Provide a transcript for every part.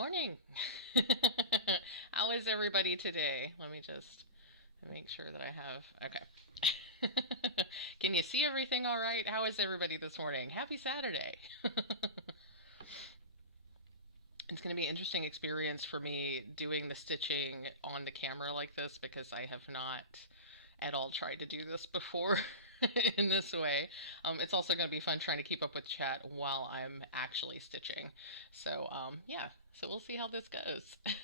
morning. How is everybody today? Let me just make sure that I have. Okay. Can you see everything all right? How is everybody this morning? Happy Saturday. It's going to be an interesting experience for me doing the stitching on the camera like this because I have not at all tried to do this before in this way. It's also going to be fun trying to keep up with chat while I'm actually stitching. So, yeah, so we'll see how this goes.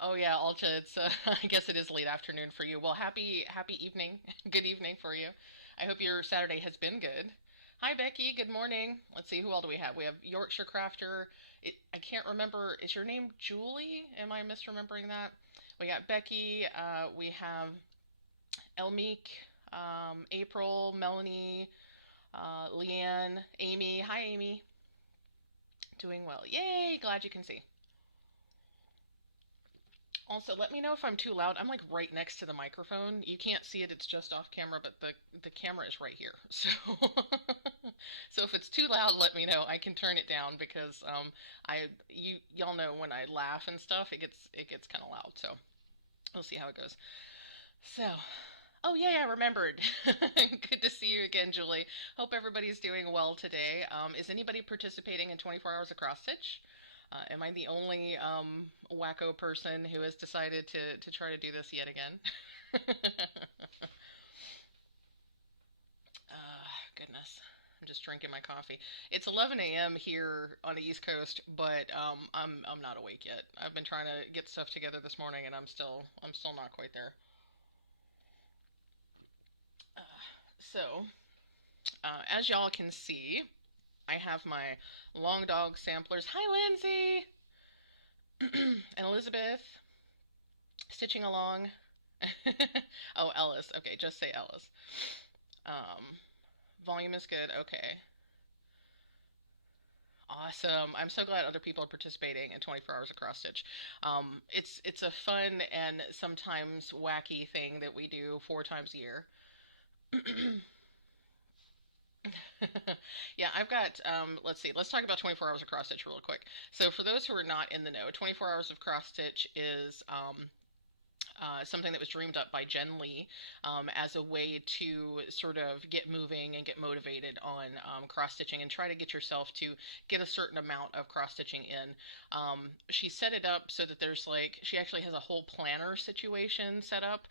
Oh yeah, Alcha, it's I guess it is late afternoon for you. Well, happy evening. Good evening for you. I hope your Saturday has been good. Hi Becky, good morning. Let's see, who all do we have? We have Yorkshire Crafter. I can't remember. Is your name Julie? Am I misremembering that? We got Becky. We have Elmeek, April, Melanie, Leanne, Amy. Hi Amy. Doing well. Yay! Glad you can see. Also, let me know if I'm too loud. I'm like right next to the microphone. You can't see it, it's just off camera, but the camera is right here. So so if it's too loud, let me know. I can turn it down because y'all know when I laugh and stuff, it gets kind of loud. So we'll see how it goes. So, oh yeah, I remembered. Good to see you again, Julie. Hope everybody's doing well today. Is anybody participating in 24 hours of cross stitch? Am I the only wacko person who has decided to try to do this yet again? Goodness. I'm just drinking my coffee. It's 11 a.m. here on the East Coast, but I'm not awake yet. I've been trying to get stuff together this morning, and I'm still not quite there. So, as y'all can see, I have my long dog samplers. Hi, Lindsay and Elizabeth, stitching along. Oh, Ellis. Okay, just say Ellis. Um, Volume is good. Okay. Awesome. I'm so glad other people are participating in 24 hours of cross stitch. It's a fun and sometimes wacky thing that we do 4 times a year. Yeah, I've got, let's see, let's talk about 24 hours of cross stitch real quick. So, for those who are not in the know, 24 hours of cross stitch is something that was dreamed up by Jen Lee as a way to sort of get moving and get motivated on cross stitching and try to get yourself to get a certain amount of cross stitching in. She set it up so that there's like, she actually has a whole planner situation set up,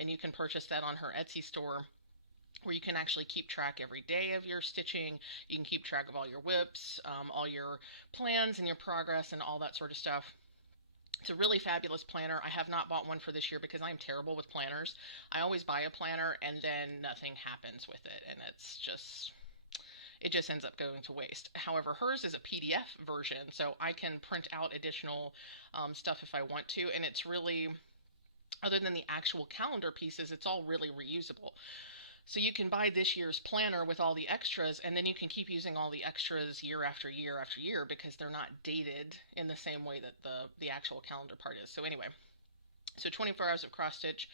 and you can purchase that on her Etsy store where you can actually keep track every day of your stitching. You can keep track of all your whips, all your plans and your progress and all that sort of stuff. It's a really fabulous planner. I have not bought one for this year because I'm terrible with planners. I always buy a planner and then nothing happens with it, and it just ends up going to waste. However, hers is a PDF version, so I can print out additional stuff if I want to, and it's really, other than the actual calendar pieces, it's all really reusable. So you can buy this year's planner with all the extras, and then you can keep using all the extras year after year after year because they're not dated in the same way that the actual calendar part is. So anyway, so 24 hours of cross stitch.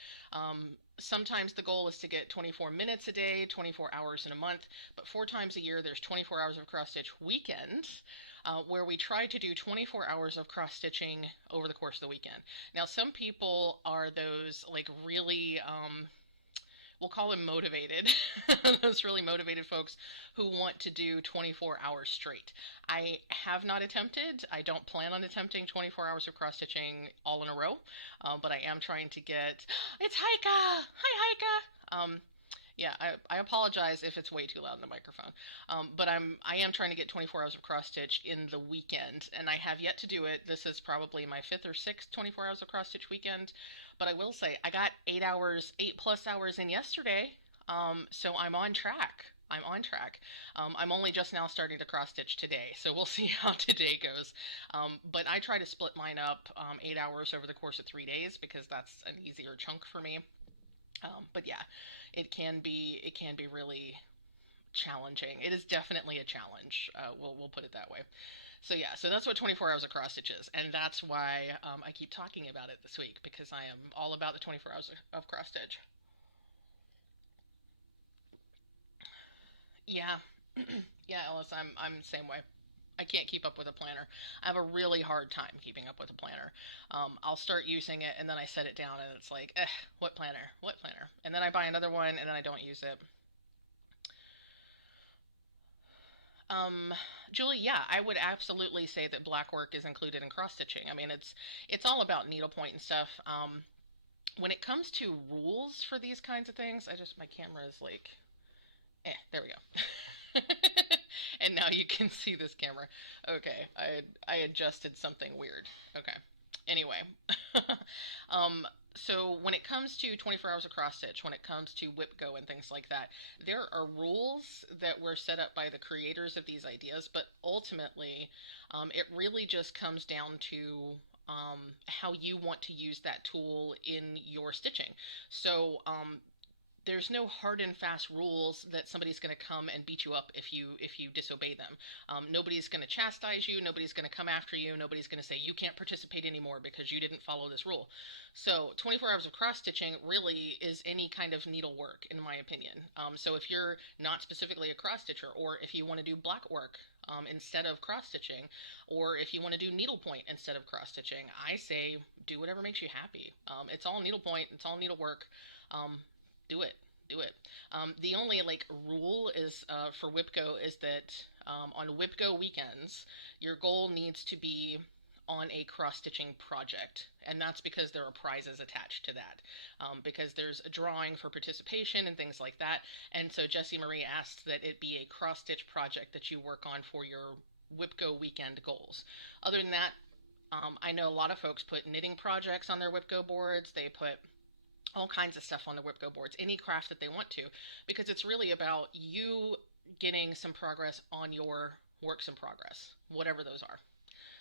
Sometimes the goal is to get 24 minutes a day, 24 hours in a month, but 4 times a year there's 24 hours of cross stitch weekends, where we try to do 24 hours of cross stitching over the course of the weekend. Now, some people are those like really we'll call them motivated, those really motivated folks who want to do 24 hours straight. I have not attempted, I don't plan on attempting 24 hours of cross stitching all in a row, but I am trying to get, it's Heike! Hi Heike! Yeah, I apologize if it's way too loud in the microphone. But I am trying to get 24 hours of cross stitch in the weekend, and I have yet to do it. This is probably my fifth or sixth 24 hours of cross stitch weekend. But I will say I got 8 hours, 8+ hours in yesterday. So I'm on track. I'm on track. I'm only just now starting to cross stitch today, so we'll see how today goes. But I try to split mine up 8 hours over the course of 3 days because that's an easier chunk for me. But yeah, it can be really challenging. It is definitely a challenge. We'll put it that way. So yeah, so that's what 24 hours of cross stitch is, and that's why I keep talking about it this week because I am all about the 24 hours of cross stitch. Yeah, yeah, Ellis, I'm the same way. I can't keep up with a planner. I have a really hard time keeping up with a planner. I'll start using it and then I set it down and it's like, what planner? What planner? And then I buy another one and then I don't use it. Um, Julie, yeah, I would absolutely say that black work is included in cross stitching. I mean, it's all about needlepoint and stuff. When it comes to rules for these kinds of things, my camera is like, there we go. And now you can see this camera. Okay, I adjusted something weird. Okay. Anyway, um, so when it comes to 24 hours of cross stitch, when it comes to whip go and things like that, there are rules that were set up by the creators of these ideas, but ultimately, it really just comes down to how you want to use that tool in your stitching. So there's no hard and fast rules that somebody's going to come and beat you up if you disobey them. Nobody's going to chastise you. Nobody's going to come after you. Nobody's going to say you can't participate anymore because you didn't follow this rule. So 24 hours of cross stitching really is any kind of needlework, in my opinion. So if you're not specifically a cross stitcher, or if you want to do block work instead of cross stitching, or if you want to do needlepoint instead of cross stitching, I say do whatever makes you happy. It's all needlepoint. It's all needlework. Do it. Do it. The only like rule is for WIPGO is that on WIPGO weekends, your goal needs to be on a cross-stitching project, and that's because there are prizes attached to that, because there's a drawing for participation and things like that. And so Jessie Marie asked that it be a cross-stitch project that you work on for your WIPGO weekend goals. Other than that, I know a lot of folks put knitting projects on their WIPGO boards. They put all kinds of stuff on the WIPGO boards, any craft that they want to, because it's really about you getting some progress on your works in progress, whatever those are.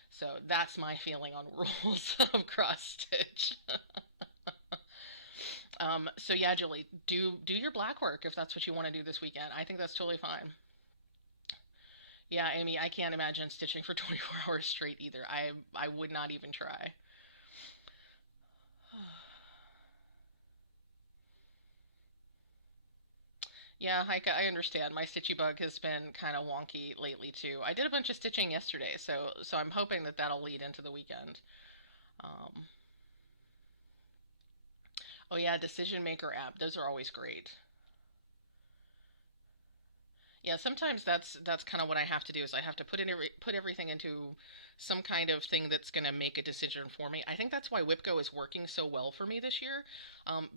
So that's my feeling on rules of cross stitch. So yeah, Julie, do your black work if that's what you want to do this weekend. I think that's totally fine. Yeah, Amy, I can't imagine stitching for 24 hours straight either. I would not even try. Yeah, Heike, I understand. My stitchy bug has been kind of wonky lately too. I did a bunch of stitching yesterday, so I'm hoping that that'll lead into the weekend. Um, oh yeah, Decision Maker app. Those are always great. Yeah, sometimes that's kind of what I have to do is I have to put everything into some kind of thing that's going to make a decision for me. I think that's why WIPGO is working so well for me this year,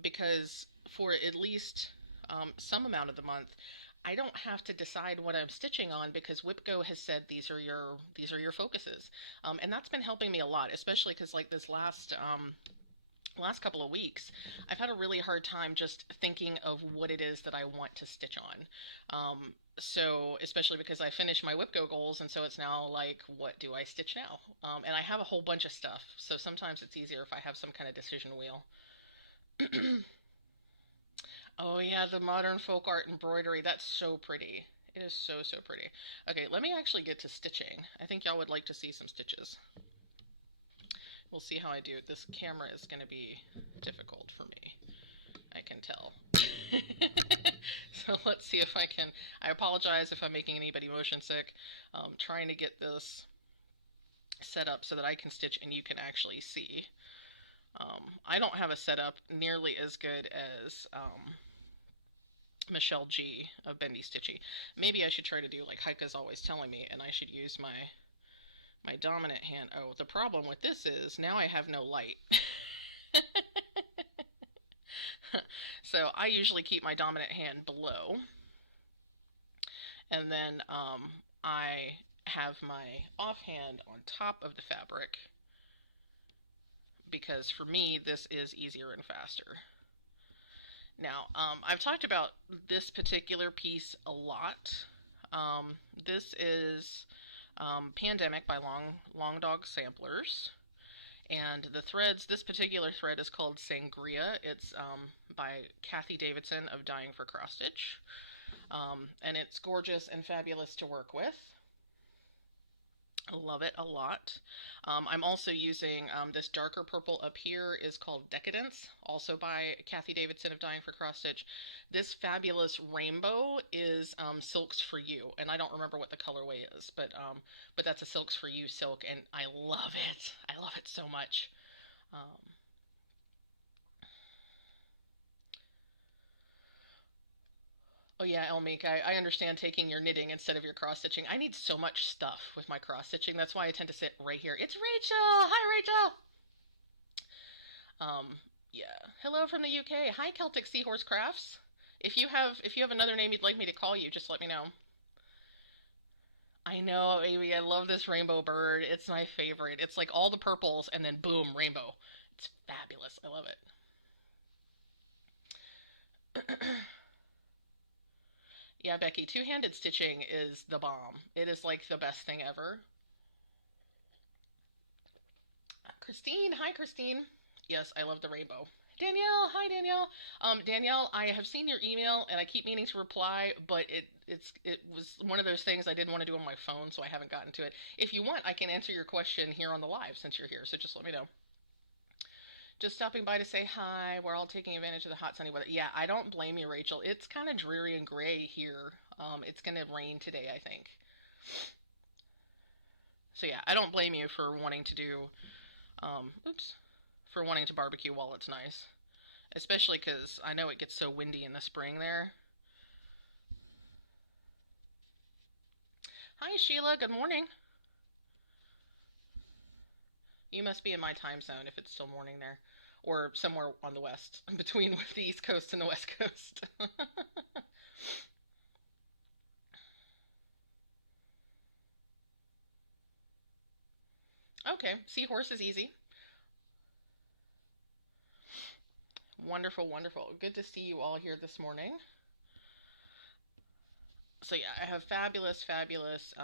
because for at least some amount of the month, I don't have to decide what I'm stitching on because WIPGO has said these are your focuses, and that's been helping me a lot, especially because like this last couple of weeks, I've had a really hard time just thinking of what it is that I want to stitch on. So, especially because I finished my WIPGO goals, and so it's now like, what do I stitch now? And I have a whole bunch of stuff, so sometimes it's easier if I have some kind of decision wheel. Oh yeah, the modern folk art embroidery. That's so pretty. It is so, so pretty. Okay, let me actually get to stitching. I think y'all would like to see some stitches. We'll see how I do. This camera is going to be difficult for me. I can tell. So let's see if I can. I apologize if I'm making anybody motion sick. Trying to get this set up so that I can stitch and you can actually see. I don't have a setup nearly as good as Michelle G of Bendy Stitchy. Maybe I should try to do like Heike's always telling me, and I should use my dominant hand. Oh, the problem with this is now I have no light. So I usually keep my dominant hand below, and then I have my offhand on top of the fabric because for me this is easier and faster. Now, I've talked about this particular piece a lot. This is Pandemic by Long Dog Samplers. And the threads, this particular thread is called Sangria. It's by Kathy Davidson of Dying for Cross Stitch. And it's gorgeous and fabulous to work with. I love it a lot. I'm also using this darker purple up here is called Decadence, also by Kathy Davidson of Dying for Cross Stitch. This fabulous rainbow is Silks for You, and I don't remember what the colorway is, but that's a Silks for You silk, and I love it. I love it so much. Um, Oh yeah, Elmeek, I understand taking your knitting instead of your cross stitching. I need so much stuff with my cross stitching. That's why I tend to sit right here. It's Rachel. Hi, Rachel. Um, yeah. Hello from the UK. Hi, Celtic Seahorse Crafts. If you have another name you'd like me to call you, just let me know. I know, Amy. I love this rainbow bird. It's my favorite. It's like all the purples and then boom, rainbow. It's fabulous. I love it. Yeah, Becky, two-handed stitching is the bomb. It is like the best thing ever. Christine, hi Christine. Yes, I love the rainbow. Danielle, hi Danielle. Danielle, I have seen your email and I keep meaning to reply, but it was one of those things I didn't want to do on my phone, so I haven't gotten to it. If you want, I can answer your question here on the live since you're here. So just let me know. Just stopping by to say hi. We're all taking advantage of the hot sunny weather. Yeah, I don't blame you, Rachel. It's kind of dreary and gray here. It's gonna rain today, I think. So yeah, I don't blame you for wanting to do oops, for wanting to barbecue while it's nice. Especially because I know it gets so windy in the spring there. Hi, Sheila. Good morning. You must be in my time zone if it's still morning there. Or somewhere on the west, between the East Coast and the West Coast. Okay, seahorse is easy. Wonderful, wonderful. Good to see you all here this morning. So yeah, I have fabulous, fabulous,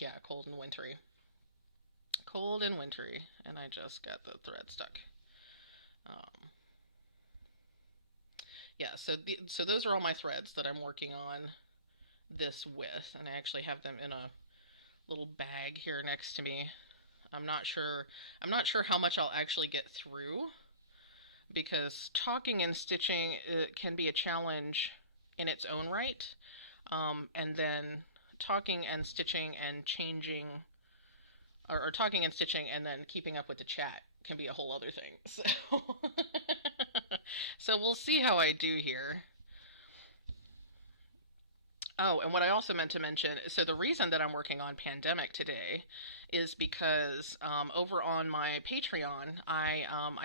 yeah, cold and wintry. Cold and wintry, and I just got the thread stuck. Um, yeah, so those are all my threads that I'm working on this with, and I actually have them in a little bag here next to me. I'm not sure. I'm not sure how much I'll actually get through because talking and stitching can be a challenge in its own right. And then talking and stitching and changing, or talking and stitching and then keeping up with the chat can be a whole other thing. So, so we'll see how I do here. Oh, and what I also meant to mention, so the reason that I'm working on Pandemic today is because over on my Patreon, I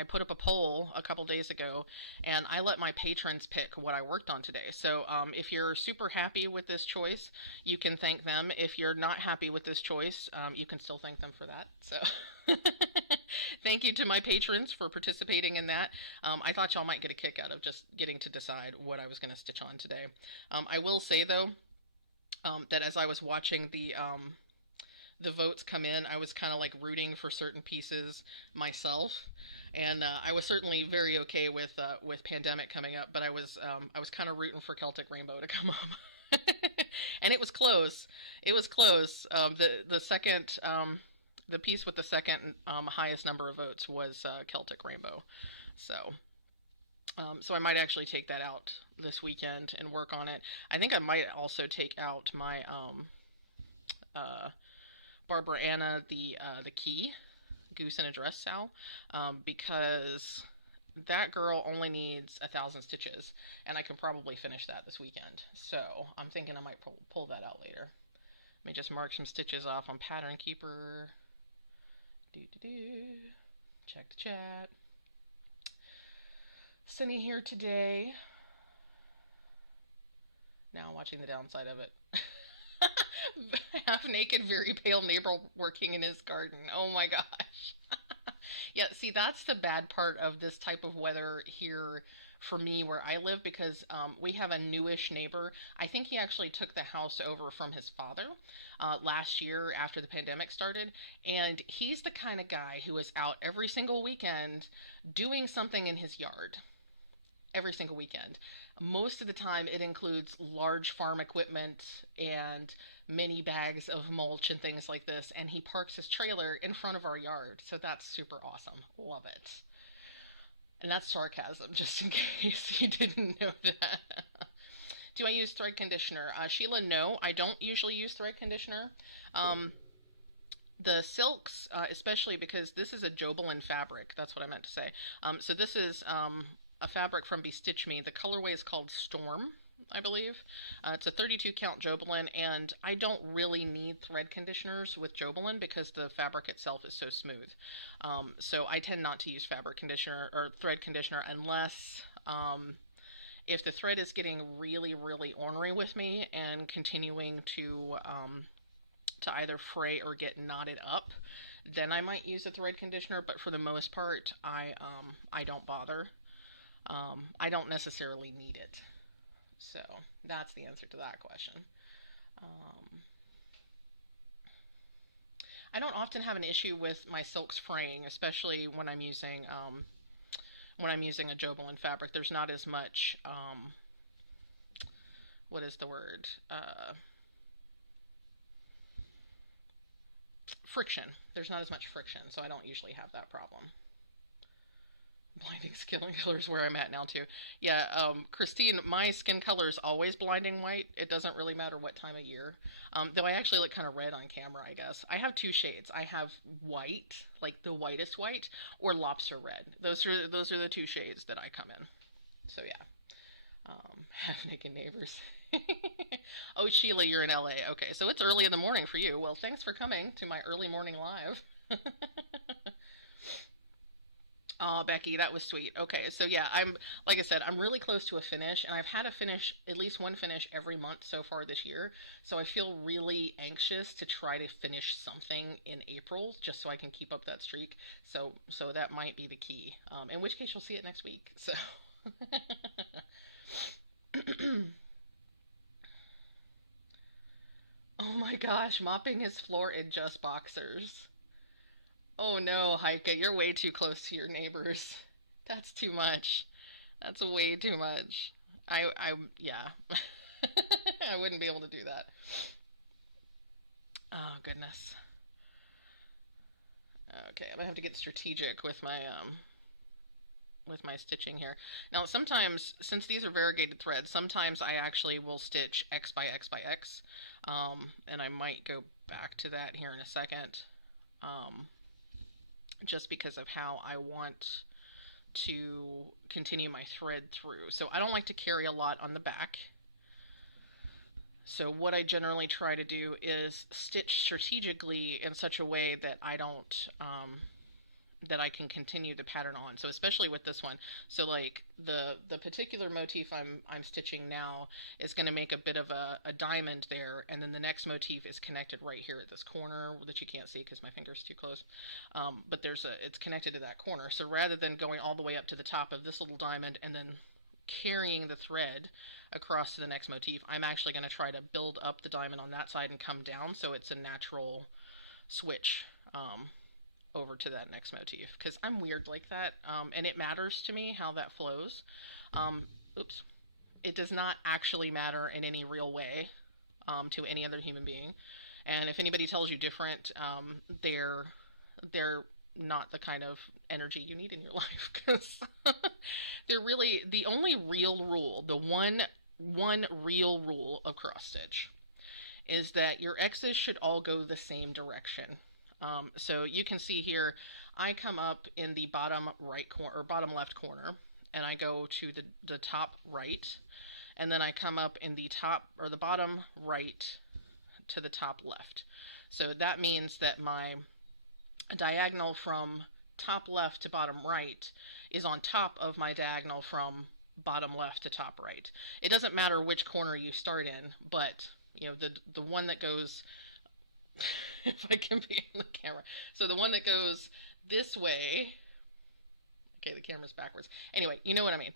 put up a poll a couple days ago, and I let my patrons pick what I worked on today. So if you're super happy with this choice, you can thank them. If you're not happy with this choice, you can still thank them for that. So. Thank you to my patrons for participating in that. I thought y'all might get a kick out of just getting to decide what I was going to stitch on today. I will say though, that as I was watching the votes come in, I was kind of like rooting for certain pieces myself, and I was certainly very okay with Pandemic coming up, but I was kind of rooting for Celtic Rainbow to come up, and it was close. It was close. The second the piece with the second highest number of votes was Celtic Rainbow, so. So I might actually take that out this weekend and work on it. I think I might also take out my uh, Barbara Anna the key goose in a dress Sal, because that girl only needs 1,000 stitches, and I can probably finish that this weekend. So I'm thinking I might pull that out later. Let me just mark some stitches off on Pattern Keeper. Do do do. Check the chat. Sunny here today. Now watching the downside of it. Half naked, very pale neighbor working in his garden. Oh my gosh. Yeah, see, that's the bad part of this type of weather here for me where I live because we have a newish neighbor. I think he actually took the house over from his father last year after the pandemic started. And he's the kind of guy who is out every single weekend doing something in his yard. every single weekend. Most of the time, it includes large farm equipment and many bags of mulch and things like this. And he parks his trailer in front of our yard. So that's super awesome. Love it. And that's sarcasm, just in case you didn't know that. Do I use thread conditioner? Sheila, no, I don't usually use thread conditioner. Um, the silks, especially because this is a Jobelan fabric. That's what I meant to say. So this is a fabric from Bestitch Me. The colorway is called Storm, I believe. It's a 32 count Jobelan, and I don't really need thread conditioners with Jobelan because the fabric itself is so smooth. So I tend not to use fabric conditioner or thread conditioner unless if the thread is getting really, really ornery with me and continuing to either fray or get knotted up, then I might use a thread conditioner. But for the most part, I don't bother. I don't necessarily need it. So that's the answer to that question. Um, I don't often have an issue with my silks fraying, especially when I'm using a Jobelan fabric. There's not as much what is the word? Friction. There's not as much friction, so I don't usually have that problem. Blinding skin color is where I'm at now too. Yeah, Christine, my skin color is always blinding white. It doesn't really matter what time of year. Though I actually look kind of red on camera, I guess. I have two shades. I have white, like the whitest white, or lobster red. Those are the two shades that I come in. So yeah, half naked neighbors. Oh, Sheila, you're in LA. Okay, so it's early in the morning for you. Well, thanks for coming to my early morning live. Oh, Becky, that was sweet. Okay, so yeah, like I said, I'm really close to a finish, and I've had a finish, at least one finish every month so far this year. So I feel really anxious to try to finish something in April, just so I can keep up that streak. So that might be the key. In which case, you'll see it next week. So. Oh my gosh, mopping his floor in just boxers. Oh no, Heike, you're way too close to your neighbors. That's too much. That's way too much. Yeah. I wouldn't be able to do that. Oh goodness. Okay, I'm gonna have to get strategic with my stitching here. Now, sometimes, since these are variegated threads, sometimes I actually will stitch X by X by X, and I might go back to that here in a second, um, just because of how I want to continue my thread through. So I don't like to carry a lot on the back. So what I generally try to do is stitch strategically in such a way that I don't that I can continue the pattern on. So especially with this one, so like the particular motif I'm stitching now is going to make a bit of a diamond there, and then the next motif is connected right here at this corner that you can't see because my finger's too close. But it's connected to that corner. So rather than going all the way up to the top of this little diamond and then carrying the thread across to the next motif, I'm actually going to try to build up the diamond on that side and come down so it's a natural switch. Over to that next motif because I'm weird like that, and it matters to me how that flows. Oops. It does not actually matter in any real way to any other human being, and if anybody tells you different, they're not the kind of energy you need in your life because they're really the only real rule, the one real rule of cross stitch is that your X's should all go the same direction. So you can see here, I come up in the bottom right corner or bottom left corner, and I go to the top right, and then I come up in the top or the bottom right to the top left. So that means that my diagonal from top left to bottom right is on top of my diagonal from bottom left to top right. It doesn't matter which corner you start in, but you know the one that goes if I can be in the camera. So the one that goes this way, Okay, the camera's backwards. Anyway, you know what I mean.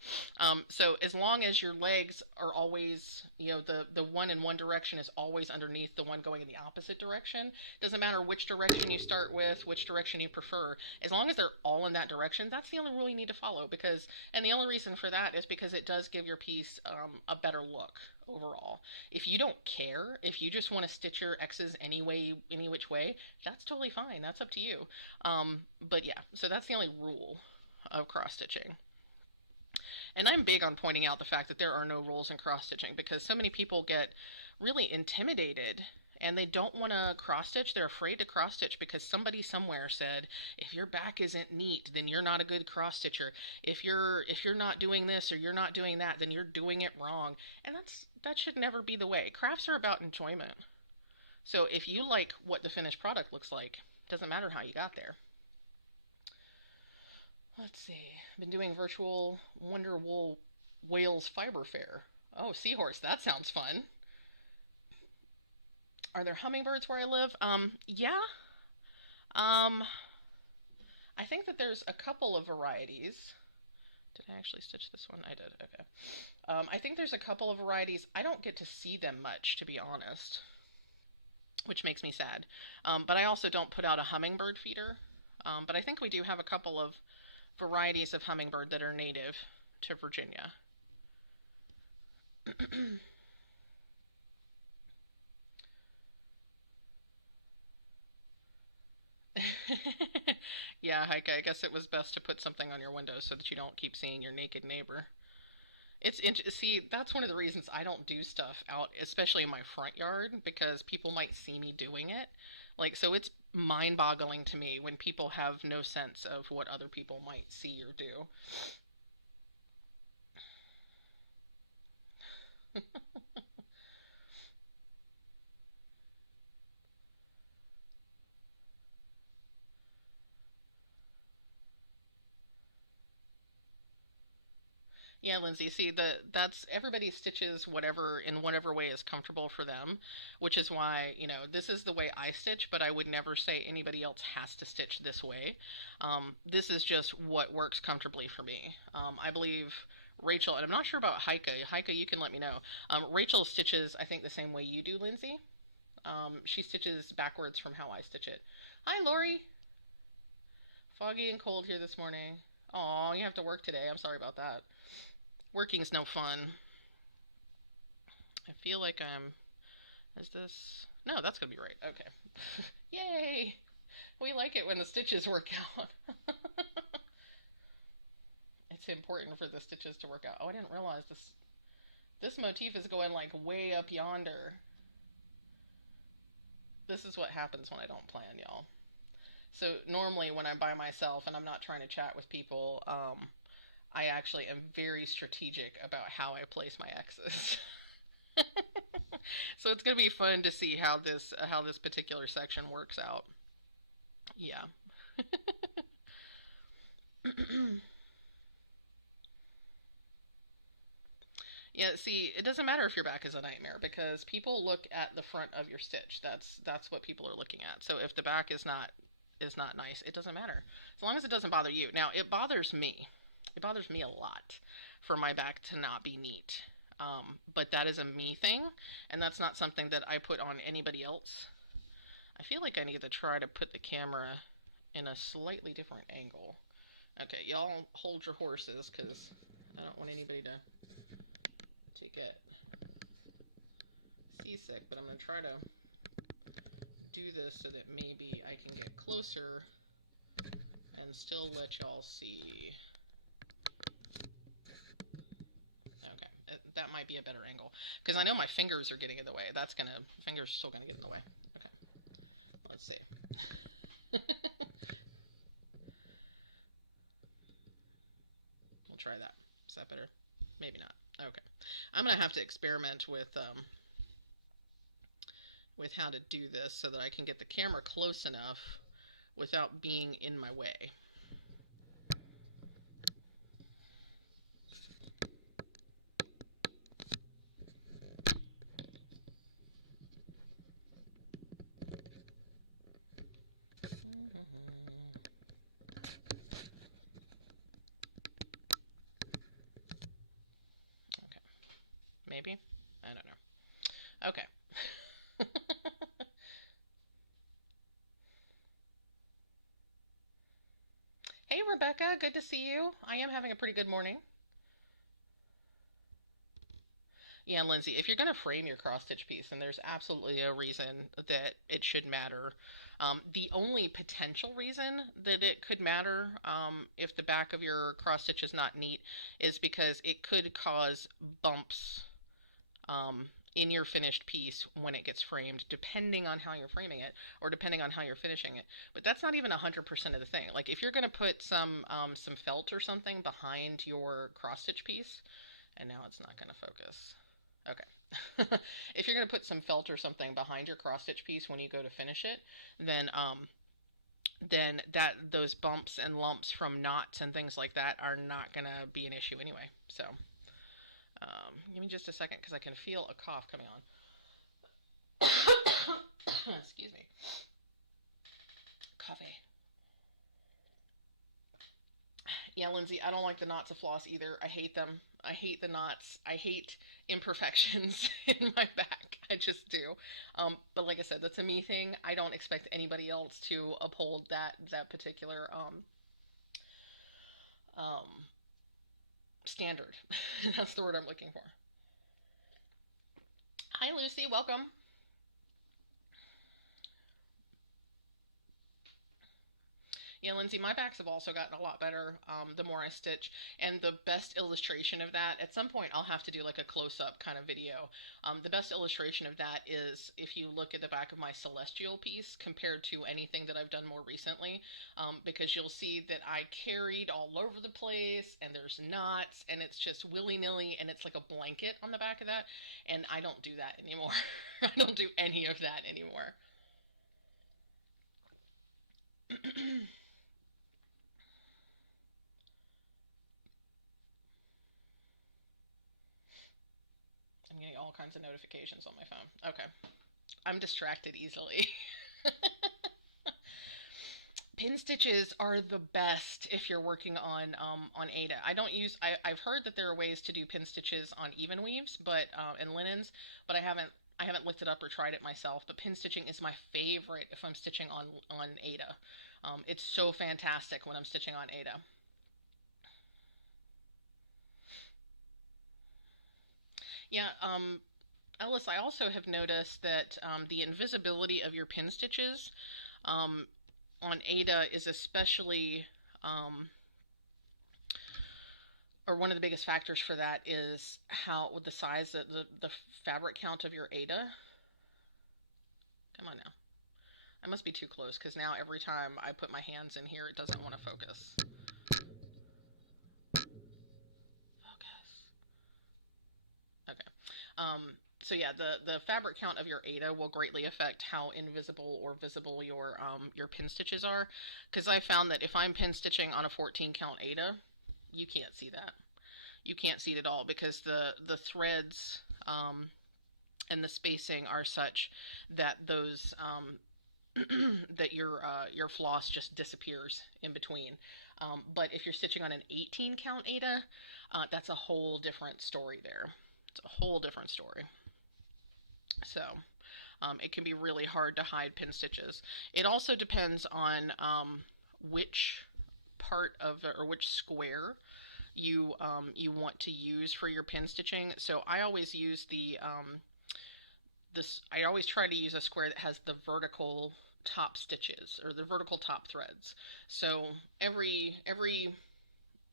So as long as your legs are always, you know, the one in one direction is always underneath the one going in the opposite direction. Doesn't matter which direction you start with, which direction you prefer. As long as they're all in that direction, that's the only rule you need to follow. And the only reason for that is because it does give your piece a better look overall. If you don't care, if you just want to stitch your X's any which way, that's totally fine. That's up to you. But yeah, so that's the only rule of cross stitching. And I'm big on pointing out the fact that there are no rules in cross stitching because so many people get really intimidated and they don't want to cross stitch. They're afraid to cross stitch because somebody somewhere said, if your back isn't neat, then you're not a good cross stitcher. If you're not doing this or you're not doing that, then you're doing it wrong. And that should never be the way. Crafts are about enjoyment. So if you like what the finished product looks like, it doesn't matter how you got there. Let's see. Been doing virtual Wonder Wool Wales Fiber Fair. Oh, seahorse. That sounds fun. Are there hummingbirds where I live? Yeah. I think that there's a couple of varieties. Did I actually stitch this one? I did. Okay. I think there's a couple of varieties. I don't get to see them much, to be honest, which makes me sad. But I also don't put out a hummingbird feeder. But I think we do have a couple of varieties of hummingbird that are native to Virginia. Yeah, Heike, I guess it was best to put something on your window so that you don't keep seeing your naked neighbor. See, that's one of the reasons I don't do stuff out, especially in my front yard, because people might see me doing it. Like, so it's mind-boggling to me when people have no sense of what other people might see or do. Yeah, Lindsay, see, that's everybody stitches whatever in whatever way is comfortable for them, which is why, you know, this is the way I stitch, but I would never say anybody else has to stitch this way. This is just what works comfortably for me. I believe Rachel, and I'm not sure about Heike. Heike, you can let me know. Rachel stitches, I think, the same way you do, Lindsay. She stitches backwards from how I stitch it. Hi, Lori. Foggy and cold here this morning. Aw, you have to work today. I'm sorry about that. Working's no fun. I feel like I'm... Is this... No, that's going to be right. Okay. Yay! We like it when the stitches work out. It's important for the stitches to work out. Oh, I didn't realize this motif is going like way up yonder. This is what happens when I don't plan, y'all. So normally when I'm by myself and I'm not trying to chat with people, I actually am very strategic about how I place my X's. So it's going to be fun to see how this particular section works out. Yeah. Yeah, see, it doesn't matter if your back is a nightmare because people look at the front of your stitch. That's what people are looking at. So if the back is not nice, it doesn't matter. As long as it doesn't bother you. Now, it bothers me. It bothers me a lot for my back to not be neat. But that is a me thing, and that's not something that I put on anybody else. I feel like I need to try to put the camera in a slightly different angle. Okay, y'all hold your horses, because I don't want anybody to get seasick, but I'm going to try to do this so that maybe I can get closer and still let y'all see. Okay, that might be a better angle, because I know my fingers are getting in the way. Fingers are still going to get in the way. Okay, let's see. We'll try that. Is that better? Maybe not. Okay. I'm going to have to experiment with how to do this so that I can get the camera close enough without being in my way. maybe? I don't know. Okay. Hey, Rebecca, good to see you. I am having a pretty good morning. Yeah, Lindsay, if you're going to frame your cross stitch piece, then there's absolutely a reason that it should matter. The only potential reason that it could matter, if the back of your cross stitch is not neat, is because it could cause bumps, in your finished piece when it gets framed, depending on how you're framing it or depending on how you're finishing it. But that's not even 100% of the thing. Like if you're going to put some felt or something behind your cross stitch piece, and now it's not going to focus. Okay. If you're going to put some felt or something behind your cross stitch piece when you go to finish it, then that those bumps and lumps from knots and things like that are not going to be an issue anyway. So, give me just a second because I can feel a cough coming on. Excuse me. Coffee. Yeah, Lindsay, I don't like the knots of floss either. I hate them. I hate the knots. I hate imperfections in my back. I just do. But like I said, that's a me thing. I don't expect anybody else to uphold that particular um, standard. That's the word I'm looking for. Hi, Lucy. Welcome. Yeah, Lindsay, my backs have also gotten a lot better, the more I stitch. And the best illustration of that, at some point, I'll have to do like a close-up kind of video. The best illustration of that is if you look at the back of my celestial piece compared to anything that I've done more recently, because you'll see that I carried all over the place, and there's knots, and it's just willy-nilly, and it's like a blanket on the back of that, and I don't do that anymore. I don't do any of that anymore. I'm getting all kinds of notifications on my phone. Okay. I'm distracted easily. Pin stitches are the best if you're working on Ada. I don't use. I've heard that there are ways to do pin stitches on even weaves, but and linens, but I haven't looked it up or tried it myself. But pin stitching is my favorite if I'm stitching on Ada. It's so fantastic when I'm stitching on Ada. Yeah, Ellis, I also have noticed that the invisibility of your pin stitches, um, on Ada is especially, um, or one of the biggest factors for that is how with the size, the fabric count of your Ada. Come on now. I must be too close because now every time I put my hands in here, it doesn't want to focus. Focus. Okay. So yeah, the fabric count of your Ada will greatly affect how invisible or visible your pin stitches are. Because I found that if I'm pin stitching on a 14 count Ada, you can't see that. You can't see it at all because the threads, and the spacing are such that those that your floss just disappears in between. But if you're stitching on an 18 count Ada, that's a whole different story there. It's a whole different story. So it can be really hard to hide pin stitches. It also depends on which part of or which square you want to use for your pin stitching. So I always use this. I always try to use a square that has the vertical top stitches or the vertical top threads. So every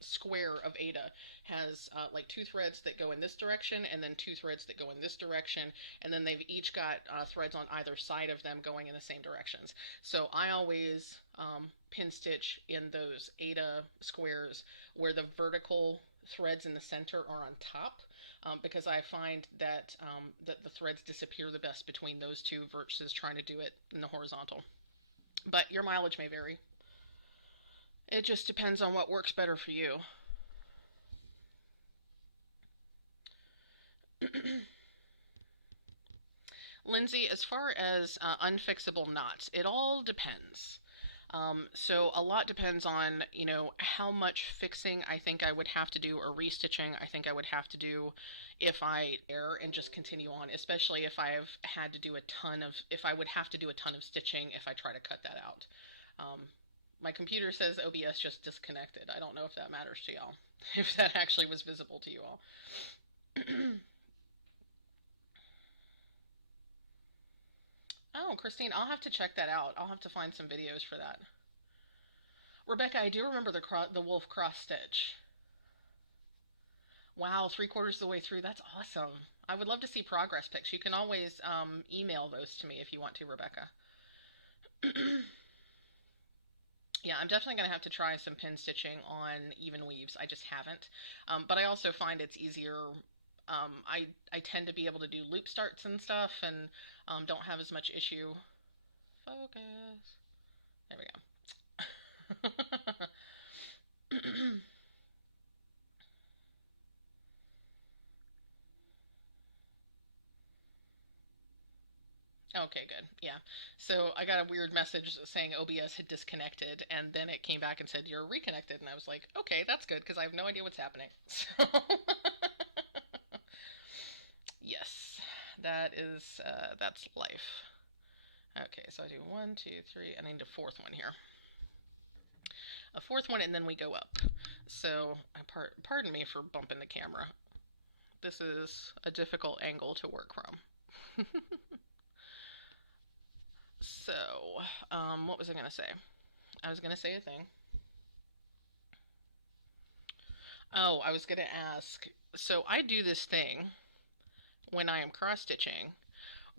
square of Ada has like two threads that go in this direction and then two threads that go in this direction, and then they've each got threads on either side of them going in the same directions. So I always pin stitch in those Ada squares where the vertical threads in the center are on top, because I find that the threads disappear the best between those two versus trying to do it in the horizontal. But your mileage may vary. It just depends on what works better for you. Lindsay, as far as unfixable knots, it all depends. So a lot depends on, you know, how much fixing I think I would have to do, or restitching I think I would have to do if I err and just continue on, especially if I've had to do a ton of, if I would have to do a ton of stitching if I try to cut that out. Um, my computer says OBS just disconnected. I don't know if that matters to y'all, if that actually was visible to you all. Oh, Christine, I'll have to check that out. I'll have to find some videos for that. Rebecca, I do remember the wolf cross stitch. Wow, 3/4 of the way through. That's awesome. I would love to see progress pics. You can always email those to me if you want to, Rebecca. Yeah, I'm definitely going to have to try some pin stitching on even weaves. I just haven't. But I also find it's easier. I tend to be able to do loop starts and stuff, and don't have as much issue. Focus. There we go. Okay, good. Yeah. So I got a weird message saying OBS had disconnected, and then it came back and said you're reconnected, and I was like, okay, that's good because I have no idea what's happening. So yes, that's life. Okay, so I do 1, 2, 3. I need a fourth one here. A fourth one, and then we go up. So pardon me for bumping the camera. This is a difficult angle to work from. So, what was I going to say? I was going to say a thing. Oh, I was going to ask. So I do this thing when I am cross stitching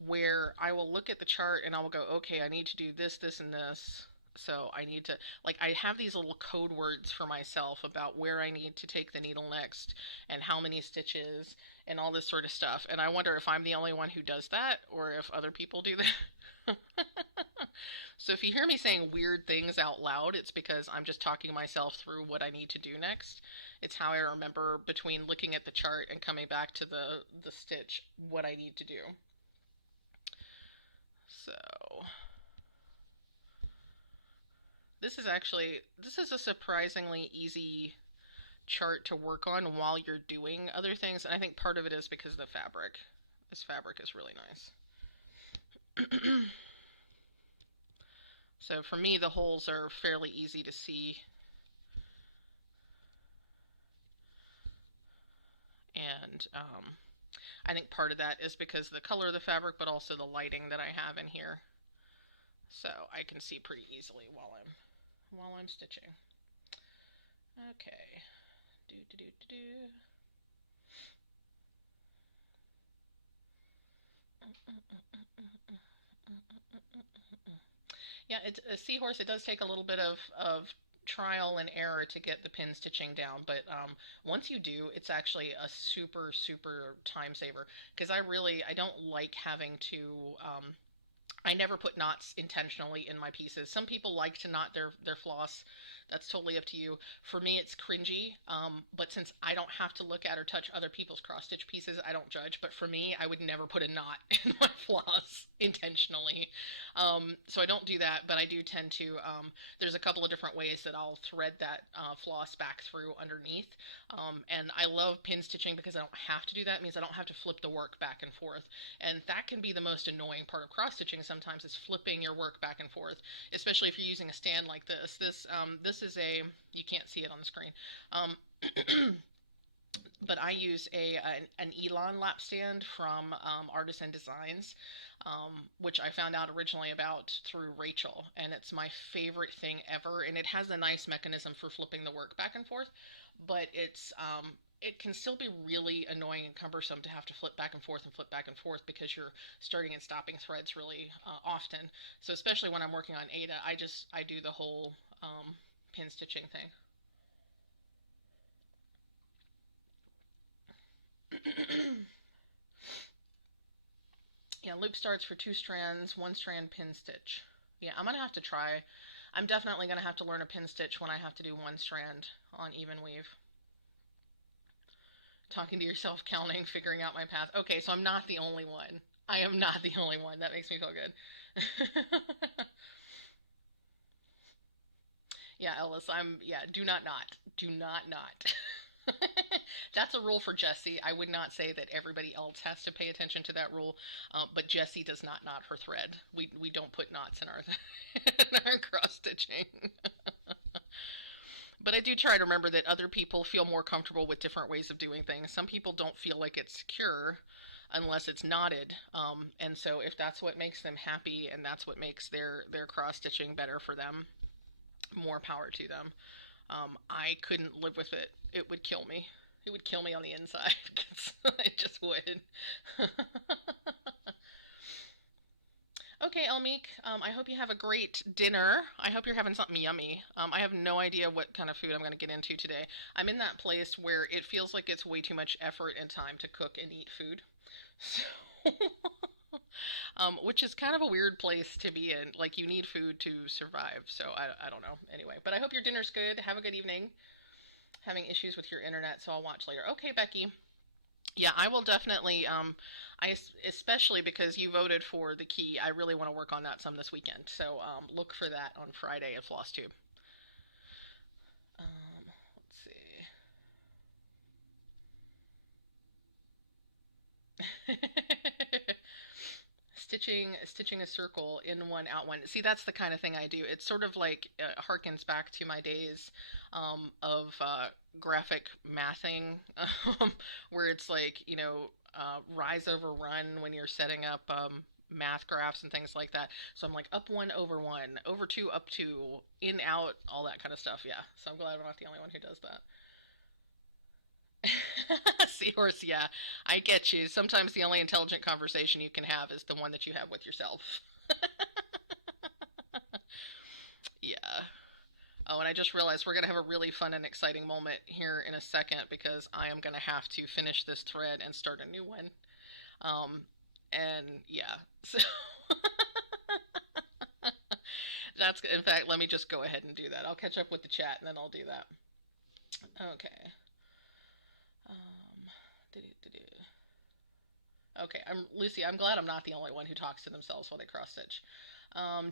where I will look at the chart and I will go, okay, I need to do this, this, and this. So I need to, like, I have these little code words for myself about where I need to take the needle next and how many stitches and all this sort of stuff. And I wonder if I'm the only one who does that or if other people do that. So if you hear me saying weird things out loud, it's because I'm just talking myself through what I need to do next. It's how I remember between looking at the chart and coming back to the stitch what I need to do. So this is a surprisingly easy chart to work on while you're doing other things, and I think part of it is because of the fabric. This fabric is really nice. So for me, the holes are fairly easy to see. And I think part of that is because of the color of the fabric, but also the lighting that I have in here. So I can see pretty easily while I'm stitching. Okay. Do do do do do. Yeah, it's a seahorse. It does take a little bit of trial and error to get the pin stitching down, but once you do, it's actually a super time saver because I don't like having to I never put knots intentionally in my pieces. Some people like to knot their floss. That's totally up to you. For me, it's cringy, but since I don't have to look at or touch other people's cross-stitch pieces, I don't judge. But for me, I would never put a knot in my floss intentionally. So I don't do that, but I do tend to, there's a couple of different ways that I'll thread that floss back through underneath. And I love pin stitching because I don't have to do that. It means I don't have to flip the work back and forth. And that can be the most annoying part of cross stitching sometimes, is flipping your work back and forth, especially if you're using a stand like this. This is a, you can't see it on the screen, but I use an Elon lap stand from Artisan Designs, which I found out originally about through Rachel, and it's my favorite thing ever. And it has a nice mechanism for flipping the work back and forth, but it can still be really annoying and cumbersome to have to flip back and forth because you're starting and stopping threads really often. So especially when I'm working on Ada, I do the whole pin stitching thing. Yeah, loop starts for 2 strands, 1 strand pin stitch. Yeah, I'm gonna have to try. I'm definitely gonna have to learn a pin stitch when I have to do 1 strand on even weave. Talking to yourself, counting, figuring out my path. Okay, so I'm not the only one. I am not the only one. That makes me feel good. Yeah, Ellis, do not not. Do not not. That's a rule for Jessie. I would not say that everybody else has to pay attention to that rule, but Jessie does not knot her thread. We don't put knots in our in our cross stitching. But I do try to remember that other people feel more comfortable with different ways of doing things. Some people don't feel like it's secure unless it's knotted, and so if that's what makes them happy and that's what makes their cross stitching better for them, more power to them. I couldn't live with it. It would kill me. It would kill me on the inside. It just would. Okay, Elmeek, I hope you have a great dinner. I hope you're having something yummy. I have no idea what kind of food I'm going to get into today. I'm in that place where it feels like it's way too much effort and time to cook and eat food. So, which is kind of a weird place to be in. Like, you need food to survive. So, I don't know. Anyway, but I hope your dinner's good. Have a good evening. Having issues with your internet, so I'll watch later. Okay, Becky. Yeah, I will definitely. Especially because you voted for the key. I really want to work on that some this weekend. So look for that on Friday at flosstube. Let's see. Stitching a circle in one out one. See, that's the kind of thing I do. It's sort of like harkens back to my days of graphic mathing, where it's like, rise over run when you're setting up math graphs and things like that. So I'm like up one, over two, up two, in, out, all that kind of stuff. Yeah. So I'm glad I'm not the only one who does that. Seahorse, yeah. I get you. Sometimes the only intelligent conversation you can have is the one that you have with yourself. Yeah. Oh, and I just realized we're going to have a really fun and exciting moment here in a second because I am going to have to finish this thread and start a new one. And yeah, so that's, in fact, let me just go ahead and do that. I'll catch up with the chat and then I'll do that. Okay. Um, Okay, Lucy. I'm glad I'm not the only one who talks to themselves while they cross stitch.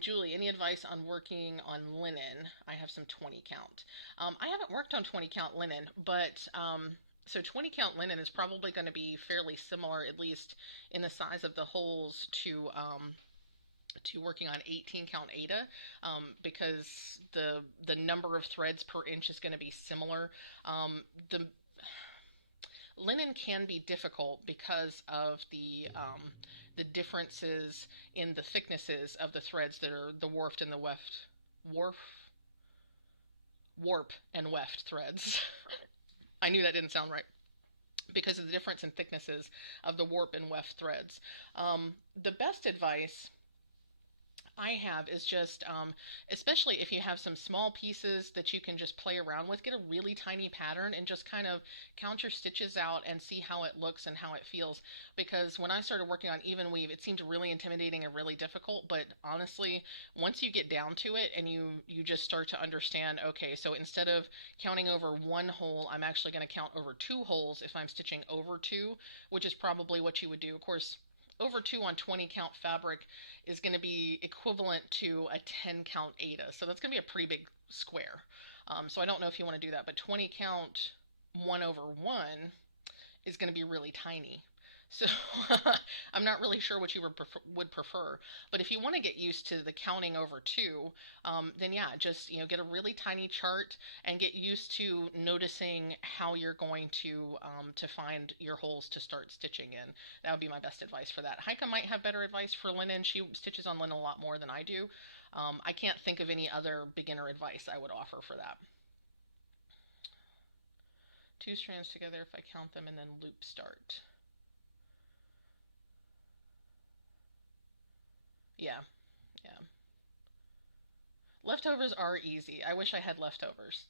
Julie, any advice on working on linen? I have some 20 count. I haven't worked on 20 count linen, but so 20 count linen is probably going to be fairly similar, at least in the size of the holes, to working on 18 count Ada, because the number of threads per inch is going to be similar. The linen can be difficult because of the differences in the thicknesses of the threads that are the warped and the weft warp and weft threads. I knew that didn't sound right because of the difference in thicknesses of the warp and weft threads. The best advice I have is just, especially if you have some small pieces that you can just play around with, get a really tiny pattern and just kind of count your stitches out and see how it looks and how it feels. Because when I started working on even weave, it seemed really intimidating and really difficult. But honestly, once you get down to it and you just start to understand, okay, so instead of counting over one hole, I'm actually going to count over two holes if I'm stitching over two, which is probably what you would do. Of course, over 2 on 20 count fabric is going to be equivalent to a 10 count Ada. So that's going to be a pretty big square. So I don't know if you want to do that, but 20 count 1 over 1 is going to be really tiny. So I'm not really sure what you would prefer. But if you want to get used to the counting over 2, then yeah, just get a really tiny chart and get used to noticing how you're going to find your holes to start stitching in. That would be my best advice for that. Heike might have better advice for linen. She stitches on linen a lot more than I do. I can't think of any other beginner advice I would offer for that. 2 strands together if I count them and then loop start. Yeah, yeah. Leftovers are easy. I wish I had leftovers.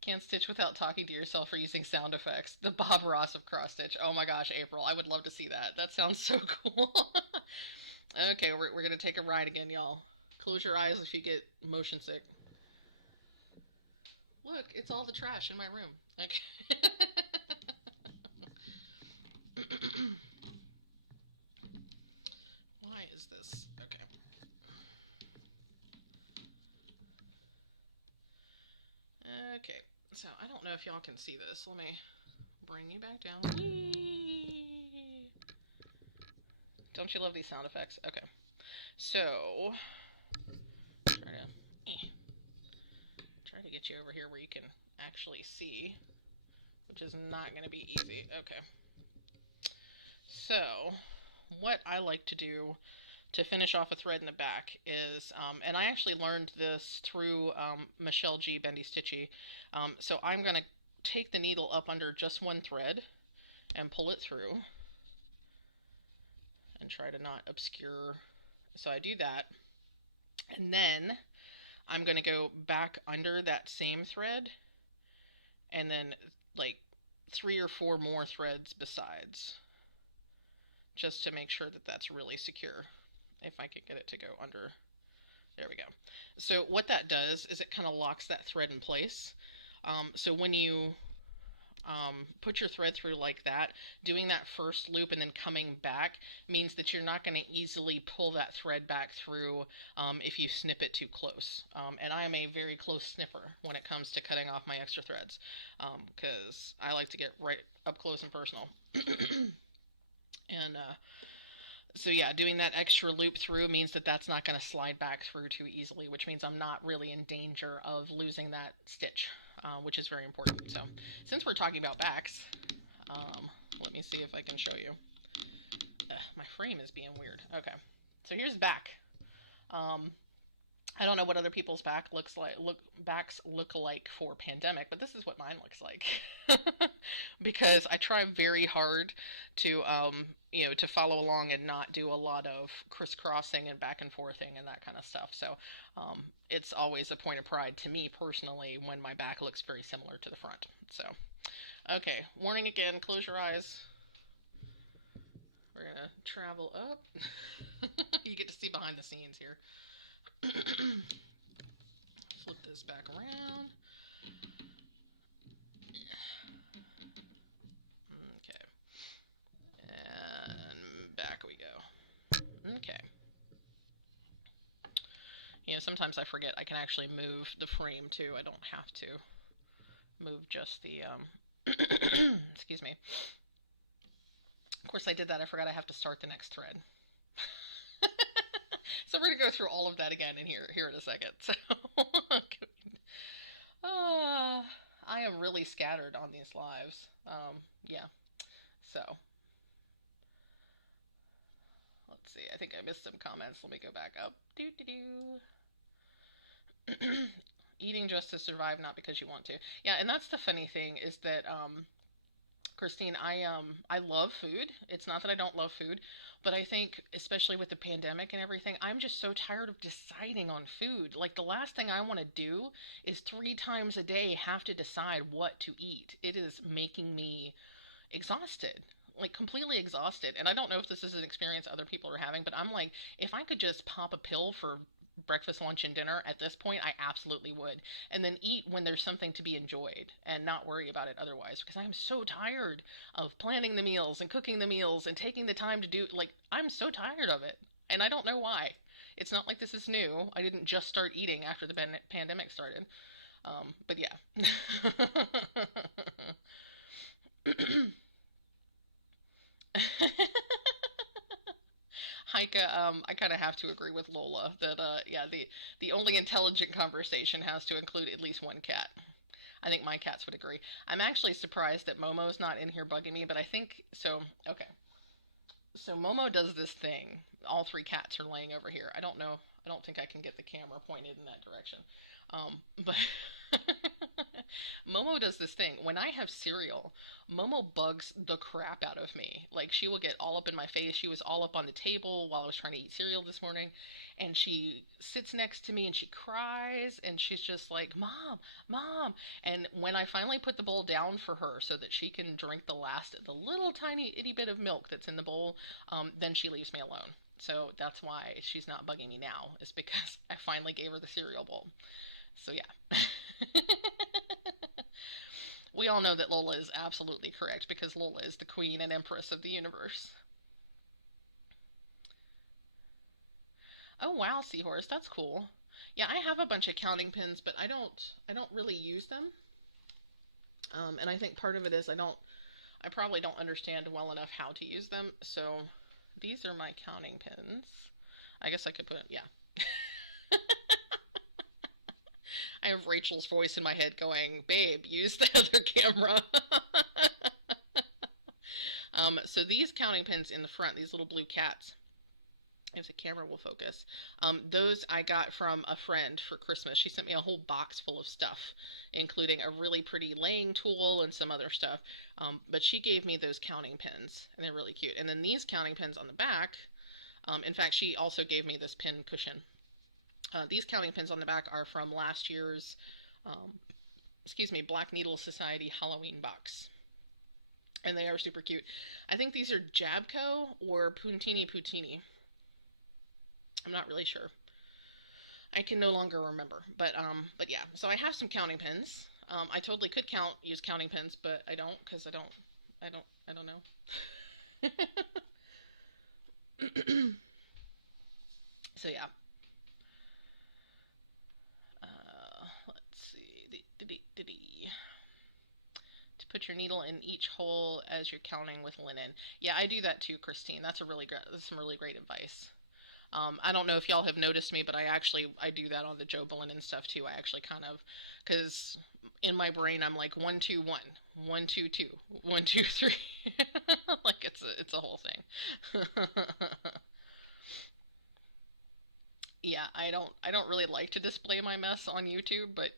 Can't stitch without talking to yourself or using sound effects. The Bob Ross of cross stitch. Oh my gosh, April, I would love to see that. That sounds so cool. Okay, we're gonna take a ride again, y'all. Close your eyes if you get motion sick. Look, it's all the trash in my room. Okay. Why is this? Okay. So I don't know if y'all can see this. Let me bring you back down. Whee! Don't you love these sound effects? Okay. So try to get you over here where you can actually see, which is not going to be easy. Okay. So what I like to do to finish off a thread in the back is, and I actually learned this through Michelle G. Bendy Stitchy. So I'm going to take the needle up under just one thread and pull it through and try to not obscure. So I do that, and then I'm going to go back under that same thread and then like 3 or 4 more threads besides, just to make sure that that's really secure. If I could get it to go under. There we go. So what that does is it kind of locks that thread in place. So when you put your thread through like that, doing that first loop and then coming back means that you're not going to easily pull that thread back through if you snip it too close. And I am a very close snipper when it comes to cutting off my extra threads, because I like to get right up close and personal. And so yeah, doing that extra loop through means that that's not going to slide back through too easily, which means I'm not really in danger of losing that stitch, which is very important. So since we're talking about backs, let me see if I can show you. My frame is being weird. Okay, so here's the back. I don't know what other people's backs look like for pandemic, but this is what mine looks like. Because I try very hard to to follow along and not do a lot of crisscrossing and back and forthing and that kind of stuff. So it's always a point of pride to me personally when my back looks very similar to the front. So okay, warning again, close your eyes. We're gonna travel up. You get to see behind the scenes here. Flip this back around. Okay. And back we go. Okay. You know, sometimes I forget I can actually move the frame too. I don't have to move just the, excuse me. Of course I did that. I forgot I have to start the next thread. So we're going to go through all of that again in here in a second. So I am really scattered on these lives. Yeah. So let's see. I think I missed some comments. Let me go back up. Eating just to survive, not because you want to. Yeah, and that's the funny thing is that Christine, I love food. It's not that I don't love food, but I think especially with the pandemic and everything, I'm just so tired of deciding on food. Like the last thing I want to do is 3 times a day have to decide what to eat. It is making me exhausted. Like completely exhausted. And I don't know if this is an experience other people are having, but I'm like, if I could just pop a pill for breakfast, lunch, and dinner at this point, I absolutely would. And then eat when there's something to be enjoyed and not worry about it otherwise, because I'm so tired of planning the meals and cooking the meals and taking the time to do, like, I'm so tired of it. And I don't know why. It's not like this is new. I didn't just start eating after the pandemic started. But yeah. Heike, I kind of have to agree with Lola that, yeah, the only intelligent conversation has to include at least one cat. I think my cats would agree. I'm actually surprised that Momo's not in here bugging me, but I think, so, okay. So Momo does this thing. All 3 cats are laying over here. I don't know. I don't think I can get the camera pointed in that direction. But Momo does this thing. When I have cereal, Momo bugs the crap out of me. Like, she will get all up in my face. She was all up on the table while I was trying to eat cereal this morning. And she sits next to me and she cries. And she's just like, Mom, Mom. And when I finally put the bowl down for her so that she can drink the little tiny itty bit of milk that's in the bowl, then she leaves me alone. So that's why she's not bugging me now, is because I finally gave her the cereal bowl. So yeah. We all know that Lola is absolutely correct because Lola is the queen and empress of the universe. Oh wow, Seahorse, that's cool. Yeah, I have a bunch of counting pins, but I don't really use them. And I think part of it is I probably don't understand well enough how to use them. So these are my counting pins. I guess I could put, yeah. I have Rachel's voice in my head going, babe, use the other camera. So these counting pins in the front, these little blue cats, if the camera will focus, those I got from a friend for Christmas. She sent me a whole box full of stuff, including a really pretty laying tool and some other stuff. But she gave me those counting pins, and they're really cute. And then these counting pins on the back, in fact, she also gave me this pin cushion. These counting pins on the back are from last year's, Black Needle Society Halloween box. And they are super cute. I think these are Jabco or Puntini Puntini. I'm not really sure. I can no longer remember. But yeah. So I have some counting pins. I totally could use counting pins, but I don't because I don't know. So yeah. Let's see. To put your needle in each hole as you're counting with linen. Yeah, I do that too, Christine. That's some really great advice. I don't know if y'all have noticed me, but I do that on the Joe Belen stuff too. I actually kind of, because in my brain I'm like 1 2 1, 1 2 2, 1 2 3, like it's a whole thing. Yeah, I don't really like to display my mess on YouTube, but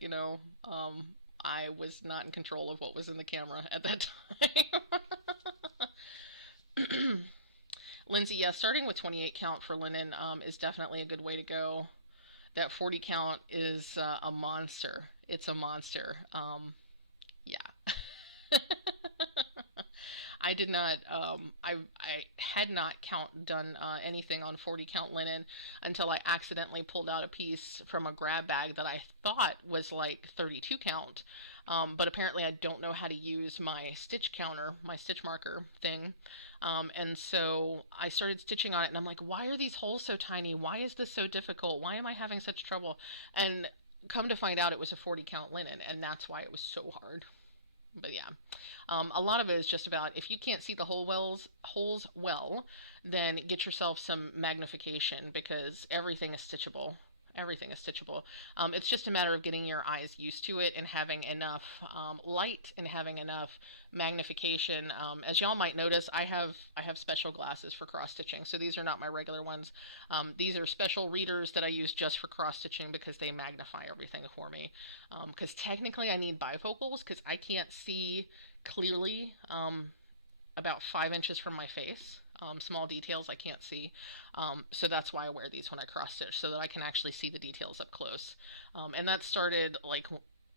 I was not in control of what was in the camera at that time. Lindsay, yeah, starting with 28 count for linen is definitely a good way to go. That 40 count is a monster. It's a monster. Yeah. I did not, I had not done anything on 40 count linen until I accidentally pulled out a piece from a grab bag that I thought was like 32 count. But apparently I don't know how to use my stitch counter, my stitch marker thing. And so I started stitching on it and I'm like, why are these holes so tiny? Why is this so difficult? Why am I having such trouble? And come to find out it was a 40 count linen and that's why it was so hard. But yeah, a lot of it is just about if you can't see the holes well, then get yourself some magnification because everything is stitchable. Everything is stitchable. It's just a matter of getting your eyes used to it and having enough light and having enough magnification. As y'all might notice, I have special glasses for cross stitching, so these are not my regular ones. These are special readers that I use just for cross stitching because they magnify everything for me. Because technically I need bifocals because I can't see clearly about 5 inches from my face. Small details I can't see. So that's why I wear these when I cross stitch, so that I can actually see the details up close. And that started like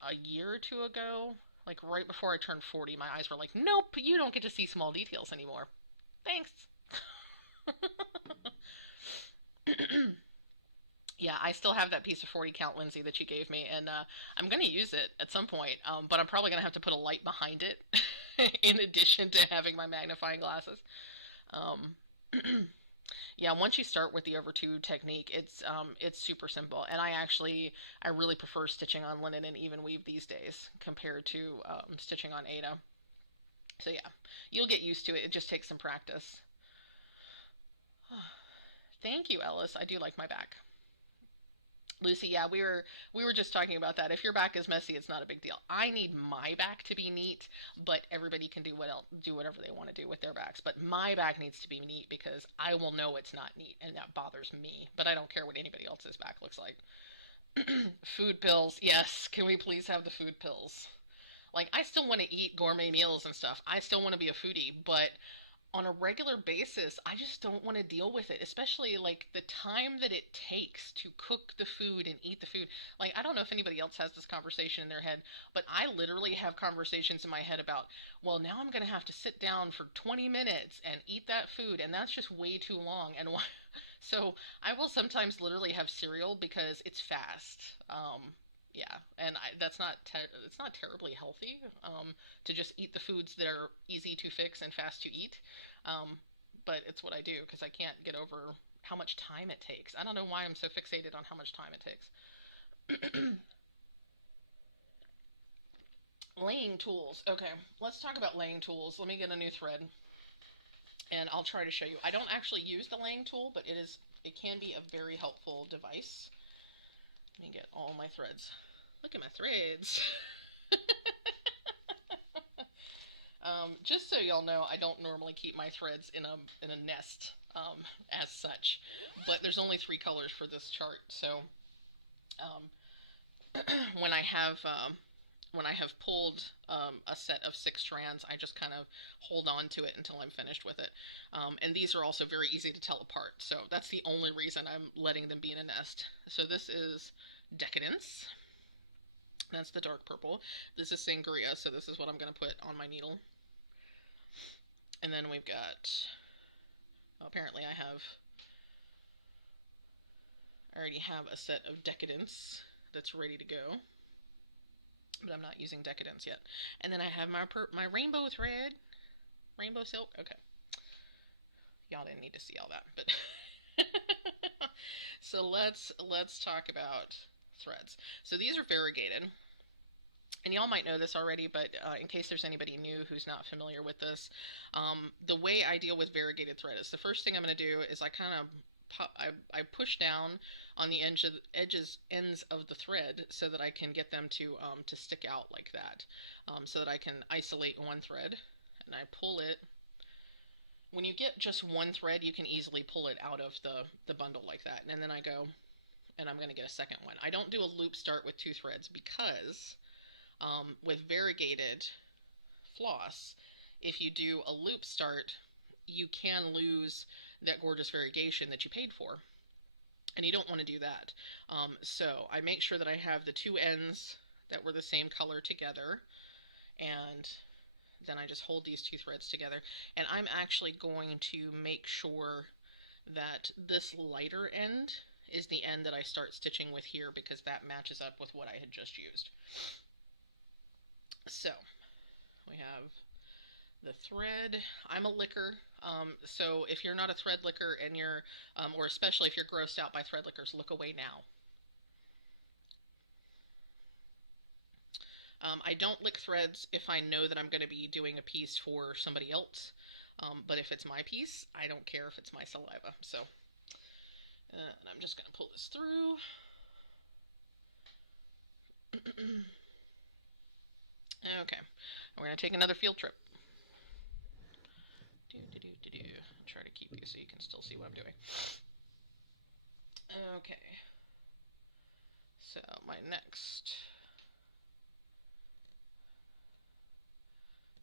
a year or two ago, like right before I turned 40. My eyes were like, nope, you don't get to see small details anymore. Thanks. Yeah, I still have that piece of 40 count Lindsay that you gave me, and I'm going to use it at some point, but I'm probably going to have to put a light behind it in addition to having my magnifying glasses. Um, yeah, once you start with the over two technique, it's super simple, and I really prefer stitching on linen and even weave these days compared to stitching on Ada. So yeah, you'll get used to it. It just takes some practice. Thank you, Ellis. I do like my back. Lucy, yeah, we were just talking about that. If your back is messy, it's not a big deal. I need my back to be neat, but everybody can do whatever they want to do with their backs. But my back needs to be neat because I will know it's not neat, and that bothers me. But I don't care what anybody else's back looks like. Food pills, yes. Can we please have the food pills? Like, I still want to eat gourmet meals and stuff. I still want to be a foodie, but on a regular basis, I just don't want to deal with it, especially like the time that it takes to cook the food and eat the food. Like, I don't know if anybody else has this conversation in their head, but I literally have conversations in my head about, well, now I'm going to have to sit down for 20 minutes and eat that food, and that's just way too long. And why? So I will sometimes literally have cereal because it's fast. Yeah, and it's not terribly healthy to just eat the foods that are easy to fix and fast to eat. But it's what I do because I can't get over how much time it takes. I don't know why I'm so fixated on how much time it takes. Laying tools. Okay, let's talk about laying tools. Let me get a new thread, and I'll try to show you. I don't actually use the laying tool, but it can be a very helpful device. Let me get all my threads. Look at my threads. Just so y'all know, I don't normally keep my threads in a nest as such, but there's only 3 colors for this chart, so um, when I have pulled a set of 6 strands, I just kind of hold on to it until I'm finished with it. And these are also very easy to tell apart, so that's the only reason I'm letting them be in a nest. So this is Decadence. That's the dark purple. This is Sangria, so this is what I'm going to put on my needle. And then we've got, well, apparently I already have a set of Decadence that's ready to go, but I'm not using Decadence yet. And then I have my rainbow thread, rainbow silk. Okay, y'all didn't need to see all that, but so let's talk about threads. So these are variegated, and y'all might know this already, but in case there's anybody new who's not familiar with this, the way I deal with variegated thread is the first thing I'm going to do is I kind of I push down on the ends of the thread so that I can get them to stick out like that, so that I can isolate one thread, and I pull it. When you get just one thread, you can easily pull it out of the bundle like that, and then I go and I'm going to get a second one. I don't do a loop start with 2 threads because with variegated floss, if you do a loop start, you can lose that gorgeous variegation that you paid for, and you don't want to do that. So I make sure that I have the 2 ends that were the same color together, and then I just hold these 2 threads together, and I'm actually going to make sure that this lighter end is the end that I start stitching with here, because that matches up with what I had just used. So we have the thread. I'm a licker, so if you're not a thread licker and you're, or especially if you're grossed out by thread lickers, look away now. I don't lick threads if I know that I'm going to be doing a piece for somebody else, but if it's my piece, I don't care if it's my saliva. So, and I'm just going to pull this through. Okay, we're going to take another field trip. Try to keep you so you can still see what I'm doing. Okay, so my next,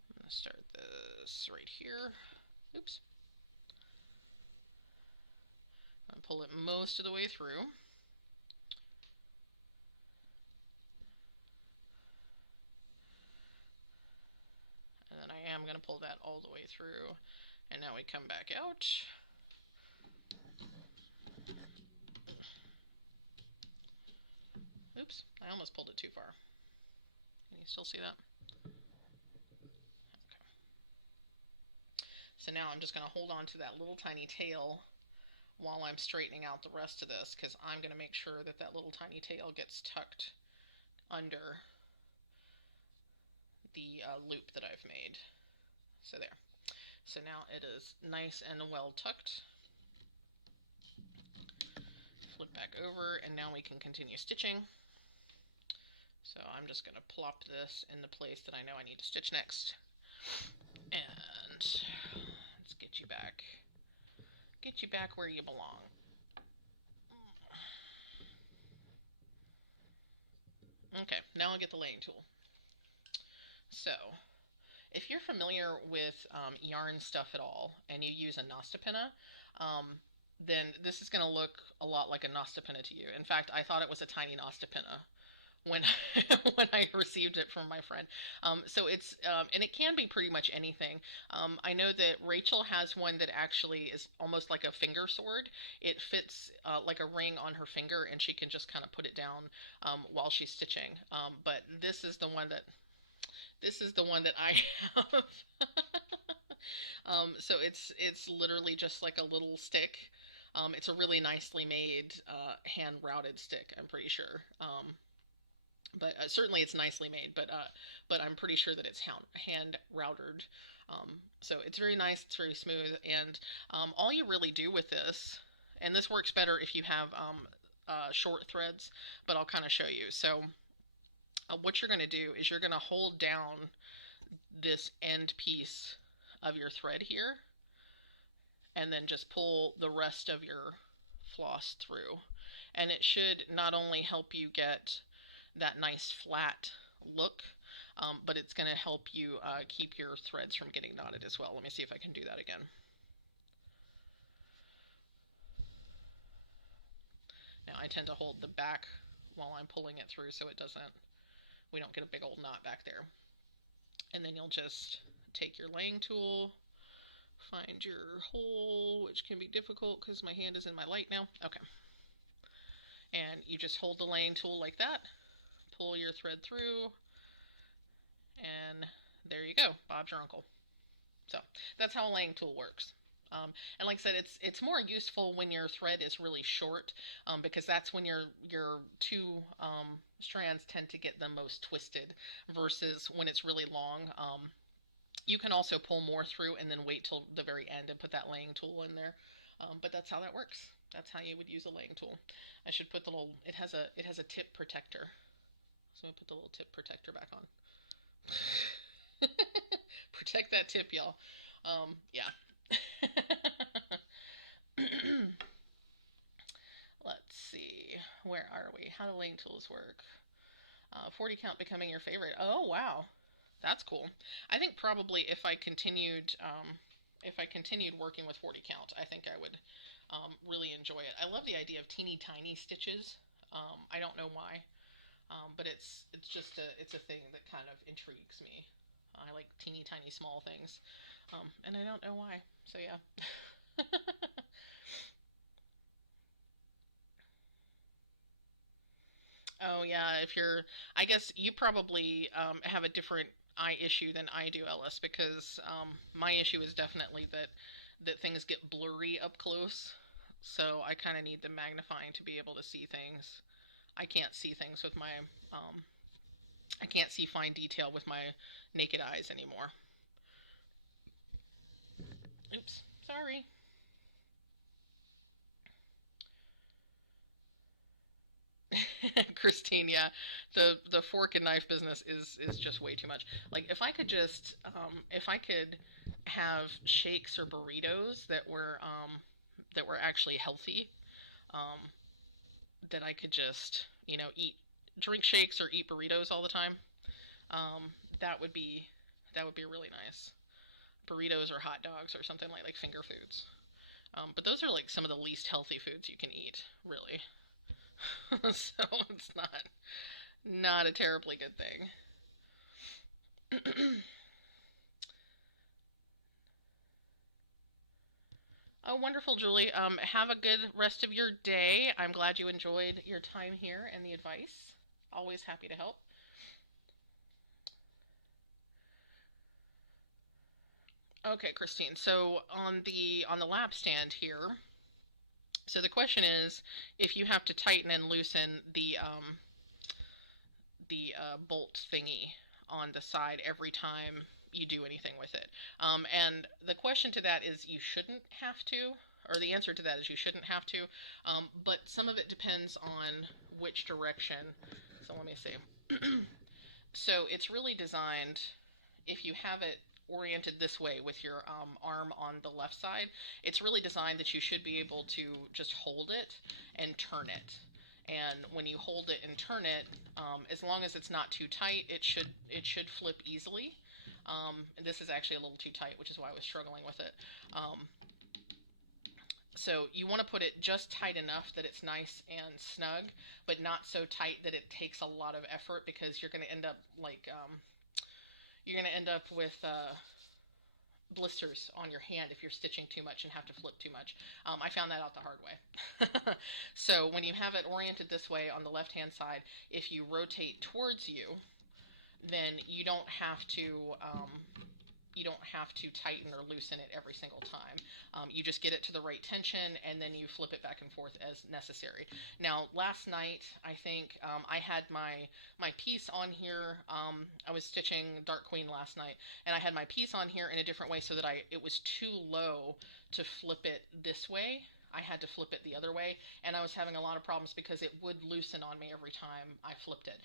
I'm going to start this right here. Oops. I'm going to pull it most of the way through. And then I am going to pull that all the way through. And now we come back out. Oops, I almost pulled it too far. Can you still see that? Okay. So now I'm just going to hold on to that little tiny tail while I'm straightening out the rest of this, because I'm going to make sure that that little tiny tail gets tucked under the loop that I've made. So there. So now it is nice and well tucked. Flip back over, and now we can continue stitching. So I'm just going to plop this in the place that I know I need to stitch next. And let's get you back. Get you back where you belong. Okay, now I'll get the laying tool. So, if you're familiar with yarn stuff at all, and you use a Nostapinna, then this is going to look a lot like a Nostapinna to you. In fact, I thought it was a tiny Nostapinna when when I received it from my friend. So it's and it can be pretty much anything. I know that Rachel has one that actually is almost like a finger sword. It fits like a ring on her finger, and she can just kind of put it down while she's stitching. But this is the one that I have. So it's literally just like a little stick. It's a really nicely made hand routed stick, I'm pretty sure. but certainly it's nicely made. But I'm pretty sure that it's hand routered. So it's very nice. It's very smooth, and all you really do with this, and this works better if you have short threads, but I'll kind of show you. So what you're going to do is you're going to hold down this end piece of your thread here, and then just pull the rest of your floss through. And it should not only help you get that nice flat look, but it's going to help you keep your threads from getting knotted as well. Let me see if I can do that again. Now I tend to hold the back while I'm pulling it through so we don't get a big old knot back there. And then you'll just take your laying tool, find your hole, which can be difficult because my hand is in my light now. Okay. And you just hold the laying tool like that, pull your thread through, and there you go, Bob's your uncle. So that's how a laying tool works. And like I said, it's more useful when your thread is really short, because that's when your two strands tend to get the most twisted, versus when it's really long. You can also pull more through and then wait till the very end and put that laying tool in there. But that's how that works. That's how you would use a laying tool. I should put the little, it has a tip protector. So I'm gonna put the little tip protector back on. Protect that tip, y'all. Yeah. Let's see. Where are we? How do laying tools work? 40 count becoming your favorite. Oh, wow. That's cool. I think probably if I continued working with 40 count, I think I would really enjoy it. I love the idea of teeny tiny stitches. I don't know why, but it's just it's a thing that kind of intrigues me. I like teeny tiny small things, and I don't know why. So yeah. Oh yeah, I guess you probably have a different eye issue than I do, Ellis, because my issue is definitely that things get blurry up close. So I kind of need the magnifying to be able to see things. I can't see things with my I can't see fine detail with my naked eyes anymore. Oops, sorry. Christine, yeah, the fork and knife business is just way too much. Like if I could have shakes or burritos that were actually healthy, um, that I could just eat drink shakes or eat burritos all the time. Um, that would be that would be really nice. Burritos or hot dogs or something like finger foods. But those are like some of the least healthy foods you can eat, really. So it's not a terribly good thing. Oh, wonderful, Julie. Have a good rest of your day. I'm glad you enjoyed your time here and the advice. Always happy to help. Okay, Christine. So on the lap stand here, so the question is if you have to tighten and loosen the bolt thingy on the side every time you do anything with it. And the question to that is you shouldn't have to, or the answer to that is you shouldn't have to, but some of it depends on which direction. So let me see. So it's really designed, if you have it oriented this way with your arm on the left side, it's really designed that you should be able to just hold it and turn it. And when you hold it and turn it, as long as it's not too tight, it should flip easily. And this is actually a little too tight, which is why I was struggling with it. So you want to put it just tight enough that it's nice and snug, but not so tight that it takes a lot of effort, because you're going to end up with blisters on your hand if you're stitching too much and have to flip too much. I found that out the hard way. So when you have it oriented this way on the left hand side, if you rotate towards you, then you don't have to you don't have to tighten or loosen it every single time. You just get it to the right tension, and then you flip it back and forth as necessary. Now, last night, I think I had my piece on here. I was stitching Dark Queen last night, and I had my piece on here in a different way so that it was too low to flip it this way. I had to flip it the other way, and I was having a lot of problems because it would loosen on me every time I flipped it.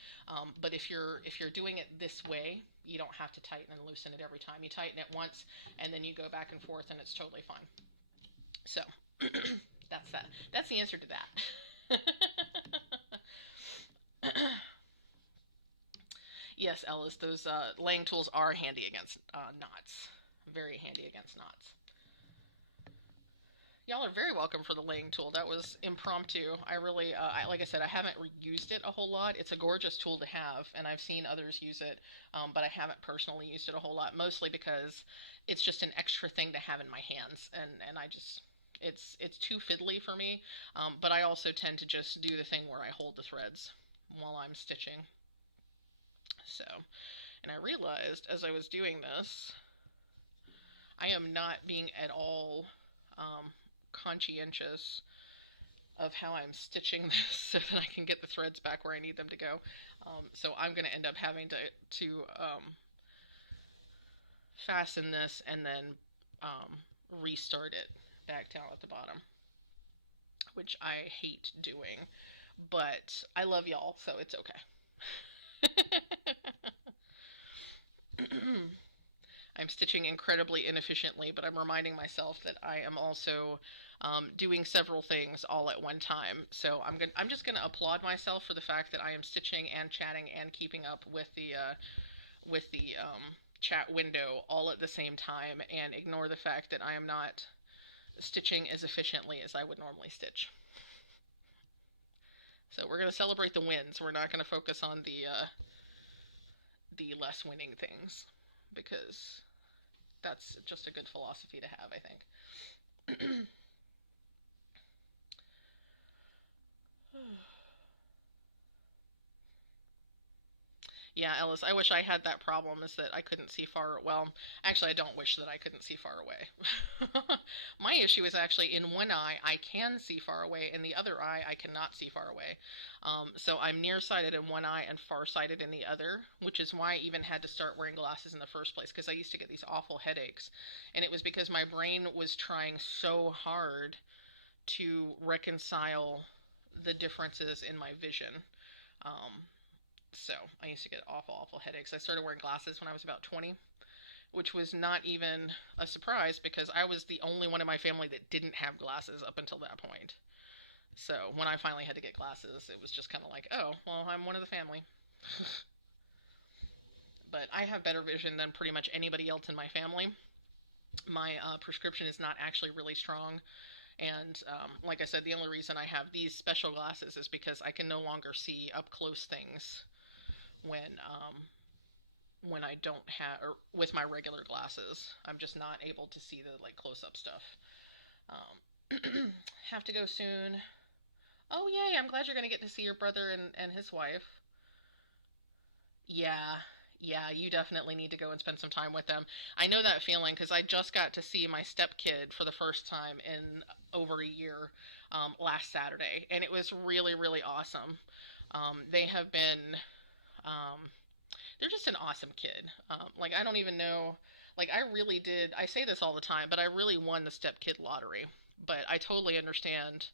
But if you're doing it this way, you don't have to tighten and loosen it every time. You tighten it once, and then you go back and forth, and it's totally fine. So that's that. That's the answer to that. Yes, Ellis, those laying tools are handy against knots. Very handy against knots. Y'all are very welcome for the laying tool. That was impromptu. I really, like I said, I haven't used it a whole lot. It's a gorgeous tool to have, and I've seen others use it, but I haven't personally used it a whole lot, mostly because it's just an extra thing to have in my hands, and I just, it's too fiddly for me, but I also tend to just do the thing where I hold the threads while I'm stitching. So, and I realized as I was doing this, I am not being at all conscientious of how I'm stitching this so that I can get the threads back where I need them to go. So I'm going to end up having to fasten this and then restart it back down at the bottom, which I hate doing, but I love y'all, so it's okay. I'm stitching incredibly inefficiently, but I'm reminding myself that I am also doing several things all at one time. So I'm just gonna applaud myself for the fact that I am stitching and chatting and keeping up with the chat window all at the same time, and ignore the fact that I am not stitching as efficiently as I would normally stitch. So we're gonna celebrate the wins. We're not gonna focus on the less winning things, because that's just a good philosophy to have, I think. Yeah, Ellis, I wish I had that problem, is that I couldn't see far. Well, actually, I don't wish that I couldn't see far away. My issue is actually in one eye I can see far away, in the other eye I cannot see far away. So I'm nearsighted in one eye and farsighted in the other, which is why I even had to start wearing glasses in the first place, because I used to get these awful headaches. And it was because my brain was trying so hard to reconcile the differences in my vision. Um, so I used to get awful headaches. I started wearing glasses when I was about 20, which was not even a surprise because I was the only one in my family that didn't have glasses up until that point. So when I finally had to get glasses, it was just kind of like, oh, well, I'm one of the family. But I have better vision than pretty much anybody else in my family. My prescription is not actually really strong. And like I said, the only reason I have these special glasses is because I can no longer see up close things when I don't have, or with my regular glasses. I'm just not able to see the like close up stuff. Have to go soon. Oh yay! I'm glad you're gonna get to see your brother and his wife. Yeah, yeah, you definitely need to go and spend some time with them. I know that feeling because I just got to see my stepkid for the first time in over a year last Saturday, and it was really awesome. They have been, um, they're just an awesome kid. Like, I don't even know, like, I really did, I say this all the time, but I really won the stepkid lottery. But I totally understand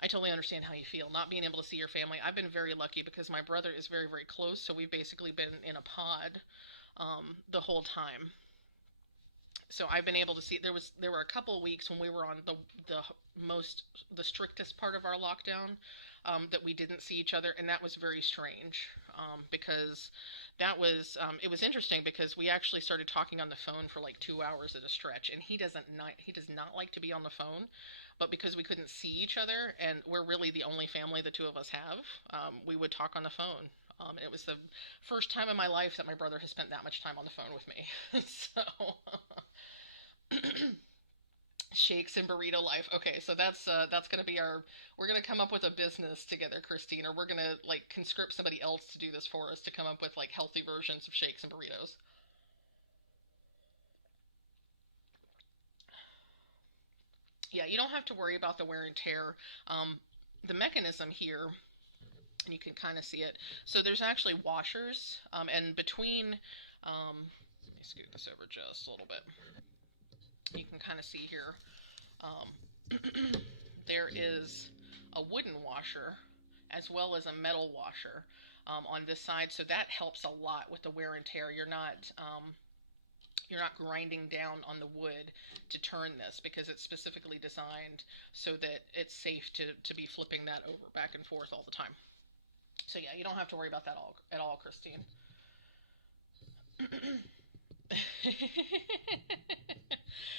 how you feel, not being able to see your family. I've been very lucky because my brother is very close, so we've basically been in a pod the whole time. So I've been able to see. There were a couple of weeks when we were on the strictest part of our lockdown, that we didn't see each other, and that was very strange, because it was interesting because we actually started talking on the phone for like 2 hours at a stretch, and he does not like to be on the phone, but because we couldn't see each other and we're really the only family the two of us have, we would talk on the phone. And it was the first time in my life that my brother has spent that much time on the phone with me. So shakes and burrito life. Okay, so that's gonna be our. We're gonna come up with a business together, Christine, or we're gonna like conscript somebody else to do this for us, to come up with like healthy versions of shakes and burritos. Yeah, you don't have to worry about the wear and tear. The mechanism here, and you can kind of see it. So there's actually washers, and between, let me scoot this over just a little bit. You can kind of see here, um, there is a wooden washer as well as a metal washer on this side, so that helps a lot with the wear and tear. You're not grinding down on the wood to turn this, because it's specifically designed so that it's safe to be flipping that over back and forth all the time. So yeah, you don't have to worry about that at all, Christine.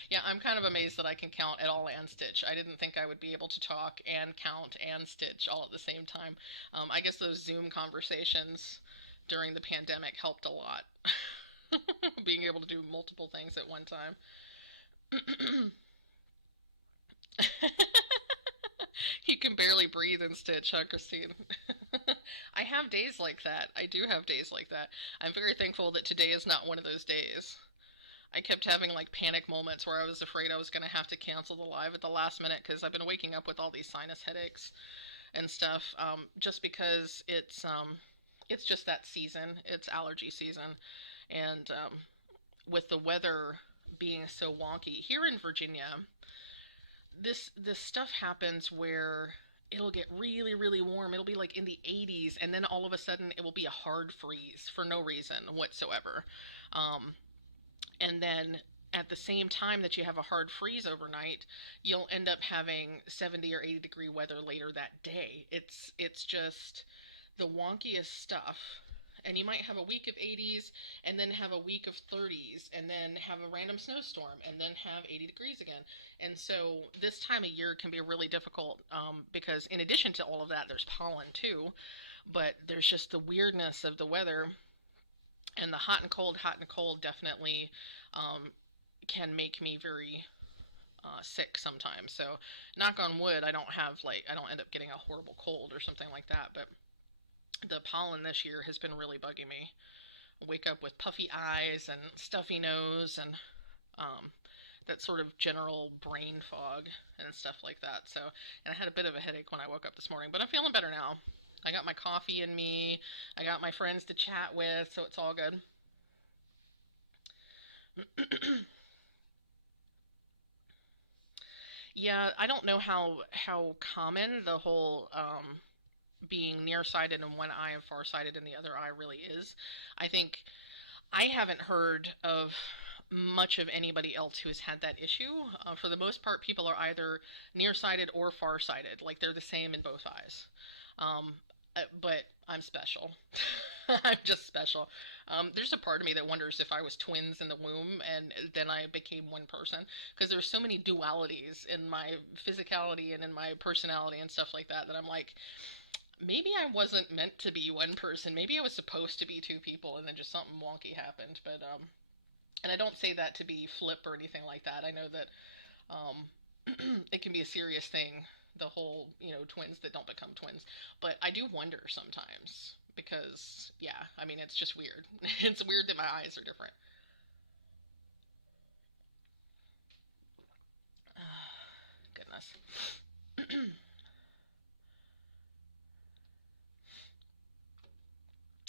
Yeah, I'm kind of amazed that I can count at all and stitch. I didn't think I would be able to talk and count and stitch all at the same time. I guess those Zoom conversations during the pandemic helped a lot. Being able to do multiple things at one time. You can barely breathe and stitch, huh, Christine? I have days like that. I do have days like that. I'm very thankful that today is not one of those days. I kept having like panic moments where I was afraid I was going to have to cancel the live at the last minute, because I've been waking up with all these sinus headaches and stuff, just because it's just that season. It's allergy season, and with the weather being so wonky here in Virginia, this stuff happens where it'll get really, really warm. It'll be like in the 80s, and then all of a sudden it will be a hard freeze for no reason whatsoever. Um, and then at the same time that you have a hard freeze overnight, you'll end up having 70 or 80-degree weather later that day. It's just the wonkiest stuff. And you might have a week of 80s, and then have a week of 30s, and then have a random snowstorm, and then have 80 degrees again. And so this time of year can be really difficult, because in addition to all of that, there's pollen too. But there's just the weirdness of the weather, and the hot and cold definitely can make me very sick sometimes. So knock on wood, I don't end up getting a horrible cold or something like that. But the pollen this year has been really bugging me. I wake up with puffy eyes and stuffy nose, and that sort of general brain fog and stuff like that. So, and I had a bit of a headache when I woke up this morning, but I'm feeling better now. I got my coffee in me. I got my friends to chat with, so it's all good. Yeah, I don't know how common the whole being nearsighted in one eye and farsighted in the other eye really is. I think I haven't heard of much of anybody else who has had that issue. For the most part, people are either nearsighted or farsighted, like they're the same in both eyes. Um, but I'm special. I'm just special. There's a part of me that wonders if I was twins in the womb and then I became one person, because there's so many dualities in my physicality and in my personality and stuff like that, that I'm like, maybe I wasn't meant to be one person. Maybe I was supposed to be two people, and then just something wonky happened. But and I don't say that to be flip or anything like that. I know that um, it can be a serious thing. The whole, twins that don't become twins. But I do wonder sometimes, because, yeah, I mean, it's just weird. It's weird that my eyes are different. Goodness.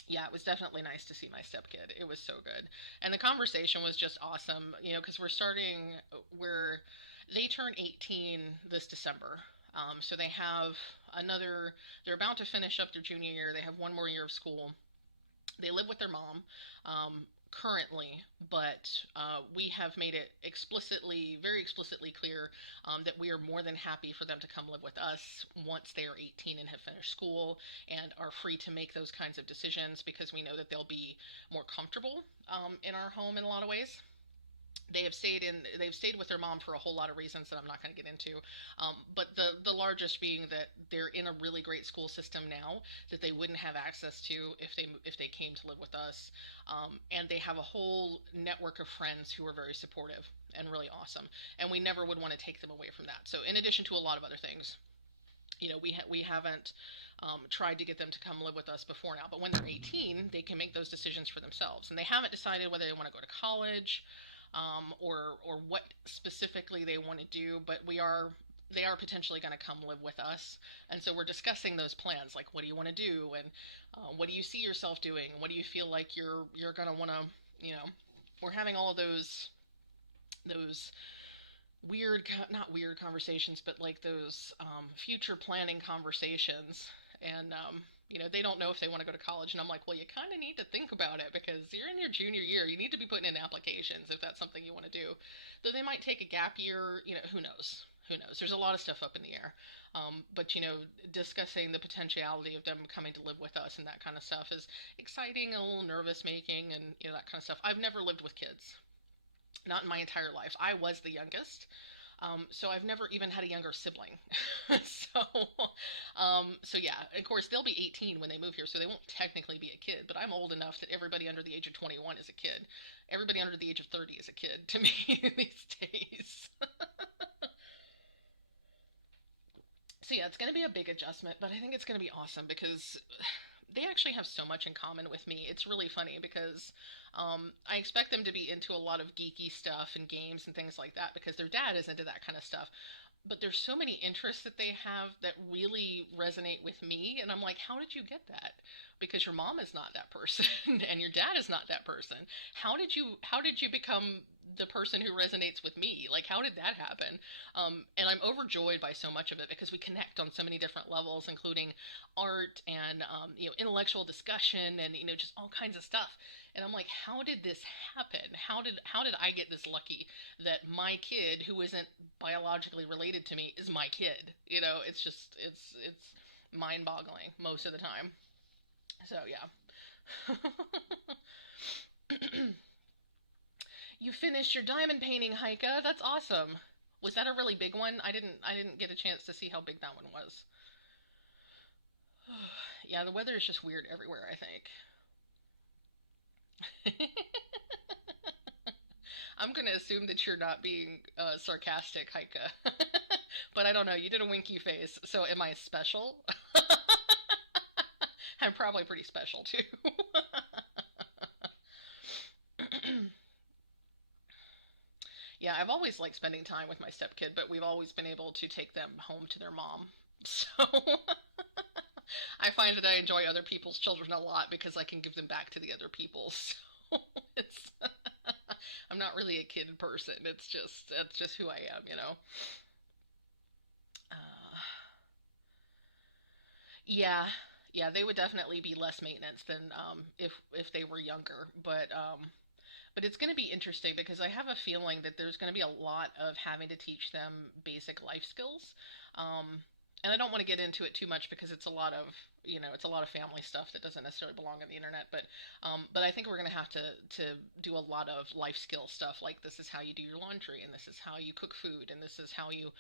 Yeah, it was definitely nice to see my stepkid. It was so good. And the conversation was just awesome, because we're they turn 18 this December. So they have they're about to finish up their junior year. They have one more year of school. They live with their mom currently, but we have made it very explicitly clear, that we are more than happy for them to come live with us once they are 18 and have finished school and are free to make those kinds of decisions, because we know that they'll be more comfortable in our home in a lot of ways. They've stayed with their mom for a whole lot of reasons that I'm not going to get into, but the largest being that they're in a really great school system now that they wouldn't have access to if they came to live with us, and they have a whole network of friends who are very supportive and really awesome, and we never would want to take them away from that. So in addition to a lot of other things, we haven't tried to get them to come live with us before now, but when they're 18, they can make those decisions for themselves, and they haven't decided whether they want to go to college. or what specifically they want to do, but they are potentially going to come live with us, and so we're discussing those plans, like what do you want to do, and what do you see yourself doing, what do you feel like you're going to want to, we're having all of those weird, not weird conversations, but like those future planning conversations. And, they don't know if they want to go to college. And I'm like, well, you kind of need to think about it because you're in your junior year. You need to be putting in applications if that's something you want to do. Though they might take a gap year, who knows? Who knows? There's a lot of stuff up in the air. But, discussing the potentiality of them coming to live with us and that kind of stuff is exciting, a little nervous making, and, that kind of stuff. I've never lived with kids. Not in my entire life. I was the youngest. So I've never even had a younger sibling. so, so yeah, of course they'll be 18 when they move here, so they won't technically be a kid. But I'm old enough that everybody under the age of 21 is a kid. Everybody under the age of 30 is a kid to me these days. So yeah, it's going to be a big adjustment, but I think it's going to be awesome because they actually have so much in common with me. It's really funny because I expect them to be into a lot of geeky stuff and games and things like that because their dad is into that kind of stuff. But there's so many interests that they have that really resonate with me, and I'm like, how did you get that? Because your mom is not that person, and your dad is not that person. How did you become the person who resonates with me? Like, how did that happen? And I'm overjoyed by so much of it because we connect on so many different levels, including art and intellectual discussion and just all kinds of stuff. And I'm like, how did this happen? How did I get this lucky that my kid, who isn't biologically related to me, is my kid? It's just it's mind-boggling most of the time. So yeah. You finished your diamond painting, Heike. That's awesome. Was that a really big one? I didn't get a chance to see how big that one was. Yeah, the weather is just weird everywhere, I think. I'm going to assume that you're not being sarcastic, Heike. But I don't know. You did a winky face. So am I special? I'm probably pretty special too. Yeah, I've always liked spending time with my stepkid, but we've always been able to take them home to their mom. So I find that I enjoy other people's children a lot because I can give them back to the other people. So it's I'm not really a kid person. That's just who I am. Uh, yeah, yeah, they would definitely be less maintenance than if they were younger. But it's going to be interesting because I have a feeling that there's going to be a lot of having to teach them basic life skills. And I don't want to get into it too much because it's a lot of family stuff that doesn't necessarily belong on the internet. But I think we're going to have to do a lot of life skill stuff, like this is how you do your laundry, and this is how you cook food, and this is how you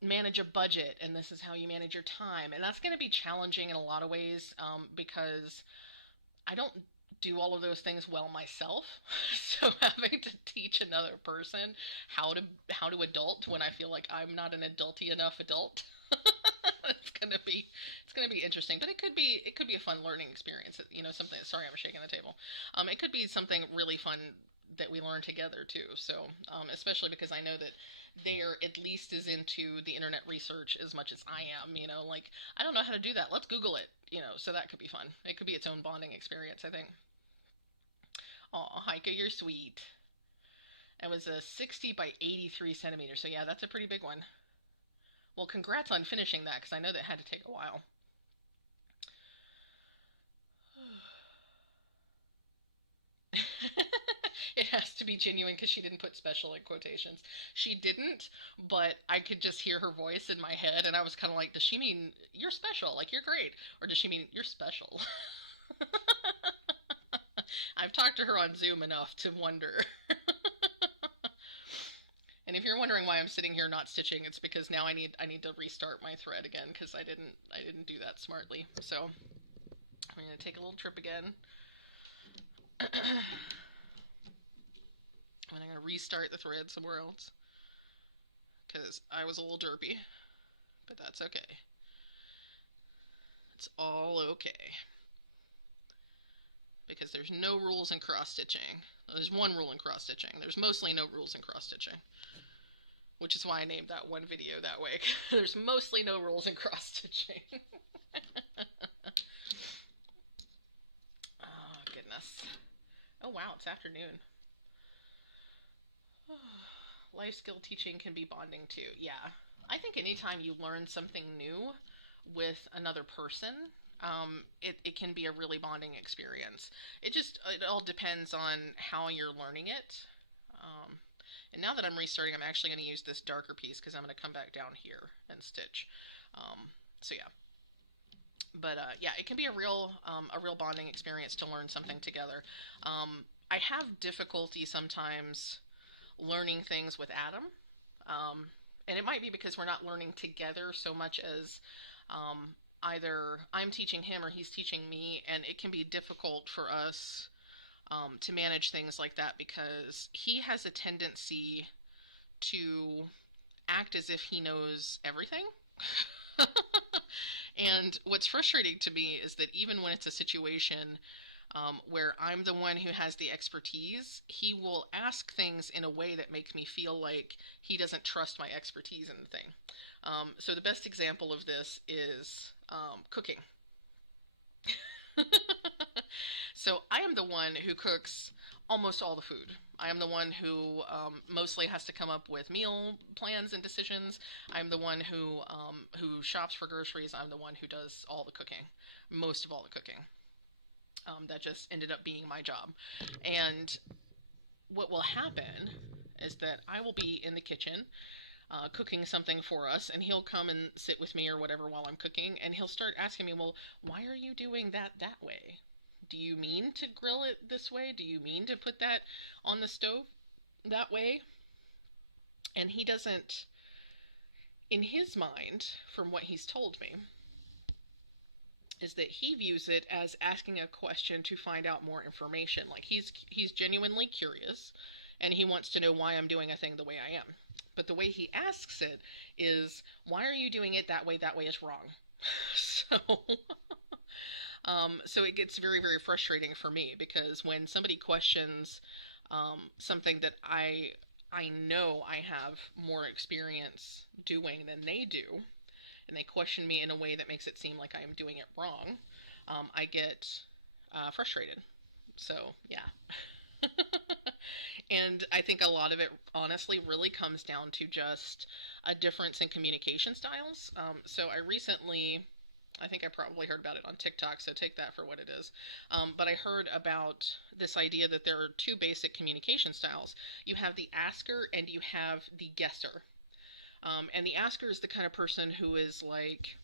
manage a budget, and this is how you manage your time. And that's going to be challenging in a lot of ways because I don't do all of those things well myself. So having to teach another person how to adult when I feel like I'm not an adulty enough adult, it's gonna be it's gonna be interesting. But it could be a fun learning experience. Something. Sorry, I'm shaking the table. It could be something really fun that we learn together too. So especially because I know that they're at least as into the internet research as much as I am. Like I don't know how to do that. Let's Google it. So that could be fun. It could be its own bonding experience, I think. Oh, Heike, you're sweet. It was a 60 by 83 centimeters. So yeah, that's a pretty big one. Well, congrats on finishing that because I know that had to take a while. It has to be genuine because she didn't put special in quotations. She didn't, but I could just hear her voice in my head, and I was kind of like, does she mean you're special, like you're great, or does she mean you're special? I've talked to her on Zoom enough to wonder. And if you're wondering why I'm sitting here not stitching, it's because now I need to restart my thread again because I didn't do that smartly. So I'm gonna take a little trip again. And I'm gonna restart the thread somewhere else because I was a little derpy, but that's okay. It's all okay. because there's no rules in cross-stitching. There's one rule in cross-stitching. There's mostly no rules in cross-stitching, which is why I named that one video that way. There's mostly no rules in cross-stitching. Oh, goodness. Oh, wow, it's afternoon. Life skill teaching can be bonding, too. Yeah. I think anytime you learn something new with another person, it can be a really bonding experience. It all depends on how you're learning it. And now that I'm restarting, I'm actually going to use this darker piece because I'm going to come back down here and stitch. So yeah. But yeah, it can be a real bonding experience to learn something together. I have difficulty sometimes learning things with Adam. And it might be because we're not learning together so much as either I'm teaching him or he's teaching me, and it can be difficult for us to manage things like that because he has a tendency to act as if he knows everything. And what's frustrating to me is that even when it's a situation where I'm the one who has the expertise, he will ask things in a way that makes me feel like he doesn't trust my expertise in the thing. So the best example of this is cooking. So I am the one who cooks almost all the food. I am the one who mostly has to come up with meal plans and decisions. I'm the one who shops for groceries. I'm the one who does all the cooking, most of all the cooking. That just ended up being my job. And what will happen is that I will be in the kitchen cooking something for us, and he'll come and sit with me or whatever while I'm cooking, and he'll start asking me, well, why are you doing that way? Do you mean to grill it this way? Do you mean to put that on the stove that way? And he doesn't, in his mind, from what he's told me, is that he views it as asking a question to find out more information. Like he's genuinely curious, and he wants to know why I'm doing a thing the way I am. But the way he asks it is, why are you doing it that way? That way is wrong. So it gets very, very frustrating for me, because when somebody questions something that I know I have more experience doing than they do, and they question me in a way that makes it seem like I am doing it wrong, I get frustrated. So, yeah. And I think a lot of it, honestly, really comes down to just a difference in communication styles. So I recently, I think I probably heard about it on TikTok, so take that for what it is. But I heard about this idea that there are two basic communication styles. You have the asker and you have the guesser. And the asker is the kind of person who is like,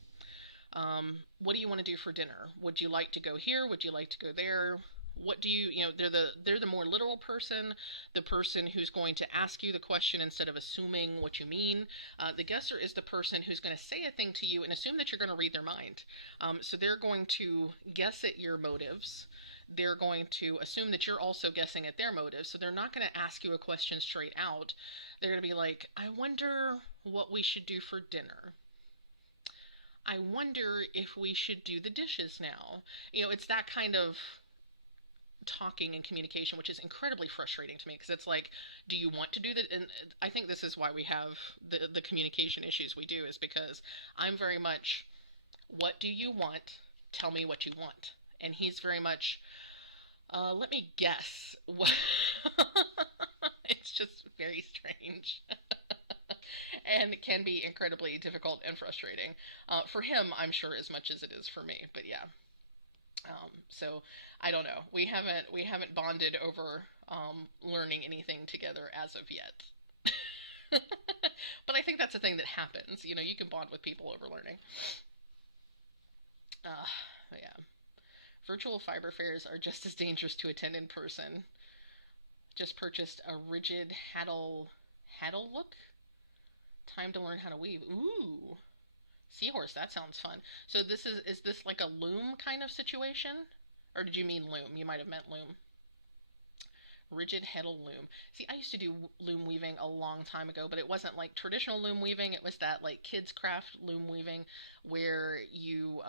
what do you want to do for dinner? Would you like to go here? Would you like to go there? What do you, they're the more literal person, the person who's going to ask you the question instead of assuming what you mean. The guesser is the person who's going to say a thing to you and assume that you're going to read their mind. So they're going to guess at your motives. They're going to assume that you're also guessing at their motives. So they're not going to ask you a question straight out. They're going to be like, I wonder what we should do for dinner. I wonder if we should do the dishes now. It's that kind of talking and communication, which is incredibly frustrating to me, because it's like, do you want to do that? And I think this is why we have the communication issues we do, is because I'm very much, what do you want? Tell me what you want. And he's very much, let me guess. It's just very strange. And it can be incredibly difficult and frustrating. For him, I'm sure, as much as it is for me. But yeah. So I don't know. We haven't bonded over learning anything together as of yet. But I think that's a thing that happens. You can bond with people over learning. Yeah. Virtual fiber fairs are just as dangerous to attend in person. Just purchased a rigid haddle look. Time to learn how to weave. Ooh. Seahorse, that sounds fun. So is this like a loom kind of situation? Or did you mean loom? You might have meant loom. Rigid heddle loom. See, I used to do loom weaving a long time ago, but it wasn't like traditional loom weaving. It was that like kids craft loom weaving where you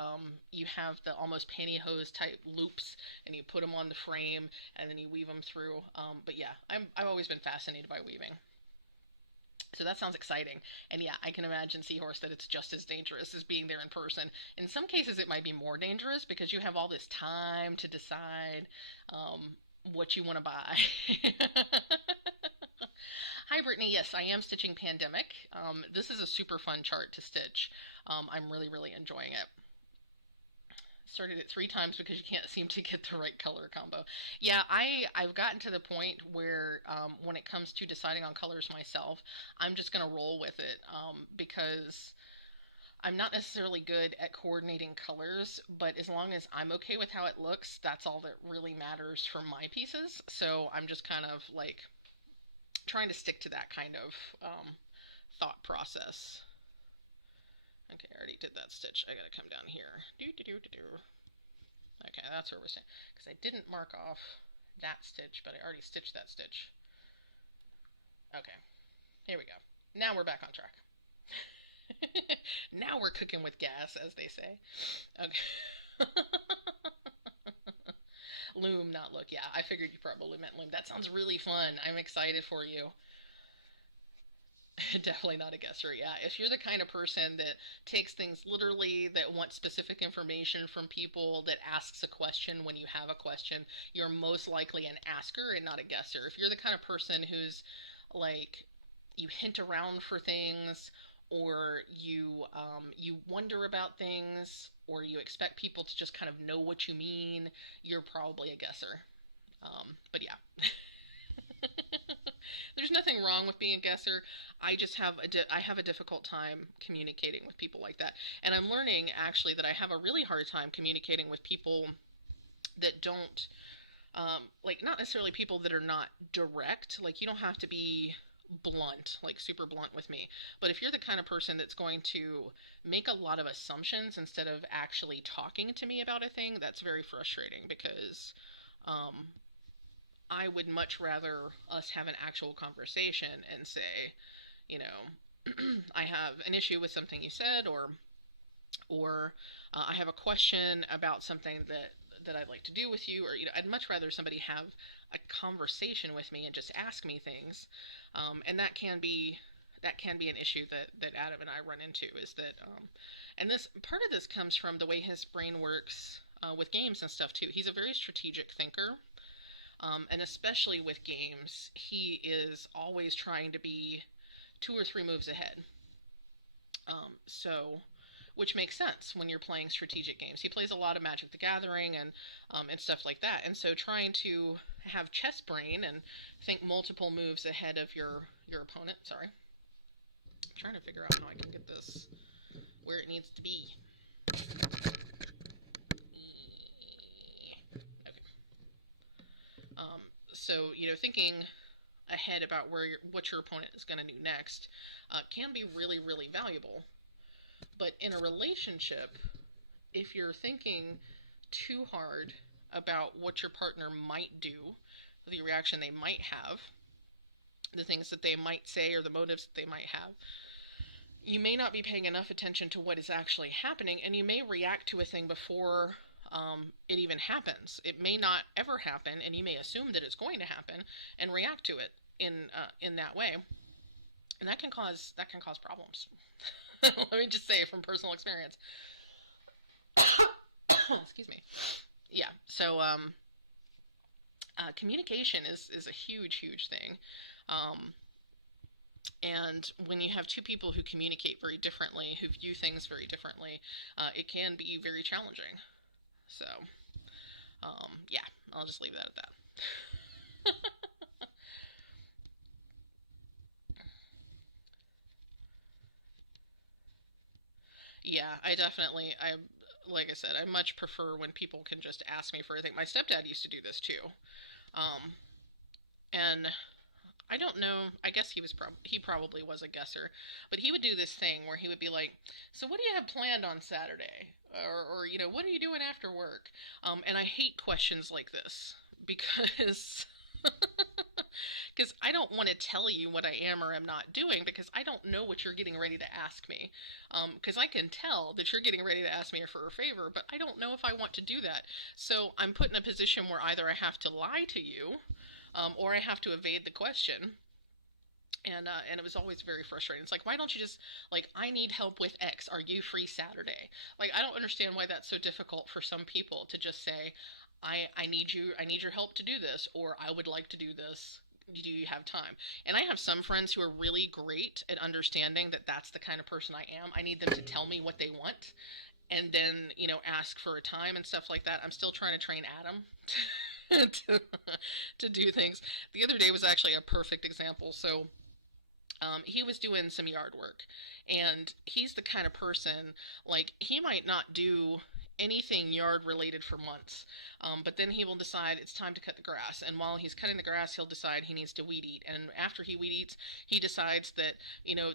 have the almost pantyhose type loops and you put them on the frame and then you weave them through. But yeah, I've always been fascinated by weaving. So that sounds exciting. And yeah, I can imagine, Seahorse, that it's just as dangerous as being there in person. In some cases, it might be more dangerous because you have all this time to decide um, what you want to buy. Hi, Brittany. Yes, I am stitching Pandemic. This is a super fun chart to stitch. I'm really, really enjoying it. Started it 3 times because you can't seem to get the right color combo. Yeah, I've gotten to the point where when it comes to deciding on colors myself, I'm just gonna roll with it because I'm not necessarily good at coordinating colors, but as long as I'm okay with how it looks, that's all that really matters for my pieces. So I'm just kind of like trying to stick to that kind of thought process. Okay, I already did that stitch. I gotta come down here. Do do do do do. Okay, that's where we're saying. Because I didn't mark off that stitch, but I already stitched that stitch. Okay, here we go. Now we're back on track. Now we're cooking with gas, as they say. Okay. Loom, not look. Yeah, I figured you probably meant loom. That sounds really fun. I'm excited for you. Definitely not a guesser. Yeah, if you're the kind of person that takes things literally, that wants specific information from people, that asks a question when you have a question, you're most likely an asker and not a guesser. If you're the kind of person who's like, you hint around for things, or you wonder about things, or you expect people to just kind of know what you mean, you're probably a guesser. But yeah. There's nothing wrong with being a guesser. I just have I have a difficult time communicating with people like that. And I'm learning actually that I have a really hard time communicating with people that don't like, not necessarily people that are not direct. Like, you don't have to be blunt, like super blunt with me. But if you're the kind of person that's going to make a lot of assumptions instead of actually talking to me about a thing, that's very frustrating because um, I would much rather us have an actual conversation and say, you know, I have an issue with something you said, or I have a question about something that I'd like to do with you, or I'd much rather somebody have a conversation with me and just ask me things, and that can be an issue that Adam and I run into is that, and this part of this comes from the way his brain works with games and stuff too. He's a very strategic thinker, and especially with games, he is always trying to be 2 or 3 moves ahead. So, which makes sense when you're playing strategic games. He plays a lot of Magic the Gathering and stuff like that. And so, trying to have chess brain and think multiple moves ahead of your opponent. Sorry, I'm trying to figure out how I can get this where it needs to be. Okay. So thinking ahead about what your opponent is going to do next can be really, really valuable. But in a relationship, if you're thinking too hard about what your partner might do, the reaction they might have, the things that they might say, or the motives that they might have, you may not be paying enough attention to what is actually happening, and you may react to a thing before it even happens. It may not ever happen, and you may assume that it's going to happen and react to it in that way, and that can cause problems. Let me just say from personal experience. Excuse me. Yeah. So communication is a huge, huge thing. Um, and when you have two people who communicate very differently, who view things very differently, it can be very challenging. So, yeah, I'll just leave that at that. Yeah, like I said, I much prefer when people can just ask me for anything. My stepdad used to do this too. Um, and I don't know. I guess he probably was a guesser, but he would do this thing where he would be like, "So what do you have planned on Saturday?" Or "What are you doing after work?" And I hate questions like this because Because I don't want to tell you what I am or am not doing, because I don't know what you're getting ready to ask me. Because I can tell that you're getting ready to ask me for a favor, but I don't know if I want to do that. So I'm put in a position where either I have to lie to you, or I have to evade the question. And it was always very frustrating. It's like, why don't you just, like, I need help with X. Are you free Saturday? Like, I don't understand why that's so difficult for some people to just say, I need you, I need your help to do this, or I would like to do this. Do you have time? And I have some friends who are really great at understanding that that's the kind of person I am. I need them to tell me what they want, and then, ask for a time and stuff like that. I'm still trying to train Adam to do things. The other day was actually a perfect example. So he was doing some yard work, and he's the kind of person, like, he might not do anything yard related for months, but then he will decide it's time to cut the grass, and while he's cutting the grass, he'll decide he needs to weed eat, and after he weed eats, he decides that,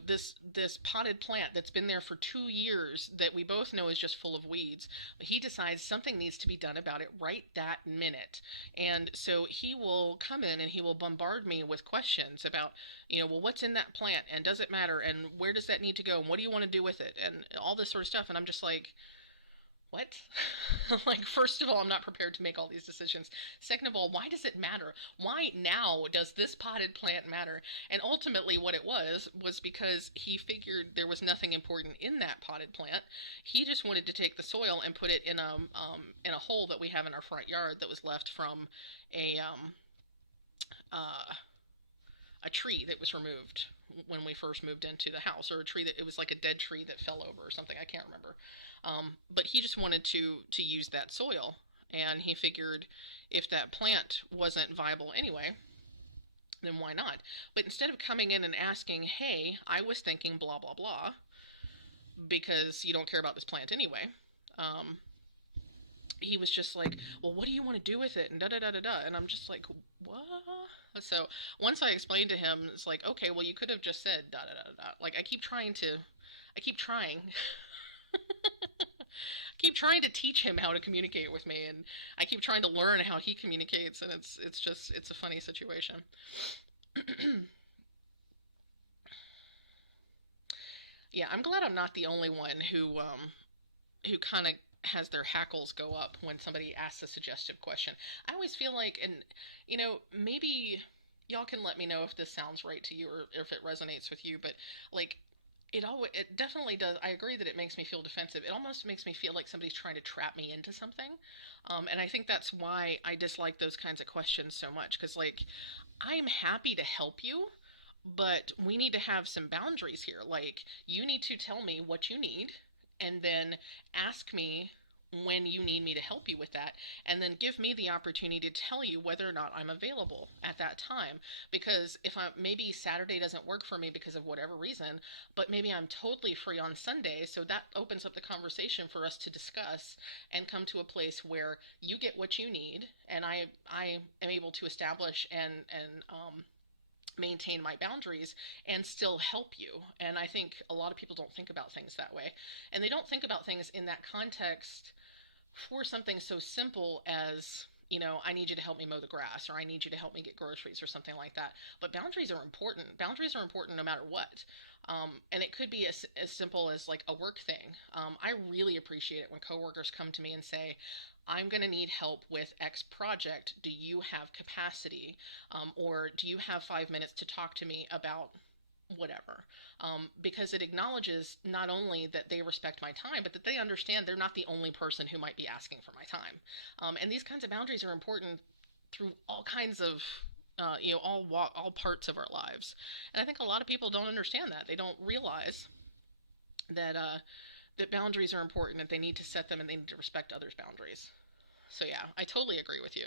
this potted plant that's been there for 2 years that we both know is just full of weeds, he decides something needs to be done about it right that minute. And so he will come in and he will bombard me with questions about, well, what's in that plant, and does it matter, and where does that need to go, and what do you want to do with it, and all this sort of stuff. And I'm just like, what? Like, first of all, I'm not prepared to make all these decisions. Second of all, why does it matter? Why now does this potted plant matter? And ultimately what it was because he figured there was nothing important in that potted plant. He just wanted to take the soil and put it in a hole that we have in our front yard that was left from uh, a tree that was removed when we first moved into the house, or a tree that, it was like a dead tree that fell over or something, I can't remember. But he just wanted to use that soil, and he figured if that plant wasn't viable anyway, then why not? But instead of coming in and asking, hey, I was thinking blah blah blah, because you don't care about this plant anyway, um, he was just like, well, what do you want to do with it, and da da da da da. And I'm just like, what? So once I explained to him, it's like, okay, well, you could have just said da da da da. Like, I keep trying keep trying to teach him how to communicate with me, and I keep trying to learn how he communicates, and it's a funny situation. Yeah, I'm glad I'm not the only one who kind of has their hackles go up when somebody asks a suggestive question. I always feel like, and maybe y'all can let me know if this sounds right to you, or if it resonates with you, but like, it definitely does. I agree that it makes me feel defensive. It almost makes me feel like somebody's trying to trap me into something. And I think that's why I dislike those kinds of questions so much, because, like, I'm happy to help you, but we need to have some boundaries here. Like, you need to tell me what you need, and then ask me when you need me to help you with that, and then give me the opportunity to tell you whether or not I'm available at that time. Because if maybe Saturday doesn't work for me because of whatever reason, but maybe I'm totally free on Sunday, so that opens up the conversation for us to discuss and come to a place where you get what you need, and I am able to establish and maintain my boundaries and still help you. And I think a lot of people don't think about things that way. And they don't think about things in that context for something so simple as, I need you to help me mow the grass, or I need you to help me get groceries, or something like that. But boundaries are important. Boundaries are important no matter what. And it could be as simple as, like, a work thing. I really appreciate it when coworkers come to me and say, I'm going to need help with X project. Do you have capacity? Or do you have 5 minutes to talk to me about whatever? Because it acknowledges not only that they respect my time, but that they understand they're not the only person who might be asking for my time. And these kinds of boundaries are important through all kinds of all parts of our lives. And I think a lot of people don't understand that. They don't realize that that boundaries are important, that they need to set them, and they need to respect others' boundaries. So yeah, I totally agree with you.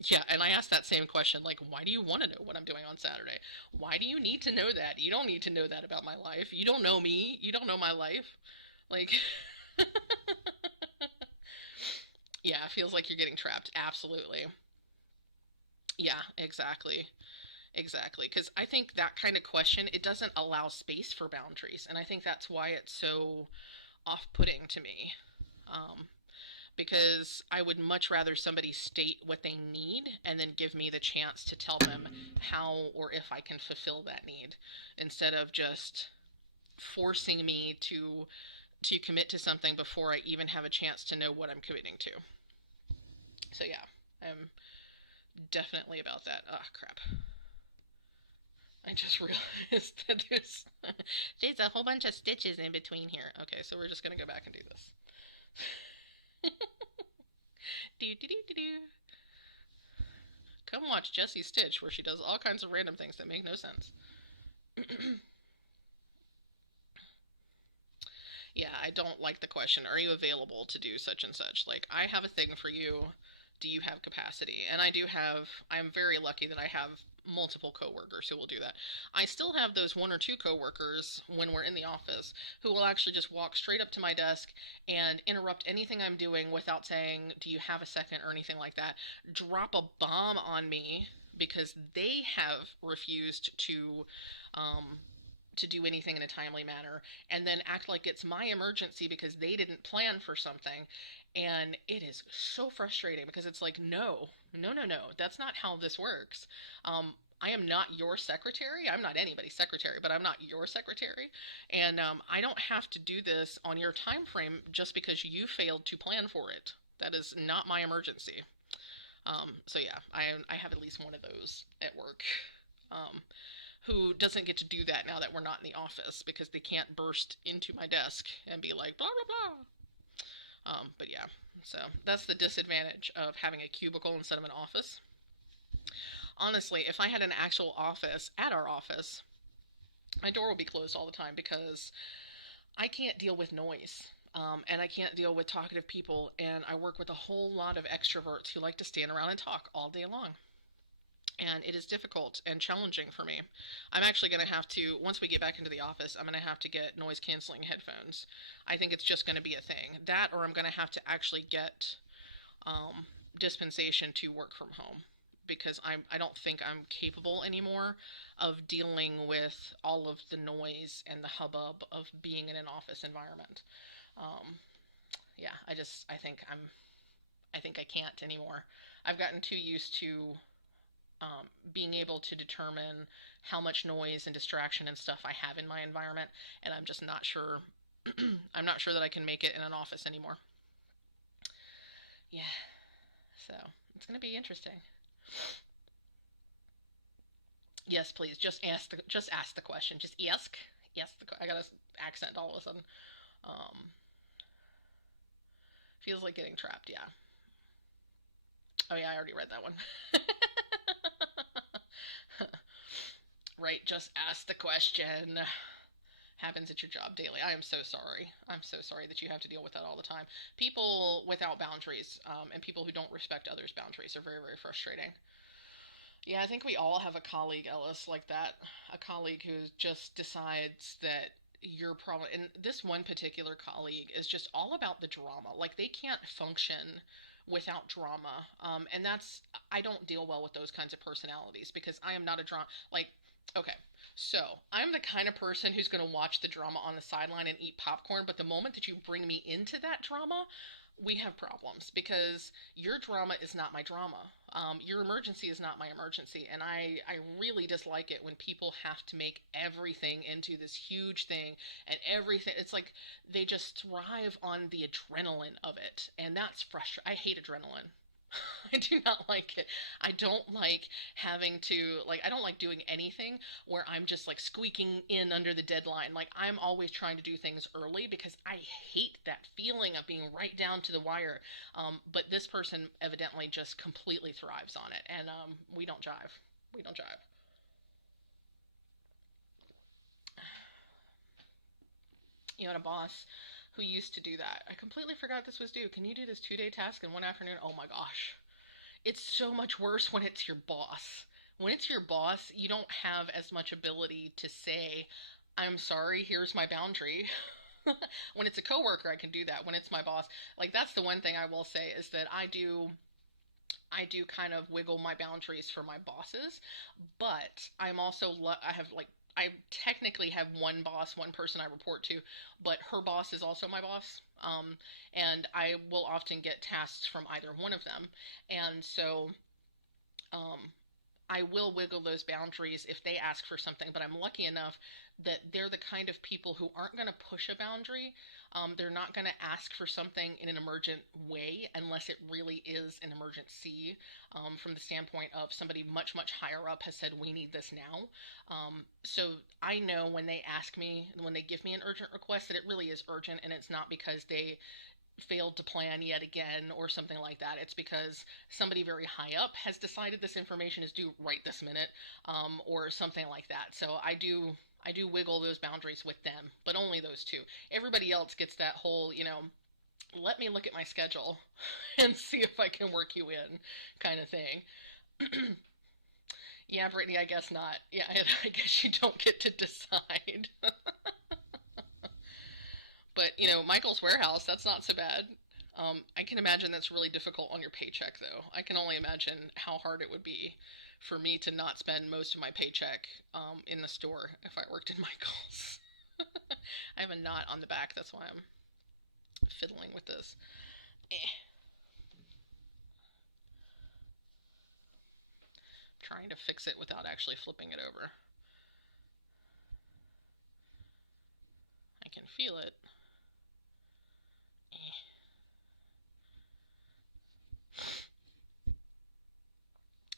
Yeah, and I asked that same question, like, why do you want to know what I'm doing on Saturday? Why do you need to know that? You don't need to know that about my life. You don't know me. You don't know my life. Like, yeah, it feels like you're getting trapped. Absolutely. Yeah, exactly. Exactly. Because I think that kind of question, it doesn't allow space for boundaries. And I think that's why it's so off-putting to me. Um, because I would much rather somebody state what they need and then give me the chance to tell them how or if I can fulfill that need, instead of just forcing me to commit to something before I even have a chance to know what I'm committing to. So yeah, I'm definitely about that. Oh crap. I just realized that there's a whole bunch of stitches in between here. Okay, so we're just gonna go back and do this. Do do do do do. Come watch Jessie stitch, where she does all kinds of random things that make no sense. Yeah, I don't like the question, are you available to do such and such? Like, I have a thing for you. Do you have capacity? And I'm very lucky that I have multiple coworkers who will do that. I still have those one or two coworkers when we're in the office who will actually just walk straight up to my desk and interrupt anything I'm doing without saying, do you have a second, or anything like that. Drop a bomb on me because they have refused um, to do anything in a timely manner, and then act like it's my emergency because they didn't plan for something. And it is so frustrating because it's like, no, no, no, no, that's not how this works. um, I am not your secretary. I'm not anybody's secretary, but I'm not your secretary. And I don't have to do this on your time frame just because you failed to plan for it. That is not my emergency. So yeah, I have at least one of those at work. Um, who doesn't get to do that now that we're not in the office, because they can't burst into my desk and be like, blah, blah, blah. But yeah, so that's the disadvantage of having a cubicle instead of an office. Honestly, if I had an actual office at our office, my door will be closed all the time because I can't deal with noise. And I can't deal with talkative people, and I work with a whole lot of extroverts who like to stand around and talk all day long, and it is difficult and challenging for me. I'm actually going to have to, once we get back into the office, I'm going to have to get noise canceling headphones. I think it's just going to be a thing. That, or I'm going to have to actually get dispensation to work from home, because I don't think I'm capable anymore of dealing with all of the noise and the hubbub of being in an office environment. Um, yeah, I think I can't anymore. I've gotten too used to being able to determine how much noise and distraction and stuff I have in my environment, and I'm just not sure. I'm not sure that I can make it in an office anymore. Yeah, so it's gonna be interesting. Yes, please, just ask the question. Just ask. Yes, I got an accent all of a sudden. Um, Feels like getting trapped. Yeah. Oh yeah, I already read that one. Right, just ask the question. Happens at your job daily. I am so sorry. I'm so sorry that you have to deal with that all the time. People without boundaries, and people who don't respect others' boundaries, are very, very frustrating. Yeah, I think we all have a colleague, Ellis, like that. A colleague who just decides that your problem, and this one particular colleague is just all about the drama. Like, they can't function without drama. And I don't deal well with those kinds of personalities because I am not a drama. Like, okay, so I'm the kind of person who's going to watch the drama on the sideline and eat popcorn, but the moment that you bring me into that drama, we have problems, because your drama is not my drama. Your emergency is not my emergency. And I really dislike it when people have to make everything into this huge thing, and everything. It's like they just thrive on the adrenaline of it. And that's frustrating. I hate adrenaline. I do not like it. I don't like having to, like, I don't like doing anything where I'm just like squeaking in under the deadline. Like, I'm always trying to do things early because I hate that feeling of being right down to the wire. But this person evidently just completely thrives on it, and we don't jive. We don't jive. You had a boss who used to do that. I completely forgot this was due. Can you do this 2-day task in one afternoon? Oh my gosh. It's so much worse when it's your boss. When it's your boss, you don't have as much ability to say, I'm sorry, here's my boundary. When it's a coworker, I can do that. When it's my boss, like, that's the one thing I will say, is that I do kind of wiggle my boundaries for my bosses, but I have like I technically have one boss, one person I report to, but her boss is also my boss. And I will often get tasks from either one of them. And so um, I will wiggle those boundaries if they ask for something, but I'm lucky enough that they're the kind of people who aren't going to push a boundary. They're not going to ask for something in an emergent way unless it really is an emergency, from the standpoint of somebody much, much higher up has said, we need this now. So I know when they ask me, when they give me an urgent request, that it really is urgent, and it's not because they failed to plan yet again or something like that. It's because somebody very high up has decided this information is due right this minute, or something like that. So I do wiggle those boundaries with them, but only those two. Everybody else gets that whole, let me look at my schedule and see if I can work you in kind of thing. Yeah, Brittany, I guess not. Yeah, I guess you don't get to decide. But, Michael's Warehouse, that's not so bad. I can imagine that's really difficult on your paycheck, though. I can only imagine how hard it would be for me to not spend most of my paycheck in the store if I worked in Michael's. I have a knot on the back, that's why I'm fiddling with this. Eh. Trying to fix it without actually flipping it over. I can feel it.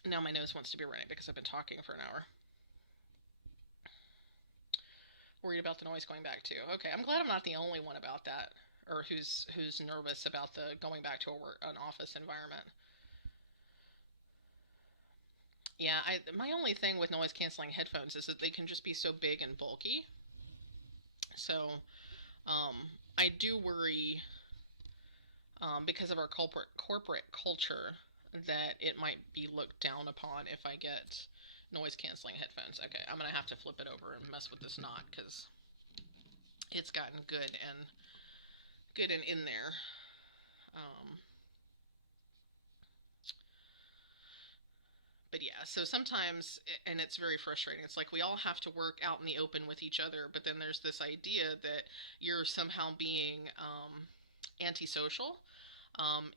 Now my nose wants to be running because I've been talking for an hour. Worried about the noise going back too. Okay, I'm glad I'm not the only one about that, or who's nervous about the going back to an office environment. Yeah, my only thing with noise canceling headphones is that they can just be so big and bulky. So um, I do worry, because of our corporate culture, that it might be looked down upon if I get noise canceling headphones. Okay, I'm gonna have to flip it over and mess with this knot because it's gotten good and in there. Um, but yeah, so sometimes, and it's very frustrating. It's like we all have to work out in the open with each other, but then there's this idea that you're somehow being antisocial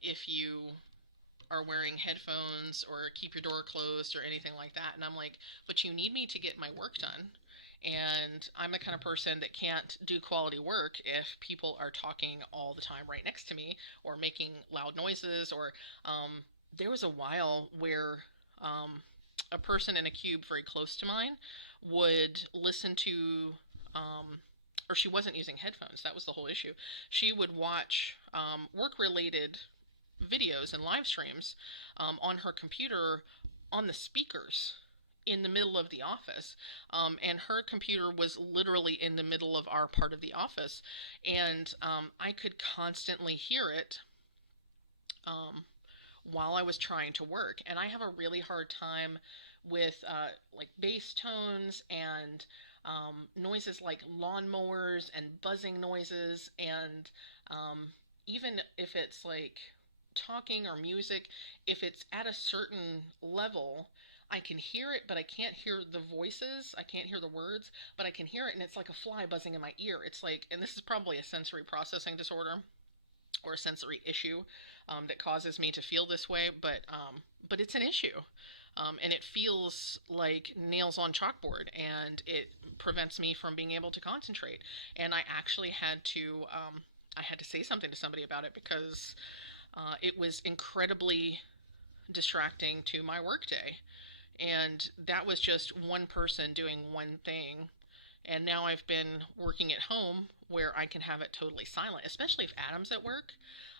if you are wearing headphones or keep your door closed or anything like that. And I'm like, but you need me to get my work done. And I'm the kind of person that can't do quality work if people are talking all the time right next to me or making loud noises. Or there was a while where a person in a cube very close to mine would listen to, or she wasn't using headphones. That was the whole issue. She would watch work related videos and live streams on her computer on the speakers in the middle of the office. And her computer was literally in the middle of our part of the office. And I could constantly hear it while I was trying to work. And I have a really hard time with like bass tones and noises like lawnmowers and buzzing noises. And even if it's like talking or music, if it's at a certain level, I can hear it, but I can't hear the voices. I can't hear the words, but I can hear it, and it's like a fly buzzing in my ear. It's like, and this is probably a sensory processing disorder or a sensory issue that causes me to feel this way, but it's an issue. And it feels like nails on chalkboard, and it prevents me from being able to concentrate. And I had to say something to somebody about it because it was incredibly distracting to my workday. And that was just one person doing one thing. And now I've been working at home where I can have it totally silent, especially if Adam's at work.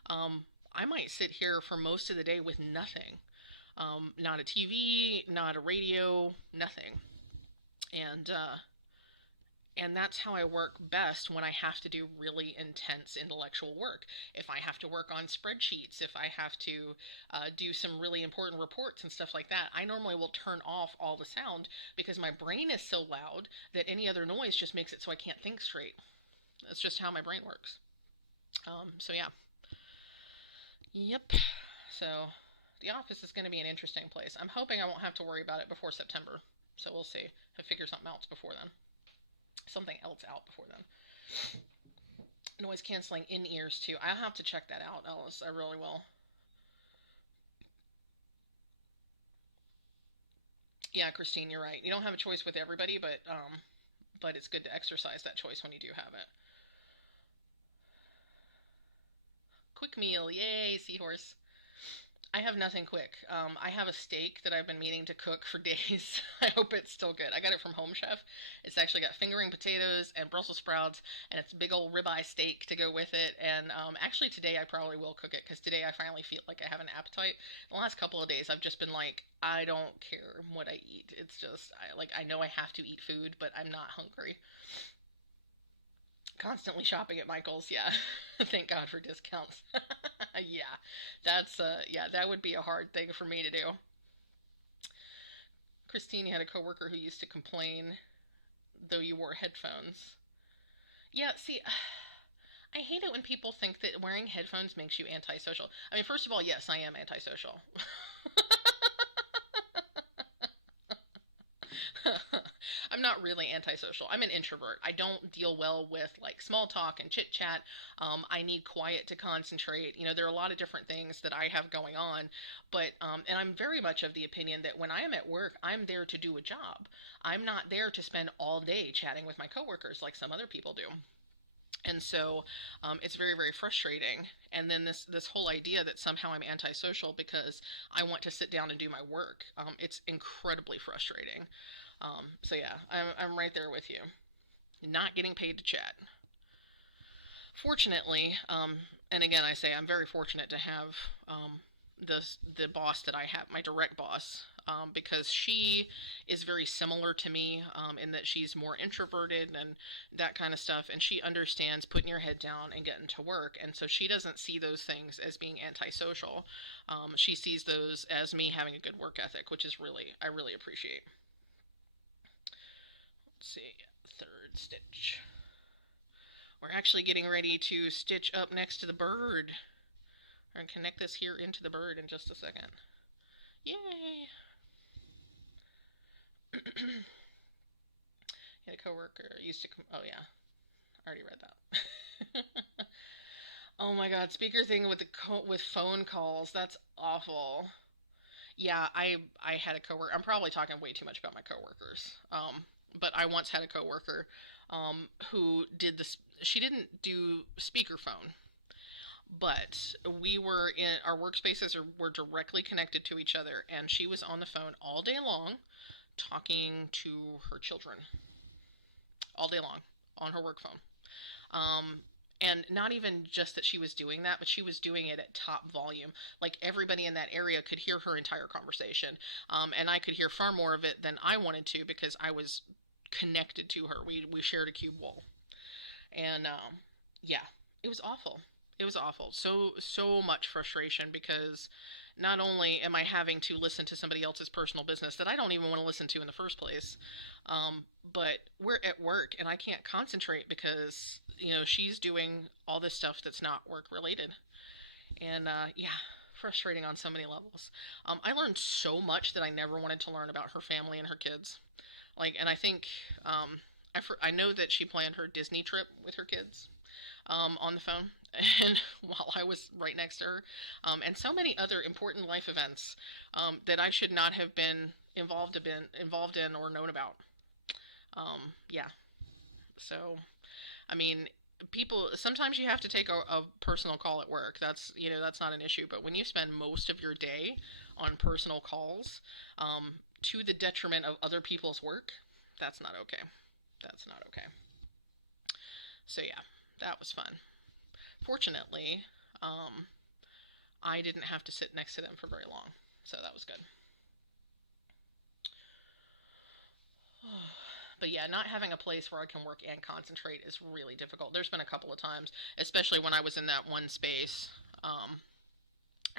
I might sit here for most of the day with nothing. Not a TV, not a radio, nothing. And and that's how I work best when I have to do really intense intellectual work. If I have to work on spreadsheets, if I have to do some really important reports and stuff like that, I normally will turn off all the sound because my brain is so loud that any other noise just makes it so I can't think straight. That's just how my brain works. So yeah. Yep. So the office is going to be an interesting place. I'm hoping I won't have to worry about it before September. So we'll see. I'll figure something else before then. something else out before then. Noise canceling in ears too. I'll have to check that out, Ellis. I really will. Yeah, Christine, you're right. You don't have a choice with everybody, but it's good to exercise that choice when you do have it. Quick meal, yay, seahorse. I have nothing quick. I have a steak that I've been meaning to cook for days. I hope it's still good. I got it from Home Chef. It's actually got fingering potatoes and Brussels sprouts, and it's a big old ribeye steak to go with it. And actually, today I probably will cook it because today I finally feel like I have an appetite. The last couple of days, I've just been like, I don't care what I eat. It's just, I know I have to eat food, but I'm not hungry. Constantly shopping at Michael's, yeah. Thank God for discounts. Yeah, yeah, that would be a hard thing for me to do. Christine, you had a coworker who used to complain though you wore headphones. Yeah, see, I hate it when people think that wearing headphones makes you antisocial. I mean, first of all, yes, I am antisocial. I'm not really antisocial. I'm an introvert. I don't deal well with like small talk and chit chat. I need quiet to concentrate. There are a lot of different things that I have going on, but and I'm very much of the opinion that when I am at work, I'm there to do a job. I'm not there to spend all day chatting with my coworkers like some other people do. And so it's very, very frustrating. And then this whole idea that somehow I'm antisocial because I want to sit down and do my work, it's incredibly frustrating. So yeah, I'm right there with you. Not getting paid to chat. Fortunately, and again, I say I'm very fortunate to have the boss that I have, my direct boss, because she is very similar to me in that she's more introverted and that kind of stuff, and she understands putting your head down and getting to work, and so she doesn't see those things as being antisocial. She sees those as me having a good work ethic, which is really I really appreciate. Let's see, third stitch. We're actually getting ready to stitch up next to the bird. We're going to connect this here into the bird in just a second. Yay! Had a coworker used to. Oh yeah, I already read that. Oh my God, speaker thing with with phone calls. That's awful. Yeah, I had a coworker. I'm probably talking way too much about my coworkers. But I once had a coworker who did this. She didn't do speakerphone, but we were in our workspaces were directly connected to each other, and she was on the phone all day long talking to her children all day long on her work phone. And not even just that she was doing that, but she was doing it at top volume. Like everybody in that area could hear her entire conversation. And I could hear far more of it than I wanted to because I was connected to her. We shared a cube wall. And yeah, it was awful. It was awful. So much frustration because not only am I having to listen to somebody else's personal business that I don't even want to listen to in the first place, but we're at work and I can't concentrate because she's doing all this stuff that's not work related, and yeah, frustrating on so many levels. I learned so much that I never wanted to learn about her family and her kids. And I think I know that she planned her Disney trip with her kids on the phone, and while I was right next to her, and so many other important life events that I should not have been involved in or known about. Yeah. So, I mean, people sometimes you have to take a personal call at work. That's not an issue. But when you spend most of your day on personal calls, to the detriment of other people's work, that's not okay. That's not okay. So yeah, that was fun. Fortunately, um, I didn't have to sit next to them for very long, so that was good. But yeah, not having a place where I can work and concentrate is really difficult. There's been a couple of times, especially when I was in that one space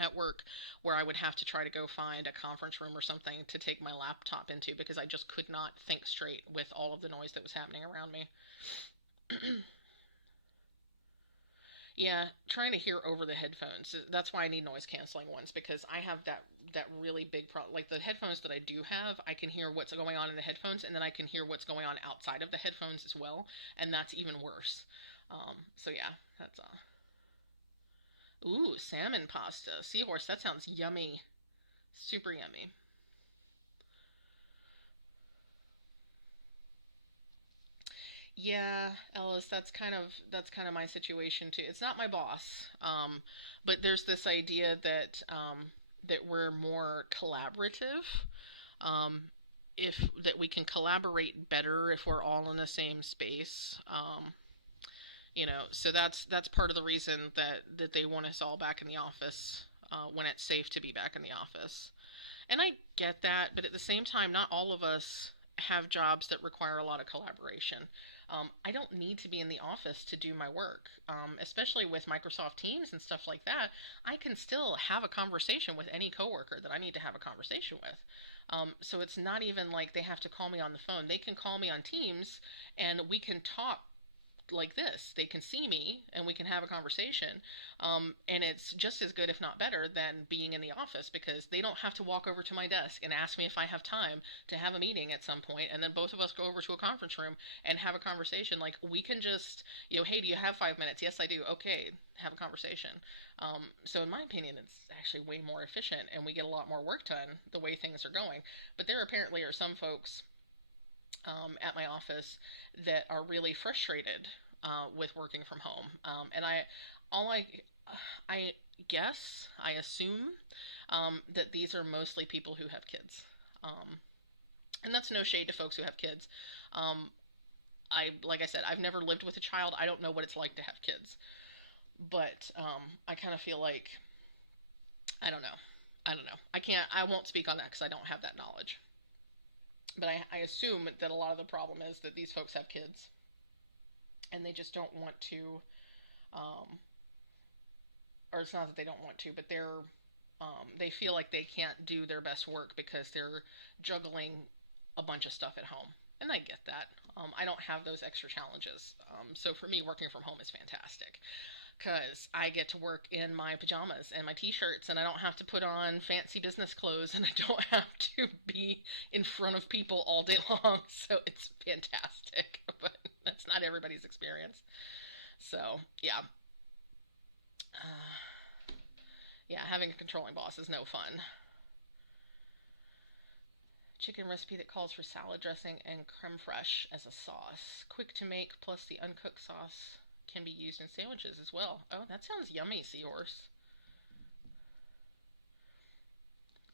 at work, where I would have to try to go find a conference room or something to take my laptop into because I just could not think straight with all of the noise that was happening around me. Yeah, trying to hear over the headphones. That's why I need noise canceling ones because I have that really big problem. Like the headphones that I do have, I can hear what's going on in the headphones, and then I can hear what's going on outside of the headphones as well, and that's even worse. So yeah, that's Ooh, salmon pasta, seahorse. That sounds yummy, super yummy. Yeah, Ellis, that's kind of my situation too. It's not my boss, but there's this idea that we're more collaborative. Um, if that we can collaborate better if we're all in the same space. So that's part of the reason that they want us all back in the office when it's safe to be back in the office. And I get that, but at the same time, not all of us have jobs that require a lot of collaboration. I don't need to be in the office to do my work, especially with Microsoft Teams and stuff like that. I can still have a conversation with any coworker that I need to have a conversation with. So it's not even like they have to call me on the phone. They can call me on Teams and we can talk like this. They can see me and we can have a conversation. And it's just as good, if not better, than being in the office because they don't have to walk over to my desk and ask me if I have time to have a meeting at some point, and then both of us go over to a conference room and have a conversation. Like we can just, hey, do you have 5 minutes? Yes, I do. Okay, have a conversation. So in my opinion, it's actually way more efficient, and we get a lot more work done the way things are going. But there apparently are some folks at my office that are really frustrated with working from home. And all I guess, I assume that these are mostly people who have kids. And that's no shade to folks who have kids. Like I said, I've never lived with a child. I don't know what it's like to have kids. But I kind of feel like, I don't know. I don't know. I won't speak on that because I don't have that knowledge. But I assume that a lot of the problem is that these folks have kids and they just don't want to, um, or it's not that they don't want to, but they feel like they can't do their best work because they're juggling a bunch of stuff at home. And I get that. I don't have those extra challenges. So for me, working from home is fantastic because I get to work in my pajamas and my t-shirts, and I don't have to put on fancy business clothes, and I don't have to be in front of people all day long. So it's fantastic, but that's not everybody's experience. So yeah, yeah, having a controlling boss is no fun. Chicken recipe that calls for salad dressing and creme fraiche as a sauce. Quick to make, plus the uncooked sauce can be used in sandwiches as well. Oh, that sounds yummy, Seahorse.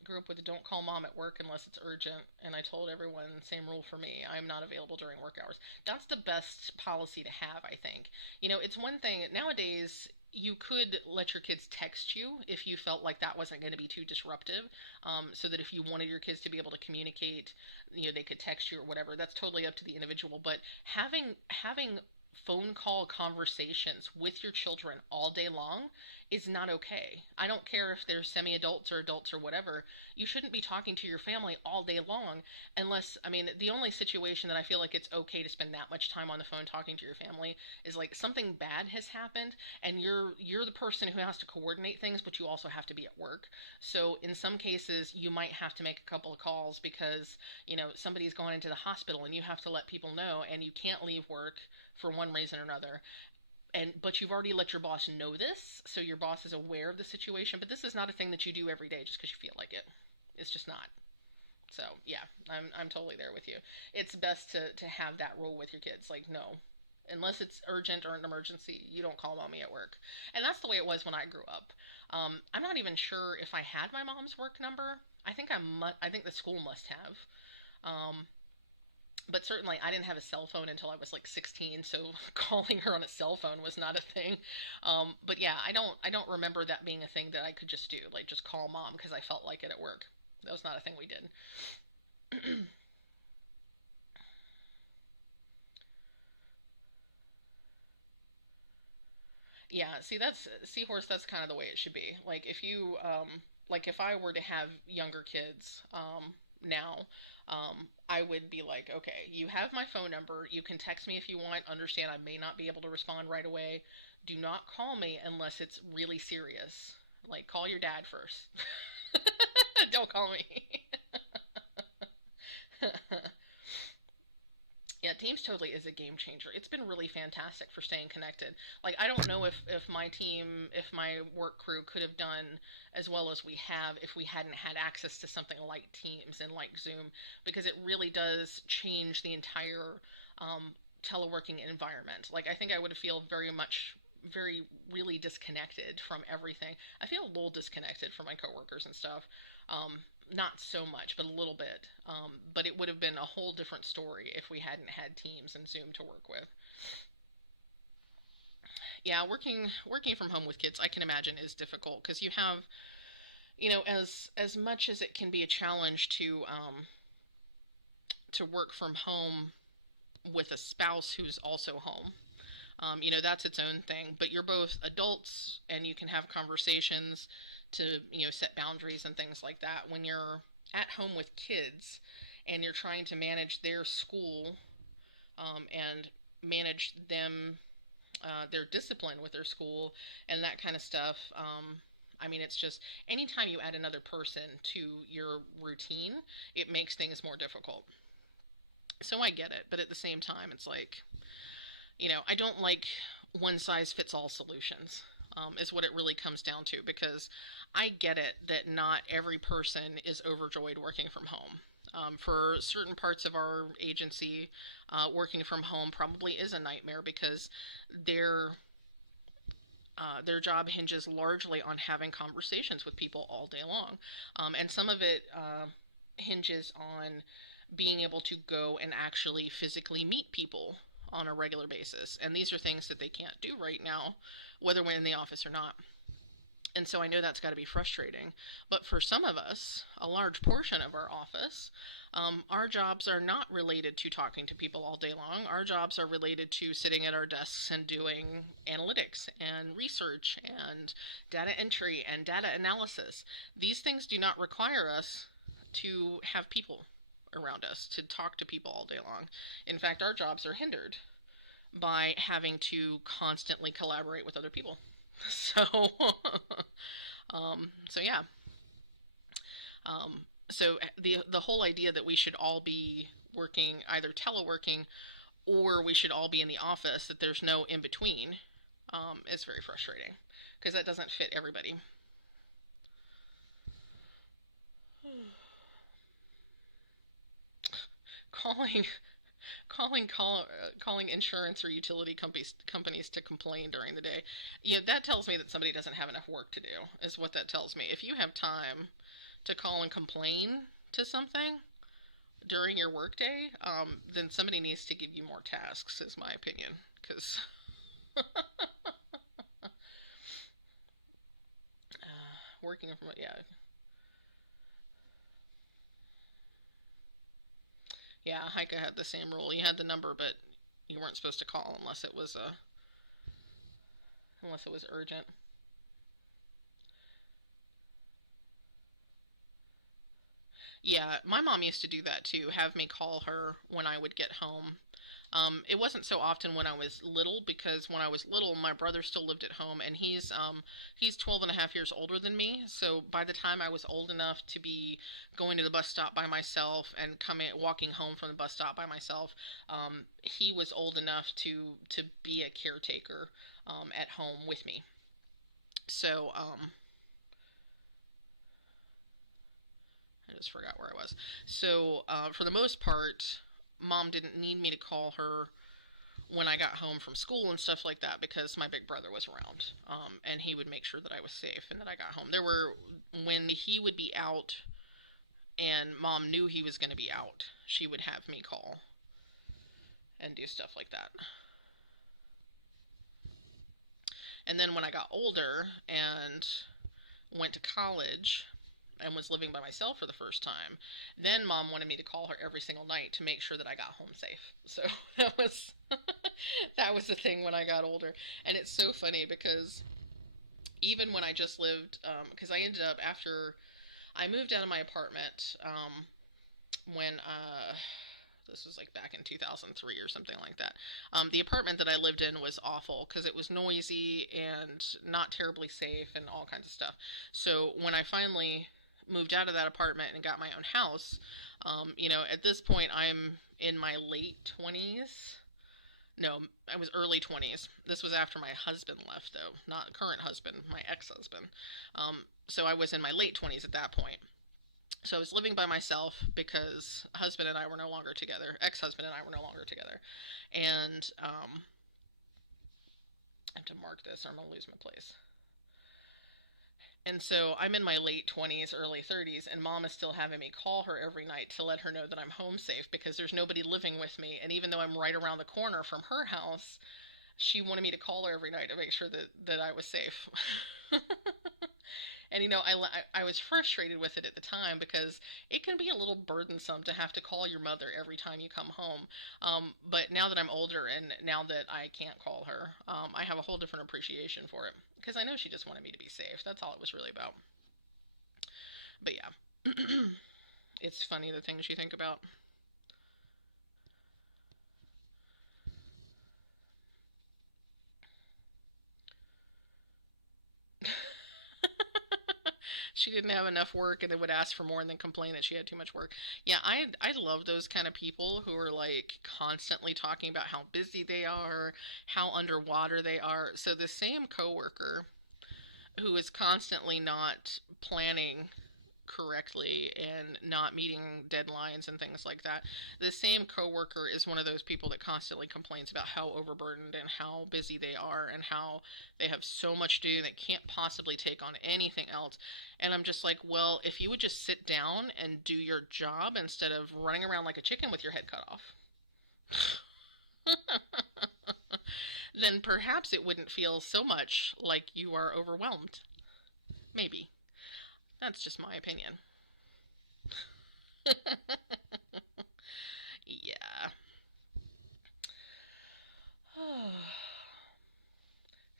Grew up with a don't call mom at work unless it's urgent, and I told everyone, same rule for me, I'm not available during work hours. That's the best policy to have, I think. It's one thing, nowadays, you could let your kids text you if you felt like that wasn't going to be too disruptive, so that if you wanted your kids to be able to communicate, they could text you or whatever. That's totally up to the individual, but having phone call conversations with your children all day long is not okay. I don't care if they're semi adults or adults or whatever. You shouldn't be talking to your family all day long unless, I mean, the only situation that I feel like it's okay to spend that much time on the phone talking to your family is like something bad has happened and you're the person who has to coordinate things, but you also have to be at work. So in some cases, you might have to make a couple of calls because, somebody's gone into the hospital and you have to let people know and you can't leave work for one reason or another. But you've already let your boss know this, so your boss is aware of the situation. But this is not a thing that you do every day just because you feel like it. It's just not. So yeah, I'm totally there with you. It's best to have that rule with your kids. Like no, unless it's urgent or an emergency, you don't call mommy at work. And that's the way it was when I grew up. I'm not even sure if I had my mom's work number. I think the school must have. Um, but certainly I didn't have a cell phone until I was like 16, so calling her on a cell phone was not a thing. But yeah, I don't remember that being a thing that I could just do, like just call mom because I felt like it at work. That was not a thing we did. Yeah, see that's seahorse. That's kind of the way it should be. Like if I were to have younger kids, now, I would be like, okay, you have my phone number. You can text me if you want. Understand, I may not be able to respond right away. Do not call me unless it's really serious. Like, call your dad first. Don't call me. Yeah, Teams totally is a game changer. It's been really fantastic for staying connected. Like, I don't know if my team, if my work crew could have done as well as we have if we hadn't had access to something like Teams and like Zoom, because it really does change the entire teleworking environment. Like, I think I would feel very much, very, really disconnected from everything. I feel a little disconnected from my coworkers and stuff. Not so much, but a little bit. But it would have been a whole different story if we hadn't had Teams and Zoom to work with. Yeah, working from home with kids, I can imagine, is difficult because you have, as much as it can be a challenge to work from home with a spouse who's also home. That's its own thing. But you're both adults and you can have conversations to, set boundaries and things like that. When you're at home with kids and you're trying to manage their school and manage their discipline with their school and that kind of stuff. I mean, it's just anytime you add another person to your routine, it makes things more difficult. So I get it, but at the same time, it's like, I don't like one size fits all solutions, is what it really comes down to, because I get it that not every person is overjoyed working from home. For certain parts of our agency, working from home probably is a nightmare because their their job hinges largely on having conversations with people all day long, and some of it hinges on being able to go and actually physically meet people on a regular basis. And these are things that they can't do right now, whether we're in the office or not. And so I know that's got to be frustrating. But for some of us, a large portion of our office, our jobs are not related to talking to people all day long. Our jobs are related to sitting at our desks and doing analytics and research and data entry and data analysis. These things do not require us to have people around us, to talk to people all day long. In fact, our jobs are hindered by having to constantly collaborate with other people. So, so yeah. Um, so the whole idea that we should all be working either teleworking or we should all be in the office, that there's no in between, is very frustrating because that doesn't fit everybody. calling calling insurance or utility companies to complain during the day. That tells me that somebody doesn't have enough work to do, is what that tells me. If you have time to call and complain to something during your workday, then somebody needs to give you more tasks, is my opinion. Because working from, yeah. Yeah, Heike had the same rule. You had the number, but you weren't supposed to call unless it was urgent. Yeah, my mom used to do that too, have me call her when I would get home. It wasn't so often when I was little, because when I was little, my brother still lived at home, and he's 12 and a half years older than me. So by the time I was old enough to be going to the bus stop by myself and coming walking home from the bus stop by myself, he was old enough to be a caretaker at home with me. So I just forgot where I was. So, for the most part, mom didn't need me to call her when I got home from school and stuff like that, because my big brother was around, and he would make sure that I was safe and that I got home. When he would be out and mom knew he was going to be out, she would have me call and do stuff like that. And then when I got older and went to college, and was living by myself for the first time, then mom wanted me to call her every single night to make sure that I got home safe. So that was that was the thing when I got older. And it's so funny because even when I just lived, because I ended up, after I moved out of my apartment, when this was like back in 2003 or something like that. The apartment that I lived in was awful because it was noisy and not terribly safe and all kinds of stuff. So when I finally moved out of that apartment and got my own house, you know, at this point I'm in my late 20s. No, I was early 20s. This was after my husband left, though. Not current husband, my ex-husband. So I was in my late 20s at that point. So I was living by myself because husband and I were no longer together. Ex-husband and I were no longer together. And I have to mark this or I'm going to lose my place. And so I'm in my late 20s, early 30s, and mom is still having me call her every night to let her know that I'm home safe because there's nobody living with me. And even though I'm right around the corner from her house, she wanted me to call her every night to make sure that I was safe. And you know, I was frustrated with it at the time because it can be a little burdensome to have to call your mother every time you come home. But now that I'm older and now that I can't call her, I have a whole different appreciation for it because I know she just wanted me to be safe. That's all it was really about. But yeah, it's funny the things you think about. She didn't have enough work and then would ask for more and then complain that she had too much work. Yeah, I love those kind of people who are like constantly talking about how busy they are, how underwater they are. So the same coworker who is constantly not planning correctly and not meeting deadlines and things like that. The same coworker is one of those people that constantly complains about how overburdened and how busy they are and how they have so much to do that can't possibly take on anything else. And I'm just like, well, if you would just sit down and do your job instead of running around like a chicken with your head cut off, then perhaps it wouldn't feel so much like you are overwhelmed. Maybe. That's just my opinion. Yeah.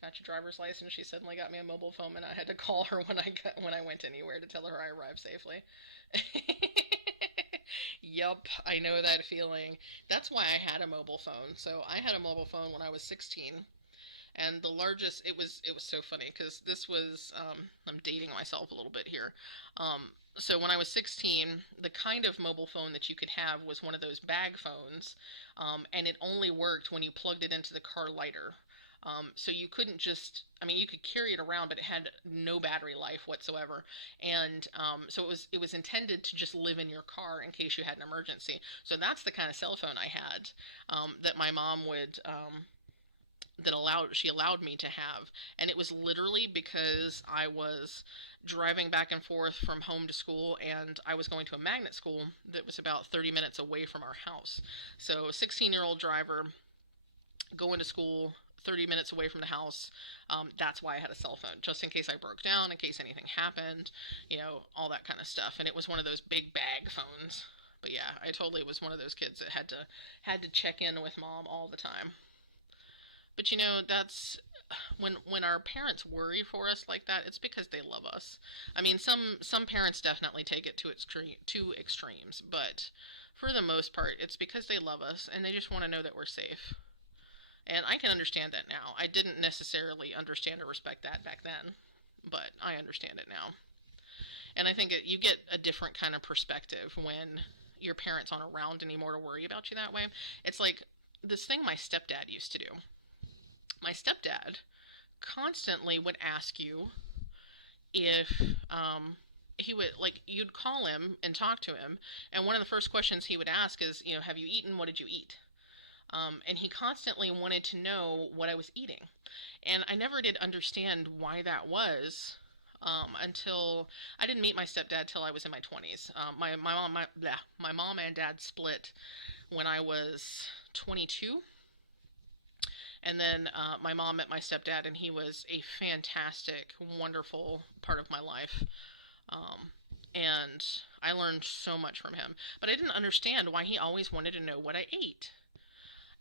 Got your driver's license. She suddenly got me a mobile phone, and I had to call her when I went anywhere to tell her I arrived safely. Yup, I know that feeling. That's why I had a mobile phone. So I had a mobile phone when I was 16, and the largest it was so funny because this was I'm dating myself a little bit here. So when I was 16, the kind of mobile phone that you could have was one of those bag phones, and it only worked when you plugged it into the car lighter. So you couldn't just, I mean, you could carry it around, but it had no battery life whatsoever. And so it was intended to just live in your car in case you had an emergency. So that's the kind of cell phone I had, that my mom would she allowed me to have. And it was literally because I was driving back and forth from home to school, and I was going to a magnet school that was about 30 minutes away from our house. So 16-year-old driver going to school 30 minutes away from the house. That's why I had a cell phone, just in case I broke down, in case anything happened, all that kind of stuff. And it was one of those big bag phones. But yeah, I totally was one of those kids that had to check in with mom all the time. But that's when our parents worry for us like that, it's because they love us. I mean, some parents definitely take it to extremes, but for the most part, it's because they love us and they just want to know that we're safe. And I can understand that now. I didn't necessarily understand or respect that back then, but I understand it now. And I think you get a different kind of perspective when your parents aren't around anymore to worry about you that way. It's like this thing my stepdad used to do. My stepdad constantly would ask you if he would, like, you'd call him and talk to him, and one of the first questions he would ask is, have you eaten? What did you eat? And he constantly wanted to know what I was eating. And I never did understand why that was, until I didn't meet my stepdad till I was in my 20s. My mom and dad split when I was 22. And then my mom met my stepdad, and he was a fantastic, wonderful part of my life. Um, and I learned so much from him. But I didn't understand why he always wanted to know what I ate.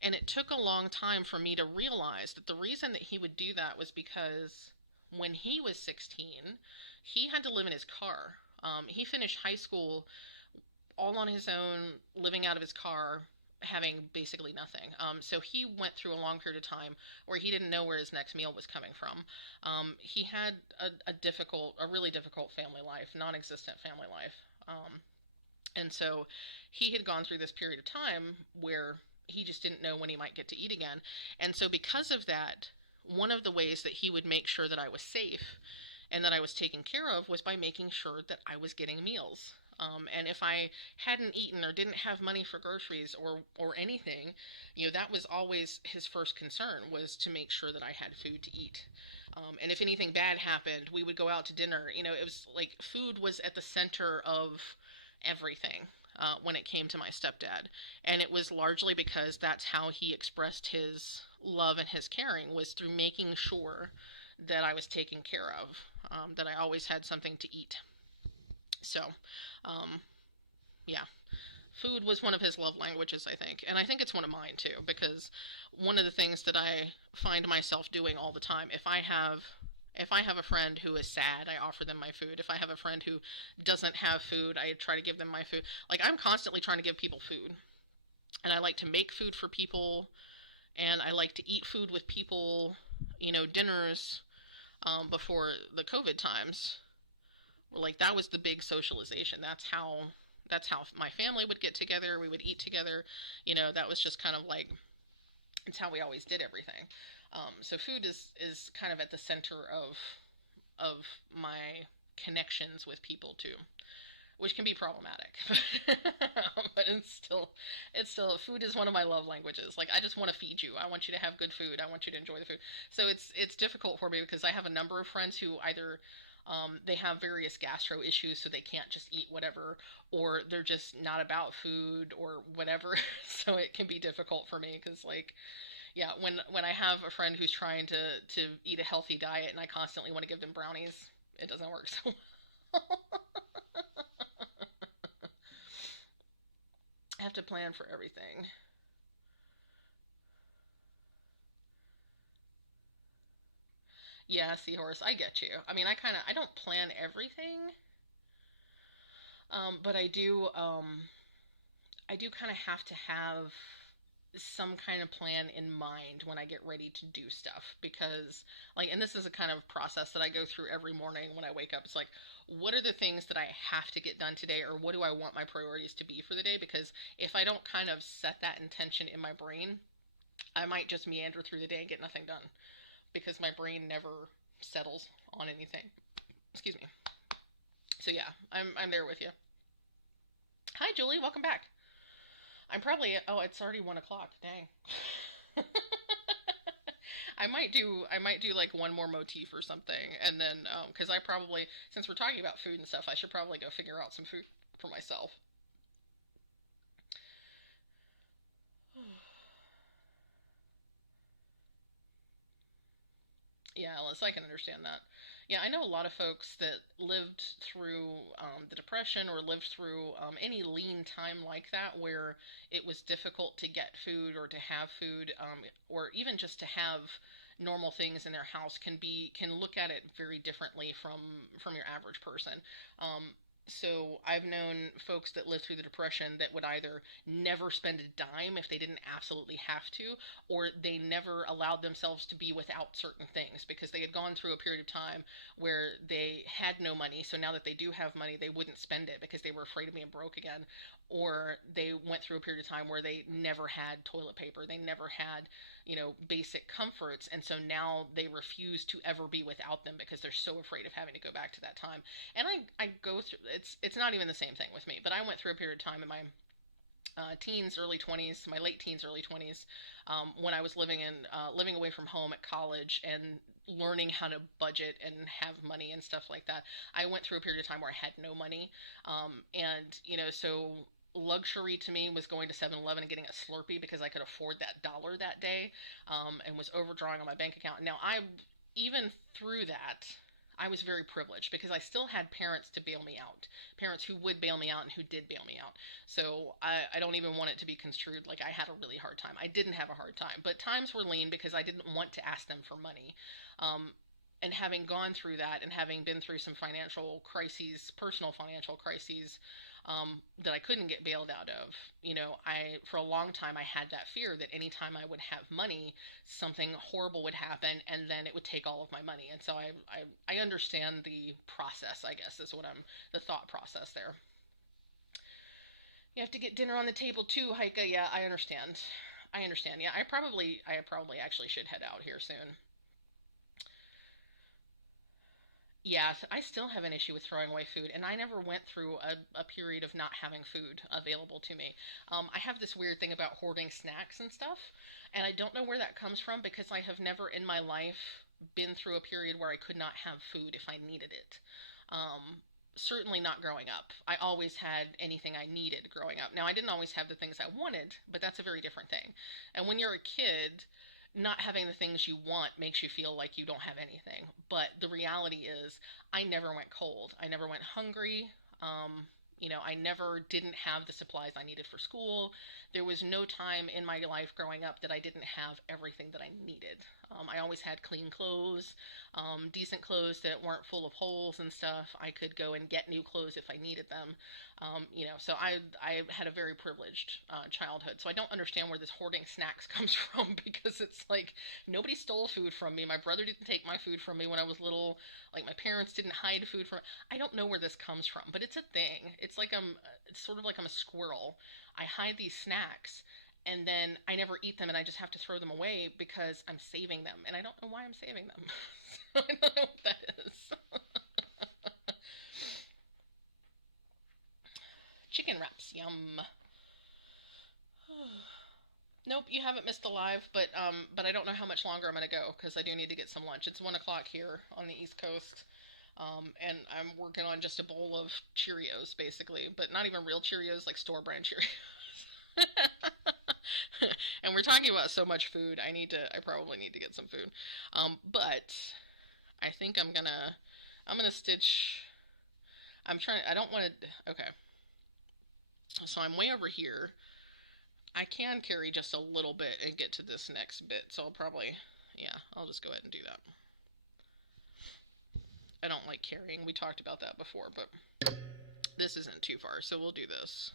And it took a long time for me to realize that the reason that he would do that was because when he was 16, he had to live in his car. He finished high school all on his own, living out of his car, having basically nothing. So he went through a long period of time where he didn't know where his next meal was coming from. He had a really difficult family life, non-existent family life. And so he had gone through this period of time where he just didn't know when he might get to eat again. And so because of that, one of the ways that he would make sure that I was safe and that I was taken care of was by making sure that I was getting meals. And if I hadn't eaten or didn't have money for groceries or anything, that was always his first concern, was to make sure that I had food to eat. And if anything bad happened, we would go out to dinner. It was like food was at the center of everything when it came to my stepdad. And it was largely because that's how he expressed his love and his caring, was through making sure that I was taken care of, that I always had something to eat. So, yeah, food was one of his love languages, I think. And I think it's one of mine too, because one of the things that I find myself doing all the time, if I have a friend who is sad, I offer them my food. If I have a friend who doesn't have food, I try to give them my food. Like, I'm constantly trying to give people food. And I like to make food for people, and I like to eat food with people, dinners, before the COVID times. Like, that was the big socialization. That's how my family would get together. We would eat together. That was just kind of like, it's how we always did everything. So food is kind of at the center of my connections with people too, which can be problematic. But it's still food is one of my love languages. Like, I just want to feed you. I want you to have good food. I want you to enjoy the food. So it's difficult for me because I have a number of friends who either they have various gastro issues, so they can't just eat whatever, or they're just not about food or whatever. So it can be difficult for me because, like, yeah, when I have a friend who's trying to eat a healthy diet and I constantly want to give them brownies, it doesn't work so well. I have to plan for everything. Yeah, Seahorse, I get you. I mean, I don't plan everything, but I do kind of have to have some kind of plan in mind when I get ready to do stuff, because, like, and this is a kind of process that I go through every morning when I wake up. It's like, what are the things that I have to get done today, or what do I want my priorities to be for the day? Because if I don't kind of set that intention in my brain, I might just meander through the day and get nothing done because my brain never settles on anything. Excuse me. So yeah, I'm there with you. Hi, Julie. Welcome back. I'm probably, oh, it's already 1 o'clock. Dang. I might do like one more motif or something, and then because I probably, since we're talking about food and stuff, I should probably go figure out some food for myself. Yeah, Alice, I can understand that. Yeah, I know a lot of folks that lived through the Depression, or lived through any lean time like that, where it was difficult to get food or to have food, or even just to have normal things in their house, can look at it very differently from your average person. So I've known folks that lived through the Depression that would either never spend a dime if they didn't absolutely have to, or they never allowed themselves to be without certain things because they had gone through a period of time where they had no money. So now that they do have money, they wouldn't spend it because they were afraid of being broke again. Or they went through a period of time where they never had toilet paper, they never had, basic comforts, and so now they refuse to ever be without them because they're so afraid of having to go back to that time. And I go through, it's not even the same thing with me, but I went through a period of time in my teens, early 20s, my late teens, early 20s, when I was living away from home at college and learning how to budget and have money and stuff like that. I went through a period of time where I had no money, and so luxury to me was going to 7-Eleven and getting a Slurpee because I could afford that dollar that day, and was overdrawing on my bank account. Now, even through that, I was very privileged because I still had parents to bail me out, parents who would bail me out and who did bail me out. So I don't even want it to be construed like I had a really hard time. I didn't have a hard time, but times were lean because I didn't want to ask them for money. And having gone through that and having been through some financial crises, personal financial crises, that I couldn't get bailed out of. You know, for a long time, I had that fear that anytime I would have money, something horrible would happen, and then it would take all of my money. And so I understand the process, I guess, is what the thought process there. You have to get dinner on the table too, Heike. Yeah, I understand. I understand. Yeah, I probably actually should head out here soon. Yeah, I still have an issue with throwing away food, and I never went through a period of not having food available to me. I have this weird thing about hoarding snacks and stuff, and I don't know where that comes from because I have never in my life been through a period where I could not have food if I needed it. Certainly not growing up. I always had anything I needed growing up. Now, I didn't always have the things I wanted, but that's a very different thing. And when you're a kid, not having the things you want makes you feel like you don't have anything. But the reality is, I never went cold. I never went hungry. I never didn't have the supplies I needed for school. There was no time in my life growing up that I didn't have everything that I needed. I always had clean clothes, decent clothes that weren't full of holes and stuff. I could go and get new clothes if I needed them. So I had a very privileged childhood. So I don't understand where this hoarding snacks comes from because it's like nobody stole food from me. My brother didn't take my food from me when I was little. Like my parents didn't hide food from me. I don't know where this comes from, but it's a thing. It's sort of like I'm a squirrel. I hide these snacks and then I never eat them and I just have to throw them away because I'm saving them and I don't know why I'm saving them. So I don't know what that is. Chicken wraps, yum. Nope, you haven't missed the live, but I don't know how much longer I'm gonna go because I do need to get some lunch. It's 1 o'clock here on the East Coast, and I'm working on just a bowl of Cheerios basically, but not even real Cheerios, like store brand Cheerios. And we're talking about so much food. I probably need to get some food. But I think I'm gonna stitch. I don't want to. Okay, so I'm way over here. I can carry just a little bit and get to this next bit, so yeah, I'll just go ahead and do that. I don't like carrying. We talked about that before, but this isn't too far, so we'll do this.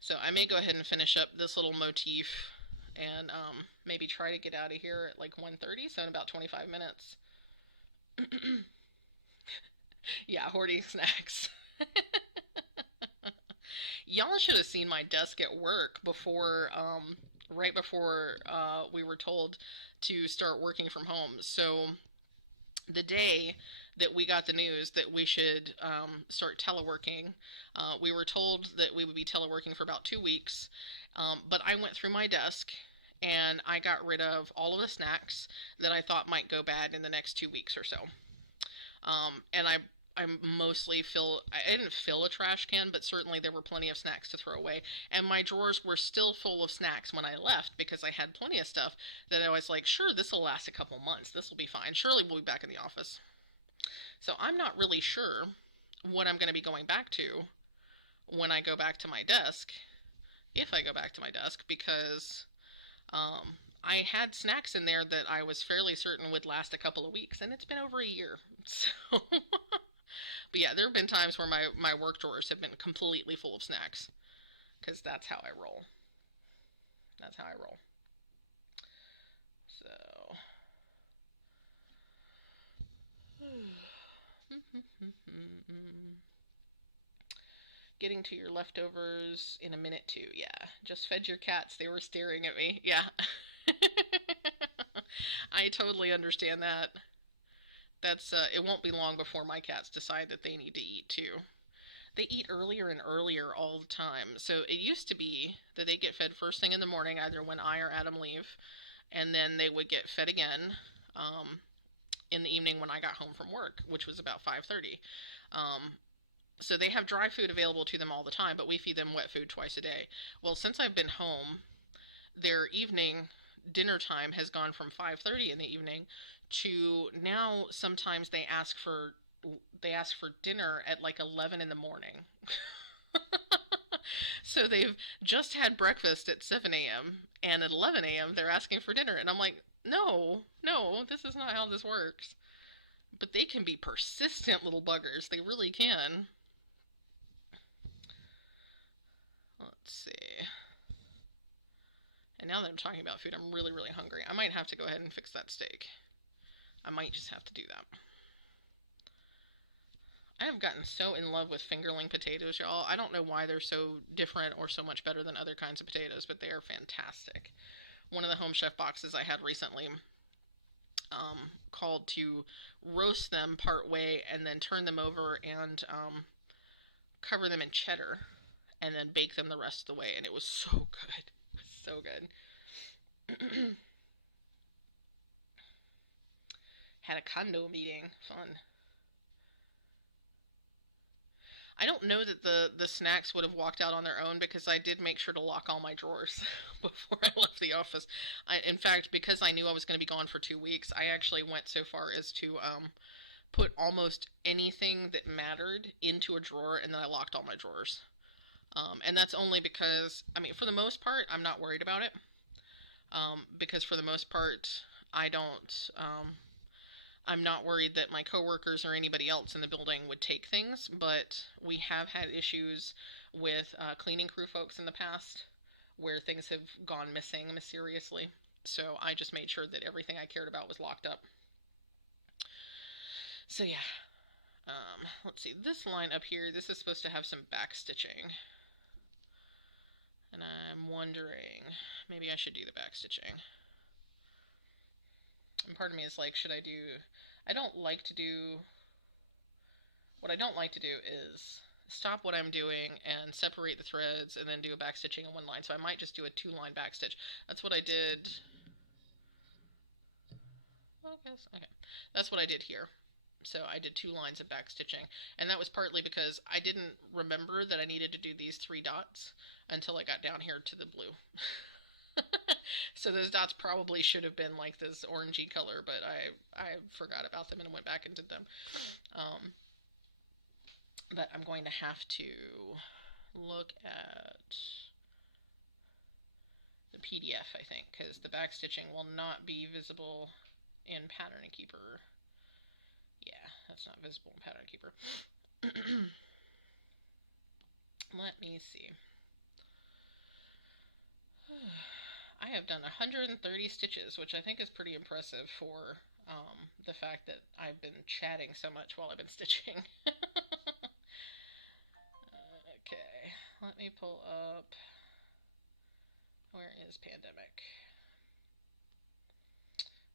So I may go ahead and finish up this little motif and maybe try to get out of here at like 1:30, so in about 25 minutes. Yeah, hoarding snacks. Y'all should have seen my desk at work right before we were told to start working from home. So the day that we got the news that we should start teleworking, we were told that we would be teleworking for about 2 weeks. But I went through my desk and I got rid of all of the snacks that I thought might go bad in the next 2 weeks or so. And I mostly I didn't fill a trash can, but certainly there were plenty of snacks to throw away. And my drawers were still full of snacks when I left because I had plenty of stuff that I was like, sure, this will last a couple months. This will be fine. Surely we'll be back in the office. So I'm not really sure what I'm going to be going back to when I go back to my desk, if I go back to my desk, because I had snacks in there that I was fairly certain would last a couple of weeks, and it's been over a year. So, but yeah, there have been times where my work drawers have been completely full of snacks, because that's how I roll. That's how I roll. So, getting to your leftovers in a minute too. Yeah, just fed your cats. They were staring at me. Yeah. I totally understand that. It won't be long before my cats decide that they need to eat too. They eat earlier and earlier all the time. So it used to be that they get fed first thing in the morning, either when I or Adam leave, and then they would get fed again in the evening when I got home from work, which was about 5:30. So they have dry food available to them all the time, but we feed them wet food twice a day. Well, since I've been home, their evening dinner time has gone from 5:30 in the evening to now sometimes they ask for dinner at like 11 in the morning. So they've just had breakfast at 7 a.m. and at 11 a.m. they're asking for dinner and I'm like, "No, no, this is not how this works." But they can be persistent little buggers. They really can. let's see. And now that I'm talking about food, I'm really, really hungry. I might have to go ahead and fix that steak. I might just have to do that. I have gotten so in love with fingerling potatoes, y'all. I don't know why they're so different or so much better than other kinds of potatoes, but they are fantastic. One of the Home Chef boxes I had recently called to roast them part way and then turn them over and cover them in cheddar and then bake them the rest of the way, and it was so good. It was so good. Had a condo meeting. Fun. I don't know that the snacks would have walked out on their own because I did make sure to lock all my drawers before I left the office. In fact, because I knew I was going to be gone for 2 weeks, I actually went so far as to put almost anything that mattered into a drawer, and then I locked all my drawers. And that's only because, I mean, for the most part, I'm not worried about it. Because for the most part, I don't. I'm not worried that my coworkers or anybody else in the building would take things, but we have had issues with cleaning crew folks in the past where things have gone missing mysteriously. So I just made sure that everything I cared about was locked up. So yeah. Let's see, this line up here, this is supposed to have some back stitching. And I'm wondering, maybe I should do the back stitching. And part of me is like, should I do... I don't like to do... What I don't like to do is stop what I'm doing and separate the threads and then do a back stitching in one line. So I might just do a 2-line back stitch. That's what I did... Okay. That's what I did here. So I did 2 lines of back stitching, and that was partly because I didn't remember that I needed to do these 3 dots until I got down here to the blue. So those dots probably should have been like this orangey color, but I forgot about them and went back and did them. But I'm going to have to look at the PDF, I think, because the back stitching will not be visible in Pattern Keeper. Yeah, that's not visible in Pattern Keeper. Let me see. I have done 130 stitches, which I think is pretty impressive for the fact that I've been chatting so much while I've been stitching. Okay, let me pull up. Where is Pandemic?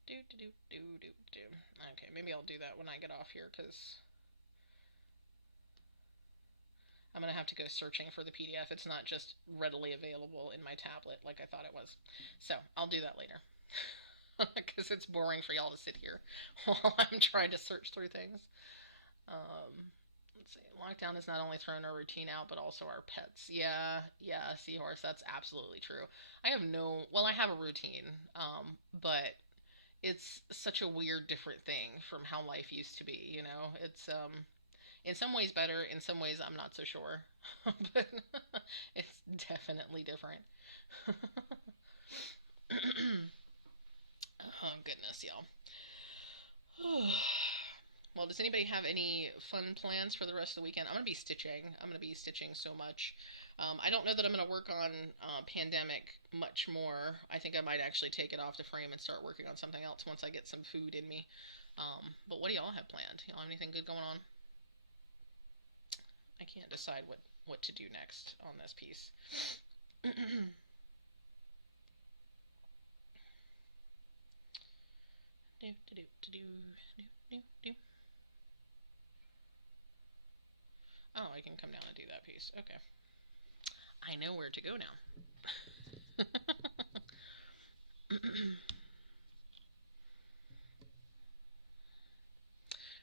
Okay, maybe I'll do that when I get off here, because I'm going to have to go searching for the PDF. It's not just readily available in my tablet like I thought it was. So, I'll do that later. Because it's boring for y'all to sit here while I'm trying to search through things. Let's see. Lockdown has not only thrown our routine out, but also our pets. Yeah, Seahorse, that's absolutely true. I have a routine, but it's such a weird, different thing from how life used to be, you know? It's, in some ways better, in some ways I'm not so sure. But it's definitely different. Oh, goodness, y'all. Well, does anybody have any fun plans for the rest of the weekend? I'm going to be stitching. I'm going to be stitching so much. I don't know that I'm going to work on Pandemic much more. I think I might actually take it off the frame and start working on something else once I get some food in me. But what do y'all have planned? Y'all have anything good going on? I can't decide what to do next on this piece. Oh, I can come down and do that piece. Okay. I know where to go now.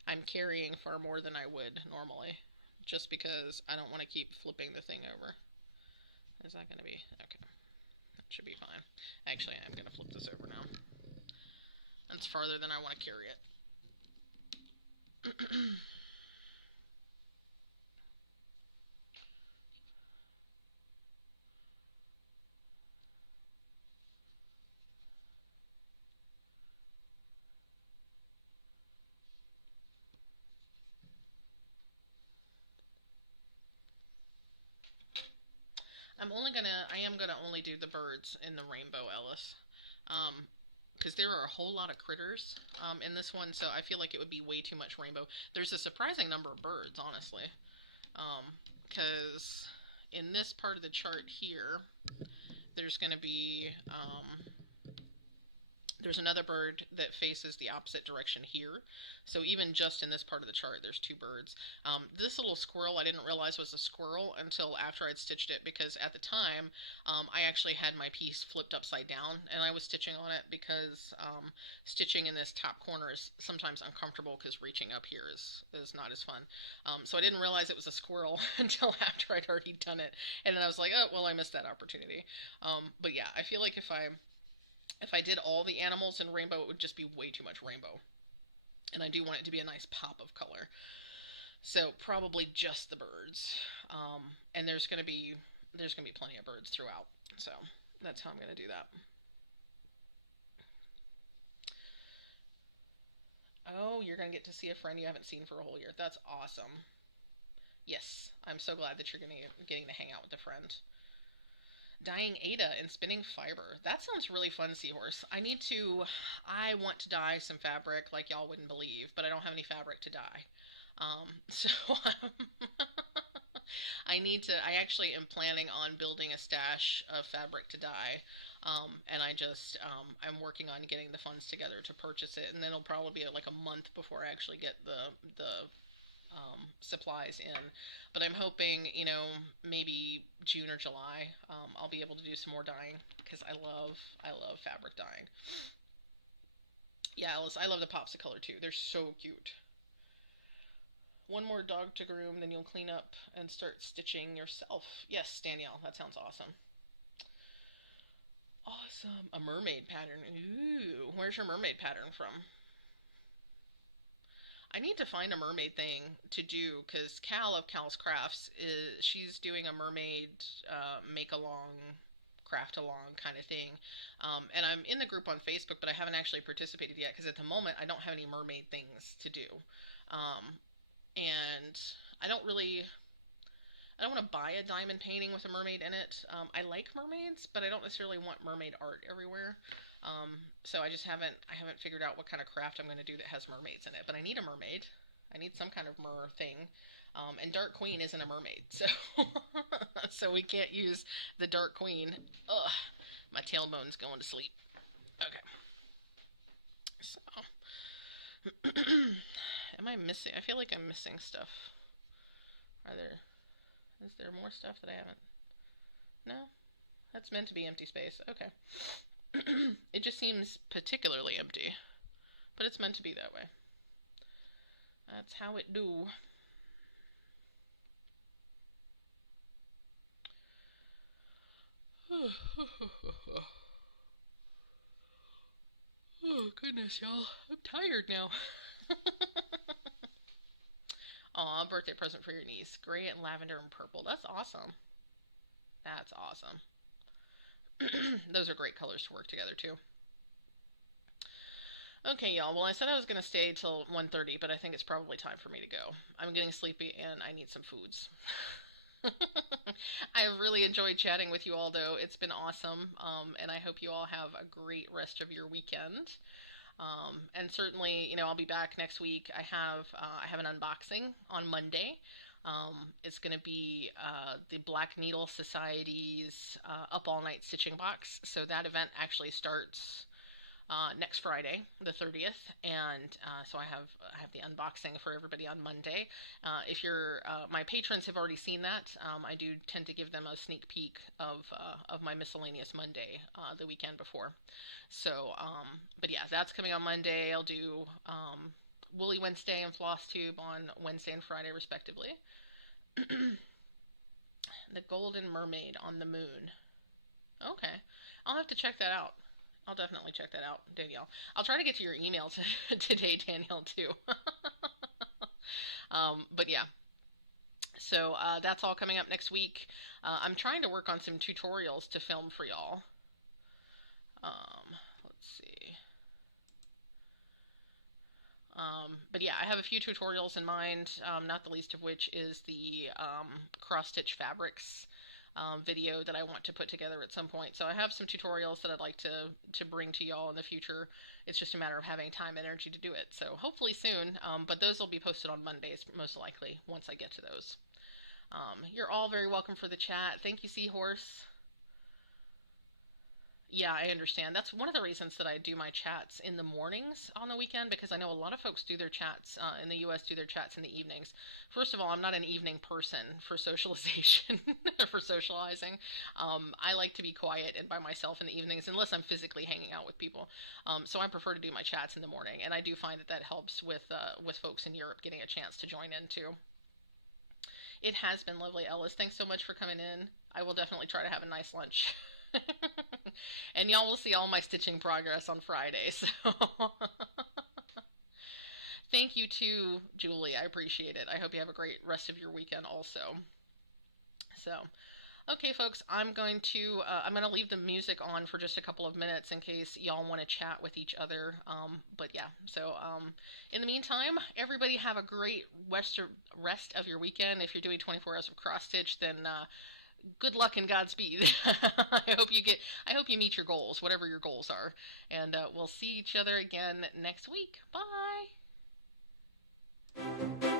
I'm carrying far more than I would normally, just because I don't want to keep flipping the thing over. Is that going to be... Okay. That should be fine. Actually, I'm going to flip this over now. That's farther than I want to carry it. I am gonna only do the birds in the rainbow, Ellis. Because there are a whole lot of critters in this one, so I feel like it would be way too much rainbow. There's a surprising number of birds, honestly. Because in this part of the chart here, there's going to be there's another bird that faces the opposite direction here. So even just in this part of the chart, there's two birds. This little squirrel I didn't realize was a squirrel until after I'd stitched it, because at the time I actually had my piece flipped upside down and I was stitching on it, because stitching in this top corner is sometimes uncomfortable because reaching up here is not as fun. So I didn't realize it was a squirrel until after I'd already done it. And then I was like, oh, well, I missed that opportunity. But yeah, I feel like if I did all the animals in rainbow, it would just be way too much rainbow. And I do want it to be a nice pop of color. So probably just the birds. And there's gonna be plenty of birds throughout. So that's how I'm gonna do that. Oh, you're gonna get to see a friend you haven't seen for a whole year. That's awesome. Yes, I'm so glad that you're getting to hang out with a friend. Dyeing Ada and spinning fiber. That sounds really fun, Seahorse. I want to dye some fabric like y'all wouldn't believe, but I don't have any fabric to dye. So I actually am planning on building a stash of fabric to dye. I'm working on getting the funds together to purchase it, and then it'll probably be like a month before I actually get the supplies in. But I'm hoping, maybe June or July, I'll be able to do some more dyeing, because I love fabric dyeing. Yeah, Alice, I love the pops of color too. They're so cute. One more dog to groom, then you'll clean up and start stitching yourself. Yes, Danielle, that sounds awesome. Awesome. A mermaid pattern. Ooh, where's your mermaid pattern from? I need to find a mermaid thing to do, because Cal of Cal's Crafts she's doing a mermaid make along, craft along kind of thing. And I'm in the group on Facebook, but I haven't actually participated yet, because at the moment I don't have any mermaid things to do. Um, and I don't really I don't want to buy a diamond painting with a mermaid in it. I like mermaids, but I don't necessarily want mermaid art everywhere. So I haven't figured out what kind of craft I'm going to do that has mermaids in it. But I need a mermaid. I need some kind of mer thing. And Dark Queen isn't a mermaid, so so we can't use the Dark Queen. Ugh, my tailbone's going to sleep. Okay, so am I missing? I feel like I'm missing stuff. Are there? Is there more stuff that I haven't? No? That's meant to be empty space. Okay. It just seems particularly empty. But it's meant to be that way. That's how it do. Oh, goodness, y'all. I'm tired now. Aw, birthday present for your niece. Gray and lavender and purple. That's awesome. That's awesome. Those are great colors to work together, too. Okay, y'all. Well, I said I was going to stay till 1:30, but I think it's probably time for me to go. I'm getting sleepy and I need some foods. I really enjoyed chatting with you all, though. It's been awesome, and I hope you all have a great rest of your weekend. And certainly, I'll be back next week. I have an unboxing on Monday. It's going to be the Black Needle Society's Up All Night Stitching Box. So that event actually starts next Friday, the 30th, and so I have the unboxing for everybody on Monday. If my patrons have already seen that, I do tend to give them a sneak peek of my miscellaneous Monday the weekend before. So, but yeah, that's coming on Monday. I'll do Woolly Wednesday and flosstube on Wednesday and Friday, respectively. The Golden Mermaid on the Moon. Okay, I'll have to check that out. I'll definitely check that out, Danielle. I'll try to get to your email today, Danielle, too. But yeah, so that's all coming up next week. I'm trying to work on some tutorials to film for y'all. Let's see. But yeah, I have a few tutorials in mind, not the least of which is the cross-stitch fabrics video that I want to put together at some point. So I have some tutorials that I'd like to bring to y'all in the future. It's just a matter of having time and energy to do it. So hopefully soon, but those will be posted on Mondays most likely once I get to those. You're all very welcome for the chat. Thank you, Seahorse. Yeah, I understand. That's one of the reasons that I do my chats in the mornings on the weekend, because I know a lot of folks do their chats in the US do their chats in the evenings. First of all, I'm not an evening person for socialization or for socializing. I like to be quiet and by myself in the evenings unless I'm physically hanging out with people. So I prefer to do my chats in the morning, and I do find that that helps with folks in Europe getting a chance to join in too. It has been lovely, Ellis. Thanks so much for coming in. I will definitely try to have a nice lunch. And y'all will see all my stitching progress on Friday. So thank you too, Julie. I appreciate it. I hope you have a great rest of your weekend also. So, okay, folks, I'm gonna leave the music on for just a couple of minutes in case y'all want to chat with each other. But yeah, so in the meantime, everybody have a great rest of your weekend. If you're doing 24 hours of cross stitch, then good luck and Godspeed. I hope you meet your goals, whatever your goals are. And we'll see each other again next week. Bye.